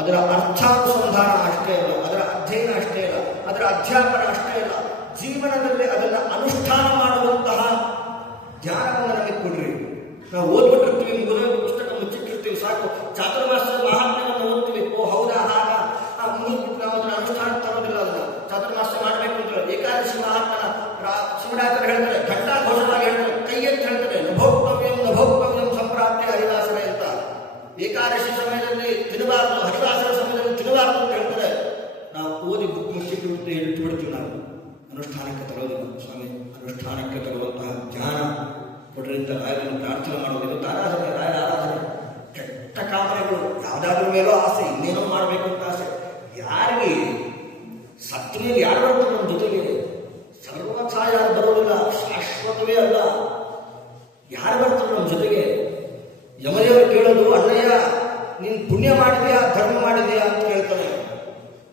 ಅದರ ಅರ್ಥಾನುಸಂಧಾನ ಅಷ್ಟೇ ಅಲ್ಲ, ಅದರ ಅಧ್ಯಯನ ಅಷ್ಟೇ ಅಲ್ಲ, ಅದರ ಅಧ್ಯಾಪನ ಅಷ್ಟೇ ಅಲ್ಲ, ಜೀವನದಲ್ಲಿ ಅದನ್ನು ಅನುಷ್ಠಾನ ಮಾಡುವಂತಹ ಜ್ಞಾನವನ್ನು ನಮಗೆ ಕೊಡ್ರಿ. ನಾವು ಓದ್ಬಿಟ್ಟಿರ್ತೀವಿ, ಪುಸ್ತಕ ಮುಚ್ಚಿಟ್ಟಿರ್ತೀವಿ, ಸಾಕು. ಚಾತುರ್ಮಾಸ್ಯದ ಮಹಾತ್ಮ್ಯವನ್ನು ಓದ್ತೀವಿ, ಓ ಹೌದಾ ಹಾಗ ಮುಗಿದ್ಬಿಟ್ಟು ನಾವು ಅದನ್ನು ಅನುಷ್ಠಾನ ತರೋದಿಲ್ಲ. ಅದನ್ನು ಚಾತುರ್ಮಾಸ್ಯ ಮಾಡಬೇಕು ಅಂತ ಏಕಾದಶಿ ಮಹಾತ್ಮನ ಶಿವರಾತ್ರಿ ಹೇಳ್ತಾರೆ, ಘಂಟಾಘೋಷವಾಗಿ ಹೇಳ್ತಾರೆ, ಕೈ ಅಂತ ಹೇಳ್ತಾರೆ, ನಭೋಕ್ತವ್ಯಂ ಸಂಪ್ರಾಪ್ತಿ ಹರಿವಾಸನೆ ಅಂತ. ಏಕಾದಶಿ ಸಮಯದಲ್ಲಿ ತಿನ್ನಬಾರದು, ಹರಿವಾಸನ ಸಮಯದಲ್ಲಿ ತಿನ್ನಬಾರದು ಅಂತ ಹೇಳ್ತಾರೆ. ನಾವು ಓದಿ ಬುಕ್ ಮುಚ್ಚಿಟ್ಟು ಇಟ್ಟು ಬಿಡ್ತೀವಿ. ನಾವು ಅನುಷ್ಠಾನಕ್ಕೆ ತರೋದಿಲ್ಲ. ಸ್ವಾಮಿ ಅನುಷ್ಠಾನಕ್ಕೆ ತರುವಂತಹ ಜ್ಞಾನ ಕೊಡರಿಂದ ರಾಯರನ್ನು ಪ್ರಾರ್ಥನೆ ಮಾಡೋದಿಲ್ಲ. ಆರಾಧನೆ, ರಾಯರ ಆರಾಧನೆ. ಕೆಟ್ಟ ಕಾಮನೆಗಳು, ಯಾವುದಾದ್ರ ಮೇಲೋ ಆಸೆ, ಇನ್ನೇನೋ ಮಾಡಬೇಕು ಅಂತ ಆಸೆ. ಯಾರಿಗೆ ಸತ್ತ ಮೇಲೆ ಯಾರು ಬರ್ತಾರೆ ನಮ್ಮ ಜೊತೆಗೆ? ಸರ್ವಥಾ ಯಾರು ಬರೋದಿಲ್ಲ, ಶಾಶ್ವತವೇ ಅಲ್ಲ. ಯಾರು ಬರ್ತಾರೆ ನಮ್ಮ ಜೊತೆಗೆ? ಯಮದೇವರು ಕೇಳೋದು, ಅಣ್ಣಯ್ಯ ನೀನು ಪುಣ್ಯ ಮಾಡಿದೆಯಾ ಧರ್ಮ ಮಾಡಿದೆಯಾ ಅಂತ ಕೇಳ್ತಾನೆ.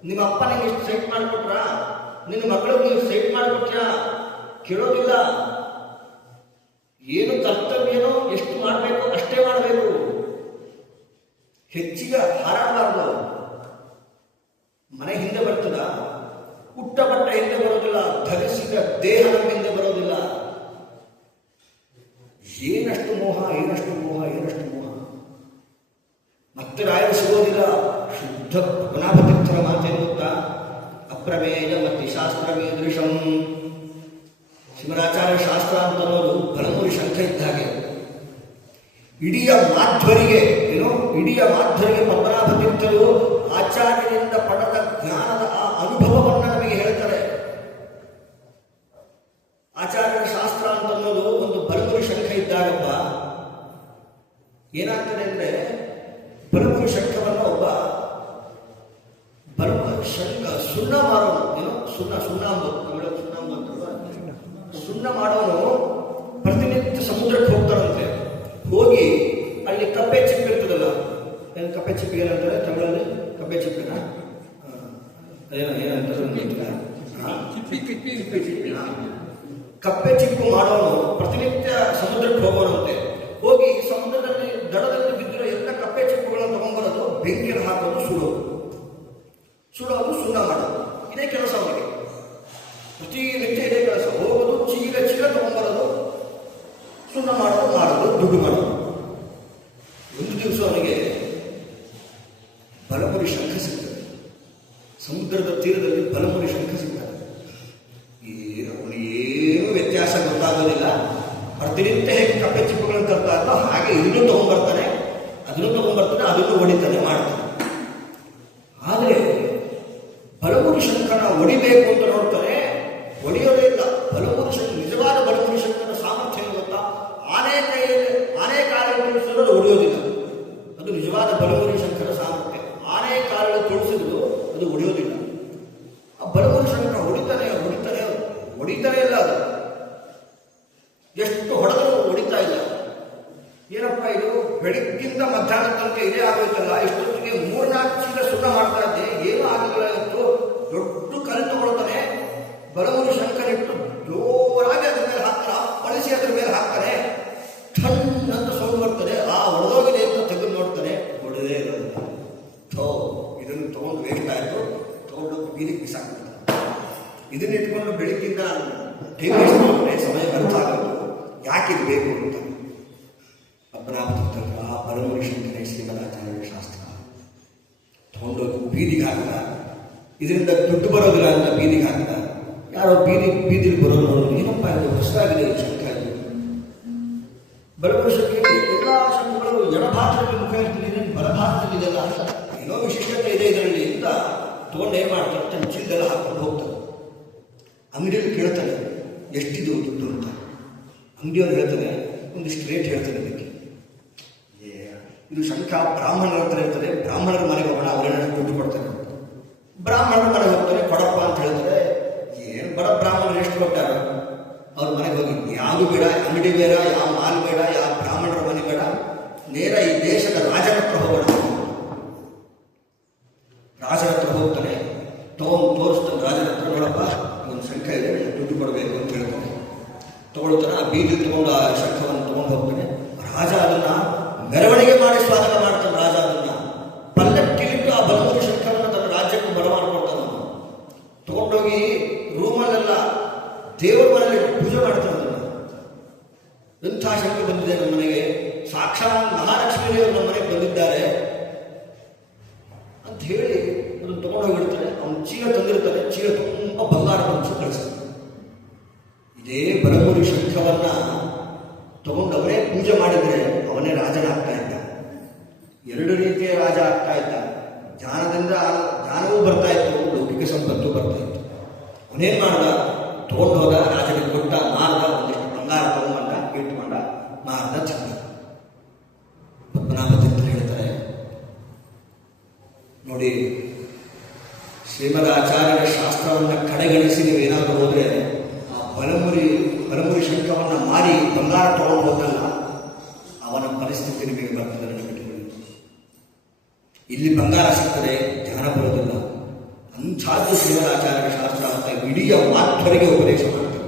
ನಿಮ್ಮ ಅಪ್ಪ ನಿಂಗೆ ಇಷ್ಟು ಸೈಟ್ ಮಾಡಿಕೊಟ್ರ? ನಿನ್ನ ಮಕ್ಕಳಿಗೆ ನೀವು ಸೈಟ್ ಮಾಡಿಕೊಟ್ರಾ? ಕೇಳೋದಿಲ್ಲ. ಏನು ಕರ್ತವ್ಯನೋ ಎಷ್ಟು ಮಾಡಬೇಕು ಅಷ್ಟೇ ಮಾಡಬೇಕು. ಹೆಚ್ಚಿಗೆ ಹಾರಾಡಬಾರ್ದು. ಮನೆ ಹಿಂದೆ ಬರ್ತದ, ಹುಟ್ಟ ಬಟ್ಟ ಹಿಂದೆ ಬರೋದಿಲ್ಲ, ಧರಿಸಿದ ದೇಹ ನಮ್ಮ ಹಿಂದೆ ಬರೋದಿಲ್ಲ. ಏನಷ್ಟು ಮೋಹ, ಏನಷ್ಟು ಮೋಹ, ಏನಷ್ಟು ಮೋಹ. ಮತ್ತೆ ರಾಯರು ಸಿಗೋದಿಲ್ಲ. ಶುದ್ಧ ಪುನಾಭತೀರ್ಥರ ಮಾತೇನು ಗೊತ್ತಾ? ಅಪ್ರಮೇಯ ಮತ್ತು ಶಾಸ್ತ್ರಮೇದೃಶಂ. ಶಿವರಾಚಾರ್ಯ ಶಾಸ್ತ್ರ ಅಂತ ಅನ್ನೋದು ಬಲಮೂರಿ ಶಂಖ ಇದ್ದ ಹಾಗೆ. ಇಡೀ ಮಾಧ್ವರಿಗೆ ಪದ್ಮನಾಭತೀರ್ಥರು ಆಚಾರ್ಯರಿಂದ ಪಡೆದ ಜ್ಞಾನದ ಆ ಅನುಭವವನ್ನು ನಮಗೆ ಹೇಳ್ತಾರೆ. ಆಚಾರ್ಯರ ಶಾಸ್ತ್ರ ಅಂತ ಅನ್ನೋದು ಒಂದು ಬಲಮೂರಿ ಶಂಖ ಇದ್ದಾಗಪ್ಪ ಏನಾಗ್ತದೆ ಅಂದ್ರೆ, ಬಲಮೂರಿ ಶಂಖವನ್ನು ಒಬ್ಬ ಸುಣ್ಣ ಮಾಡೋನು, ಸುಣ್ಣ ಮಾಡೋನು ಪ್ರತಿನಿತ್ಯ ಸಮುದ್ರಕ್ಕೆ ಹೋಗ್ತಾರಂತೆ. ಹೋಗಿ ಅಲ್ಲಿ ಕಪ್ಪೆ ಚಿಪ್ಪು ಇರ್ತದಲ್ಲ, ಏನು ಕಪ್ಪೆ ಚಿಪ್ಪಿಗೆ ಏನಂತಾರೆ ತಮಿಳಲ್ಲಿ? ಕಪ್ಪೆ ಚಿಪ್ಪಿನ ಏನಂತಾರೆ? ಕಪ್ಪೆ ಚಿಪ್ಪು ಮಾಡೋನು ಪ್ರತಿನಿತ್ಯ ಸಮುದ್ರಕ್ಕೆ ಹೋಗೋಣಂತೆ. ಹೋಗಿ ಸಮುದ್ರದಲ್ಲಿ ದಡದಲ್ಲಿ ಬಿದ್ದಿರೋ ಎಲ್ಲ ಕಪ್ಪೆ ಚಿಪ್ಪುಗಳನ್ನು ತಗೊಂಡ್ಬರೋದು, ಬೆಂಕಿಯನ್ನು ಹಾಕೋದು, ಸುಡೋದು, ಸುಣ್ಣ ಮಾಡೋದು. ಇದೇ ಕೆಲಸ ಅವನಿಗೆ, ಪ್ರತಿನಿತ್ಯ ಇದೇ ಕೆಲಸ. ಹೋಗೋದು, ಚೀಲ ತಗೊಂಡ್ಬರೋದು, ಸುಣ್ಣ ಮಾಡೋದು, ದುಡ್ಡು ಮಾಡೋದು. ಒಂದು ದಿವಸ ಅವನಿಗೆ ಬಲಮುರಿ ಶಂಖ ಸಿಗ್ತದೆ. ಸಮುದ್ರದ ತೀರದಲ್ಲಿ ಬಲಮುರಿ ಶಂಖ ಸಿಗ್ತದೆ. ಅವನಿಗೇನು ವ್ಯತ್ಯಾಸ ಗೊತ್ತಾಗೋದಿಲ್ಲ. ಪ್ರತಿನಿತ್ಯ ಹೇಗೆ ಕಪ್ಪೆ ಚಿಪ್ಪುಗಳನ್ನು ತರ್ತಾ ಇದ್ದ ಹಾಗೆ ಇದನ್ನು ತಗೊಂಡ್ಬರ್ತಾನೆ, ಅದನ್ನು ಹೊಡಿತಾನೆ, ಮಾಡ್ತಾನೆ. ಆದರೆ ಬಲಮುರಿ ಶಂಖನ ಹೊಡಿಬೇಕು ಅಂತ ನೋಡ್ತಾನೆ, ಹೊಡೆಯೋದೇ ಇಲ್ಲ. ನಿಜವಾದ ಬಲಮುರಿ ಶಂಖನ ಸಾಮರ್ಥ್ಯ ಏನು ಗೊತ್ತಾ? ಆನೆ ಕಾಲಲ್ಲಿ ತುಳಿಸಿದ್ರು ಅದು ಹೊಡೆಯೋದಿಲ್ಲ. ಅದು ನಿಜವಾದ ಬಲಮುರಿ ಶಂಖನ ಸಾಮರ್ಥ್ಯ. ಆನೆ ಕಾಲಲ್ಲಿ ತುಳಿಸಿದ್ರು ಅದು ಹೊಡೆಯೋದಿಲ್ಲ. ಆ ಬಲಮುರಿ ಶಂಖ ಹೊಡಿತಾನೆ ಇಲ್ಲ. ಅದು ಎಷ್ಟು ಹೊಡೆದರೂ ಹೊಡಿತಾ ಇಲ್ಲ. ಏನಪ್ಪ ಇದು, ಬೆಳಗ್ಗಿಂದ ಮಧ್ಯಾಹ್ನ ತನಕ ಇದೇ ಆಗೋಯ್ತಲ್ಲ, ಇಷ್ಟೊತ್ತಿಗೆ 3-4 ಚೀಲ ಸುಣ್ಣ ಮಾಡ್ತಾ ಇದ್ದೆ, ಏನೂ ಆಗಿಲ್ಲ. ಇವತ್ತು ದೊಡ್ಡ ಕಲ್ಲು ತಗೊಳ್ತಾನೆ, ಬಲಮುರಿ ಶಂಕನಿಟ್ಟು ಜೋರಾಗಿ ಅದ್ರ ಮೇಲೆ ಹಾಕ್ತಾನೆ, ಬಳಸಿ ಅದ್ರ ಮೇಲೆ ಹಾಕ್ತಾನೆ. ಠನ್ ಅಂತ ಸೌಂಡ್ ಬರ್ತದೆ. ಹೊಡೆದೋಗಿದೆ ಅಂತ ತೆಗೆದು ನೋಡ್ತಾನೆ, ಹೊಡೆದೇ ಇರೋದು. ಇದನ್ನು ತಗೊಂಡು ವೇಸ್ಟ್ ಆಯಿತು, ತಗೊಂಡು ಬೀದಿಗೆ ಬಿಸಾಕ್ಬಿಡ್ತಾನೆ. ಇದನ್ನ ಇಟ್ಕೊಂಡು ಬೆಳಗ್ಗಿಂದ ಟೈಮ್ ವೇಸ್ಟ್ ಮಾಡಿದ್ರೆ ಸಮಯ ವ್ಯರ್ಥ ಆಗೋದು. ಯಾಕಿದು ಬೇಕು ಅಂತ ಪದ್ಮನಾಭ ಆ ಬಲಮುರಿ ಶಂಕರೇ ಶ್ರೀಮದಾಚಾರ್ಯ ಶಾಸ್ತ್ರ ತಗೊಂಡೋಗಿ ಬೀದಿಗೆ ಹಾಕಿದ. ಇದರಿಂದ ದುಡ್ಡು ಬರೋದಿಲ್ಲ ಅಂತ ಬೀದಿಗೆ ಹಾಕಿದ. ಯಾರೋ ಬೀದಿಲಿ ಬರೋದು ನೋಡೋದು, ಏನಪ್ಪ ಇದು ಹೊಸದಾಗಿದೆ ಈ ಶಂಕ. ಇದು ಬಲಮುರಿ ಶಂಕೆ ಎಲ್ಲ ಶಂಕಗಳು ಎಡಭಾಗದಲ್ಲಿ ಮುಖ ಇರ್ತಿದೆ, ಬಲಭಾಗದಲ್ಲಿದೆಲ್ಲ ಅಂತ ಏನೋ ವಿಶಿಷ್ಟತೆ ಇದೆ ಇದರಲ್ಲಿ ಅಂತ ತಗೊಂಡು ಏನು ಮಾಡ್ತಾರೆ, ತನ್ನ ಚೀಲದೆಲ್ಲ ಹಾಕೊಂಡು ಹೋಗ್ತಾರೆ. ಅಂಗಡಿಯಲ್ಲಿ ಕೇಳ್ತಾನೆ ಎಷ್ಟಿದು ದುಡ್ಡು ಅಂತ. ಅಂಗಡಿಯವ್ರು ಹೇಳ್ತಾನೆ ಒಂದಿಷ್ಟು ರೇಟ್ ಹೇಳ್ತಾನೆ ಅದಕ್ಕೆ. ಇದು ಶಂಖ ಬ್ರಾಹ್ಮಣರ ಹತ್ರ ಇರ್ತದೆ, ಬ್ರಾಹ್ಮಣರ ಮನೆಗೆ ಹೋಗೋಣ, ಅವರೇನಾದ್ರು ದುಡ್ಡು ಕೊಡ್ತಾರೆ. ಬ್ರಾಹ್ಮಣರ ಮನೆಗೆ ಹೋಗ್ತಾರೆ, ಕೊಡಪ್ಪ ಅಂತ ಹೇಳ್ತಾರೆ. ಏನು ಬಡ ಬ್ರಾಹ್ಮಣರು ಎಷ್ಟು ಕೊಟ್ಟಾರ? ಅವ್ರ ಮನೆಗೆ ಹೋಗಿ ಯಾವುದು ಬೇಡ, ಅಂಗಡಿ ಬೇಡ, ಯಾವ ಮಾಲ್ ಬೇಡ, ಯಾವ ಬ್ರಾಹ್ಮಣರ ಮನೆ ಬೇಡ, ನೇರ ಈ ದೇಶದ ರಾಜನ ಹತ್ರ ಹೋಗೋಣ. ರಾಜನ ಹತ್ರ ಹೋಗ್ತಾನೆ, ತೋರಿಸ್ತಾನೆ ರಾಜನ ಹತ್ರ. ನೋಡಪ್ಪ, ಒಂದು ಶಂಖ ಇದೆ, ದುಡ್ಡು ಕೊಡಬೇಕು ಅಂತ ಹೇಳ್ತಾನೆ. ತಗೊಳ್ತಾನೆ. ಆ ಬೀದಿಗೆ ತಗೊಂಡು ಆ ಶಂಖವನ್ನು ತಗೊಂಡು ಹೋಗ್ತಾನೆ. ರಾಜ ಅದನ್ನ ಮೆರವಣಿಗೆ ಮಾಡಿ ಸ್ವಾಗತ ಮಾಡ್ತಾನೆ. ರಾಜ ಅದನ್ನ ಪಲ್ಲಕ್ಕಿಲಿಟ್ಟು ಆ ಬಲಮುರಿ ಶಂಖವನ್ನು ತನ್ನ ರಾಜ್ಯಕ್ಕೆ ಬರಮಾಡ್ಕೊಳ್ತಾನೆ. ತಗೊಂಡೋಗಿ ರೂಮಲ್ಲೆಲ್ಲ ದೇವರ ಮನೆಯಲ್ಲಿ ಪೂಜೆ ಮಾಡ್ತಾನೆ. ಅದನ್ನು ಎಂಥ ಶಂಖ ಬಂದಿದೆ ನಮ್ಮ ಮನೆಗೆ, ಸಾಕ್ಷಾತ್ ಮಹಾಲಕ್ಷ್ಮೀ ದೇವರು ನಮ್ಮ ಮನೆಗೆ ಬಂದಿದ್ದಾರೆ ಅಂತ ಹೇಳಿ ಅದನ್ನು ತಗೊಂಡೋಗಿಡ್ತಾನೆ. ಅವನು ಚೀಲ ತಂದಿರ್ತಾನೆ, ಚೀಲ ತುಂಬ ಬಂಗಾರ ತಂದು ಕಳಿಸ್ತಾನೆ. ಇದೇ ಬಲಮುರಿ ಶಂಖವನ್ನ ತಗೊಂಡವರೇ ಪೂಜೆ ಮಾಡಿದರೆ ಅವನೇ ರಾಜನಾಗ್ತಾ ಇದ್ದ. 2 ರೀತಿಯ ರಾಜ ಆಗ್ತಾ ಇದ್ದ. ಜ್ಞಾನವೂ ಬರ್ತಾ ಇತ್ತು, ಲೌಕಿಕ ಸಂಪತ್ತು ಬರ್ತಾ ಇತ್ತು. ಅವನೇನ್ ಮಾಡ್ದ, ತಗೊಂಡು ಹೋದ, ರಾಜನಿಗೆ ಕೊಟ್ಟ, ಮಾರ್ದ, ಒಂದಿಷ್ಟು ಬಂಗಾರ ತಗೊಂಡ, ಇಟ್ಕೊಂಡ, ಮಾರ್ದ, ಚಂದ. ಪದ್ಮನಾಭ ತೀರ್ಥರು ಹೇಳ್ತಾರೆ ನೋಡಿ, ಶ್ರೀಮದ್ ಆಚಾರ್ಯರ ಶಾಸ್ತ್ರವನ್ನು ಕಡೆಗಣಿಸಿ ನೀವೇನಾದರೂ ಹೋದ್ರೆ ಆ ಬಲಮುರಿ ಶಂಖವನ್ನು ಮಾರಿ ಬಂಗಾರ ತಗೊಂಡು ಹೋದಲ್ಲ, ಅವನ ಪರಿಸ್ಥಿತಿ ನಿಮಗೆ ಬರ್ತದೆ. ನೆನಪಿಟ್ಟುಕೊಳ್ಳಿ, ಇಲ್ಲಿ ಬಂಗಾರ ಸಿಗ್ತದೆ, ಜ್ಞಾನ ಬರೋದಿಲ್ಲ. ಅಂಥದ್ದು ಶ್ರೀಮದ್ ಆಚಾರ್ಯರ ಶಾಸ್ತ್ರ ಅಂತ ಇಡೀ ಮಾಧ್ವರಿಗೆ ಉಪದೇಶ ಮಾಡ್ತಾರೆ.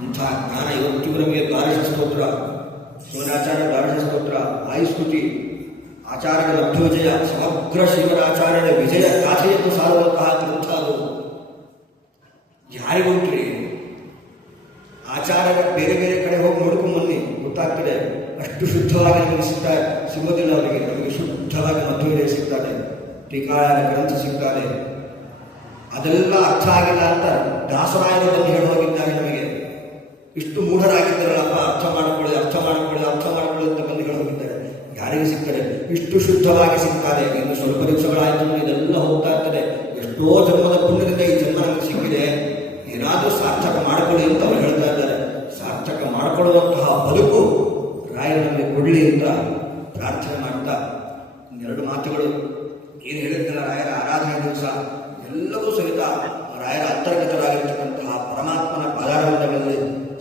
ಅಂಥ ಜ್ಞಾನ ಇವತ್ತಿಗೂ ನಮಗೆ ದ್ವಾದಶ ಸ್ತೋತ್ರ, ಶ್ರೀಮದಾಚಾರ್ಯ ದ್ವಾದಶ ಸ್ತೋತ್ರ, ಆಯುಸ್ಮೃತಿ, ಆಚಾರ್ಯರ ಅಭ್ಯುಜಯ, ಸಮಗ್ರ ಶ್ರೀಮದಾಚಾರ್ಯರ ವಿಜಯ ಗಾಥೆಯನ್ನು ಸಾರುವಂತಹ ಗ್ರಂಥ ಅದು. ಯಾರಿಗೊಟ್ರಿ ಆಚಾರ್ಯರ ಬೇರೆ ಬೇರೆ ಕಡೆ ಹೋಗಿ ನೋಡ್ಕೊಂಡು ಬನ್ನಿ, ಗೊತ್ತಾಗ್ತದೆ. ಅಷ್ಟು ಶುದ್ಧವಾಗಿ ನಮಗೆ ಸಿಗೋದಿಲ್ಲ ಅವರಿಗೆ. ನಮಗೆ ಶುದ್ಧವಾಗಿ ಮಧ್ವವಿಜಯ ಸಿಗ್ತಾರೆ, ಟೀಕಾಯನ ಗ್ರಂಥ ಸಿಗ್ತಾರೆ. ಅದೆಲ್ಲ ಅರ್ಥ ಆಗಿಲ್ಲ ಅಂತ ದಾಸರಾಯರು ಬಂದು ಹೇಳಿ ಹೋಗಿದ್ದಾರೆ ನಮಗೆ. ಇಷ್ಟು ಮೂಢರಾಗಿದ್ದಾರಲ್ಲಪ್ಪ, ಅರ್ಥ ಮಾಡ್ಕೊಳ್ಳಿ ಅಂತ ಬಂದು ಹೇಳಿ ಹೋಗಿದ್ದಾರೆ. ಯಾರಿಗೆ ಸಿಗ್ತಾರೆ? ಇಷ್ಟು ಶುದ್ಧವಾಗಿ ಸಿಗ್ತಾರೆ. ಇನ್ನು ಸ್ವಲ್ಪ ದಿವಸಗಳಾಯ್ತು, ಇದೆಲ್ಲ ಹೋಗ್ತಾ ಇರ್ತದೆ. ಎಷ್ಟೋ ಜನ್ಮದ ಪುಣ್ಯದಿಂದ ಈ ಜನ್ಮ ನಮಗೆ ಸಿಕ್ಕಿದೆ, ಏನಾದರೂ ಸಾರ್ಥಕ ಮಾಡಿಕೊಳ್ಳಿ ಅಂತ ಅವರು ಹೇಳ್ತಾ ಇದ್ದಾರೆ. ಸಾರ್ಥಕ ಮಾಡಿಕೊಳ್ಳುವಂತಹ ಬದುಕು ರಾಯರಲ್ಲಿ ಕೊಡಲಿ ಅಂತ ಪ್ರಾರ್ಥನೆ ಮಾಡ್ತಾ, 2 ಮಾತುಗಳು ಏನು ಹೇಳಿದ್ದಲ್ಲ, ರಾಯರ ಆರಾಧನೆ ದಿವಸ ಎಲ್ಲವೂ ಸಹಿತ ರಾಯರ ಅಂತರ್ಗತರಾಗಿರ್ತಕ್ಕಂತಹ ಪರಮಾತ್ಮನ ಪದಾರಗಳಲ್ಲಿ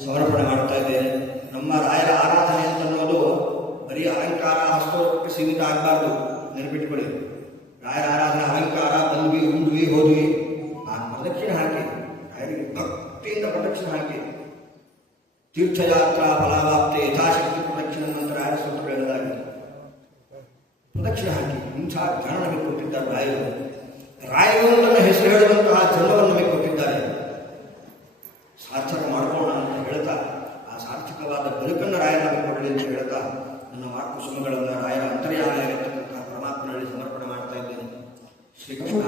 ಸಮರ್ಪಣೆ ಮಾಡ್ತಾ ಇದ್ದೇನೆ. ನಮ್ಮ ರಾಯರ ಆರಾಧನೆ ಅಂತ ಅನ್ನೋದು ಬರೀ ಅಲಂಕಾರ ಹಸ್ತೋಕ್ಕೆ ಸೀಮಿತ ಆಗಬಾರ್ದು. ನೆನಪಿಟ್ಕೊಳ್ಳಿ, ರಾಯರ ಆರಾಧನೆ ಅಲಂಕಾರ, ಬಂದ್ವಿ ಉಂಡ್ವಿ ಹೋದ್ವಿ, ಆ ಪ್ರದಕ್ಷಿಣೆ ಹಾಕಿ ರಾಯರಿಗೆ ಭಕ್ತಿಯಿಂದ ಪ್ರದಕ್ಷಿಣೆ ಹಾಕಿ. ತೀರ್ಥಯಾತ್ರಾ ಫಲಾವಾಪ್ತೆ ಯಥಾಶಕ್ತಿ ಪ್ರದಕ್ಷಿಣೆ ಅಂತ ರಾಯರ ಸೂತ್ರ ಹೇಳಿದಾಗಿದೆ. ಪ್ರದಕ್ಷಿಣೆ ಹಾಕಿ ಇಂಥ ಜ್ಞಾನ ನಮಗೆ ಕೊಟ್ಟಿದ್ದಾರೆ ರಾಯರು. ರಾಯರು ತನ್ನ ಹೆಸರು ಹೇಳುವಂತಹ ಜನ್ಮವನ್ನು ನಮಗೆ ಕೊಟ್ಟಿದ್ದಾರೆ. ಸಾರ್ಥಕ ಮಾಡ್ಕೊಳ್ಳೋಣ ಅಂತ ಹೇಳ್ತಾ, ಆ ಸಾರ್ಥಕವಾದ ಬದುಕನ್ನು ರಾಯರ ನಮಗೆ ಕೊಡಲಿ ಅಂತ ಹೇಳ್ತಾ, ನನ್ನ ಮಾತು ಸುಮಗಳನ್ನು ರಾಯರ ಅಂತರ್ಯಾಮಿಯಾಗಿರ್ತಕ್ಕಂತಹ ಪರಮಾತ್ಮನಲ್ಲಿ ಸಮರ್ಪಣೆ ಮಾಡ್ತಾ ಇದ್ದೇನೆ. ಶ್ರೀಕೃಷ್ಣ.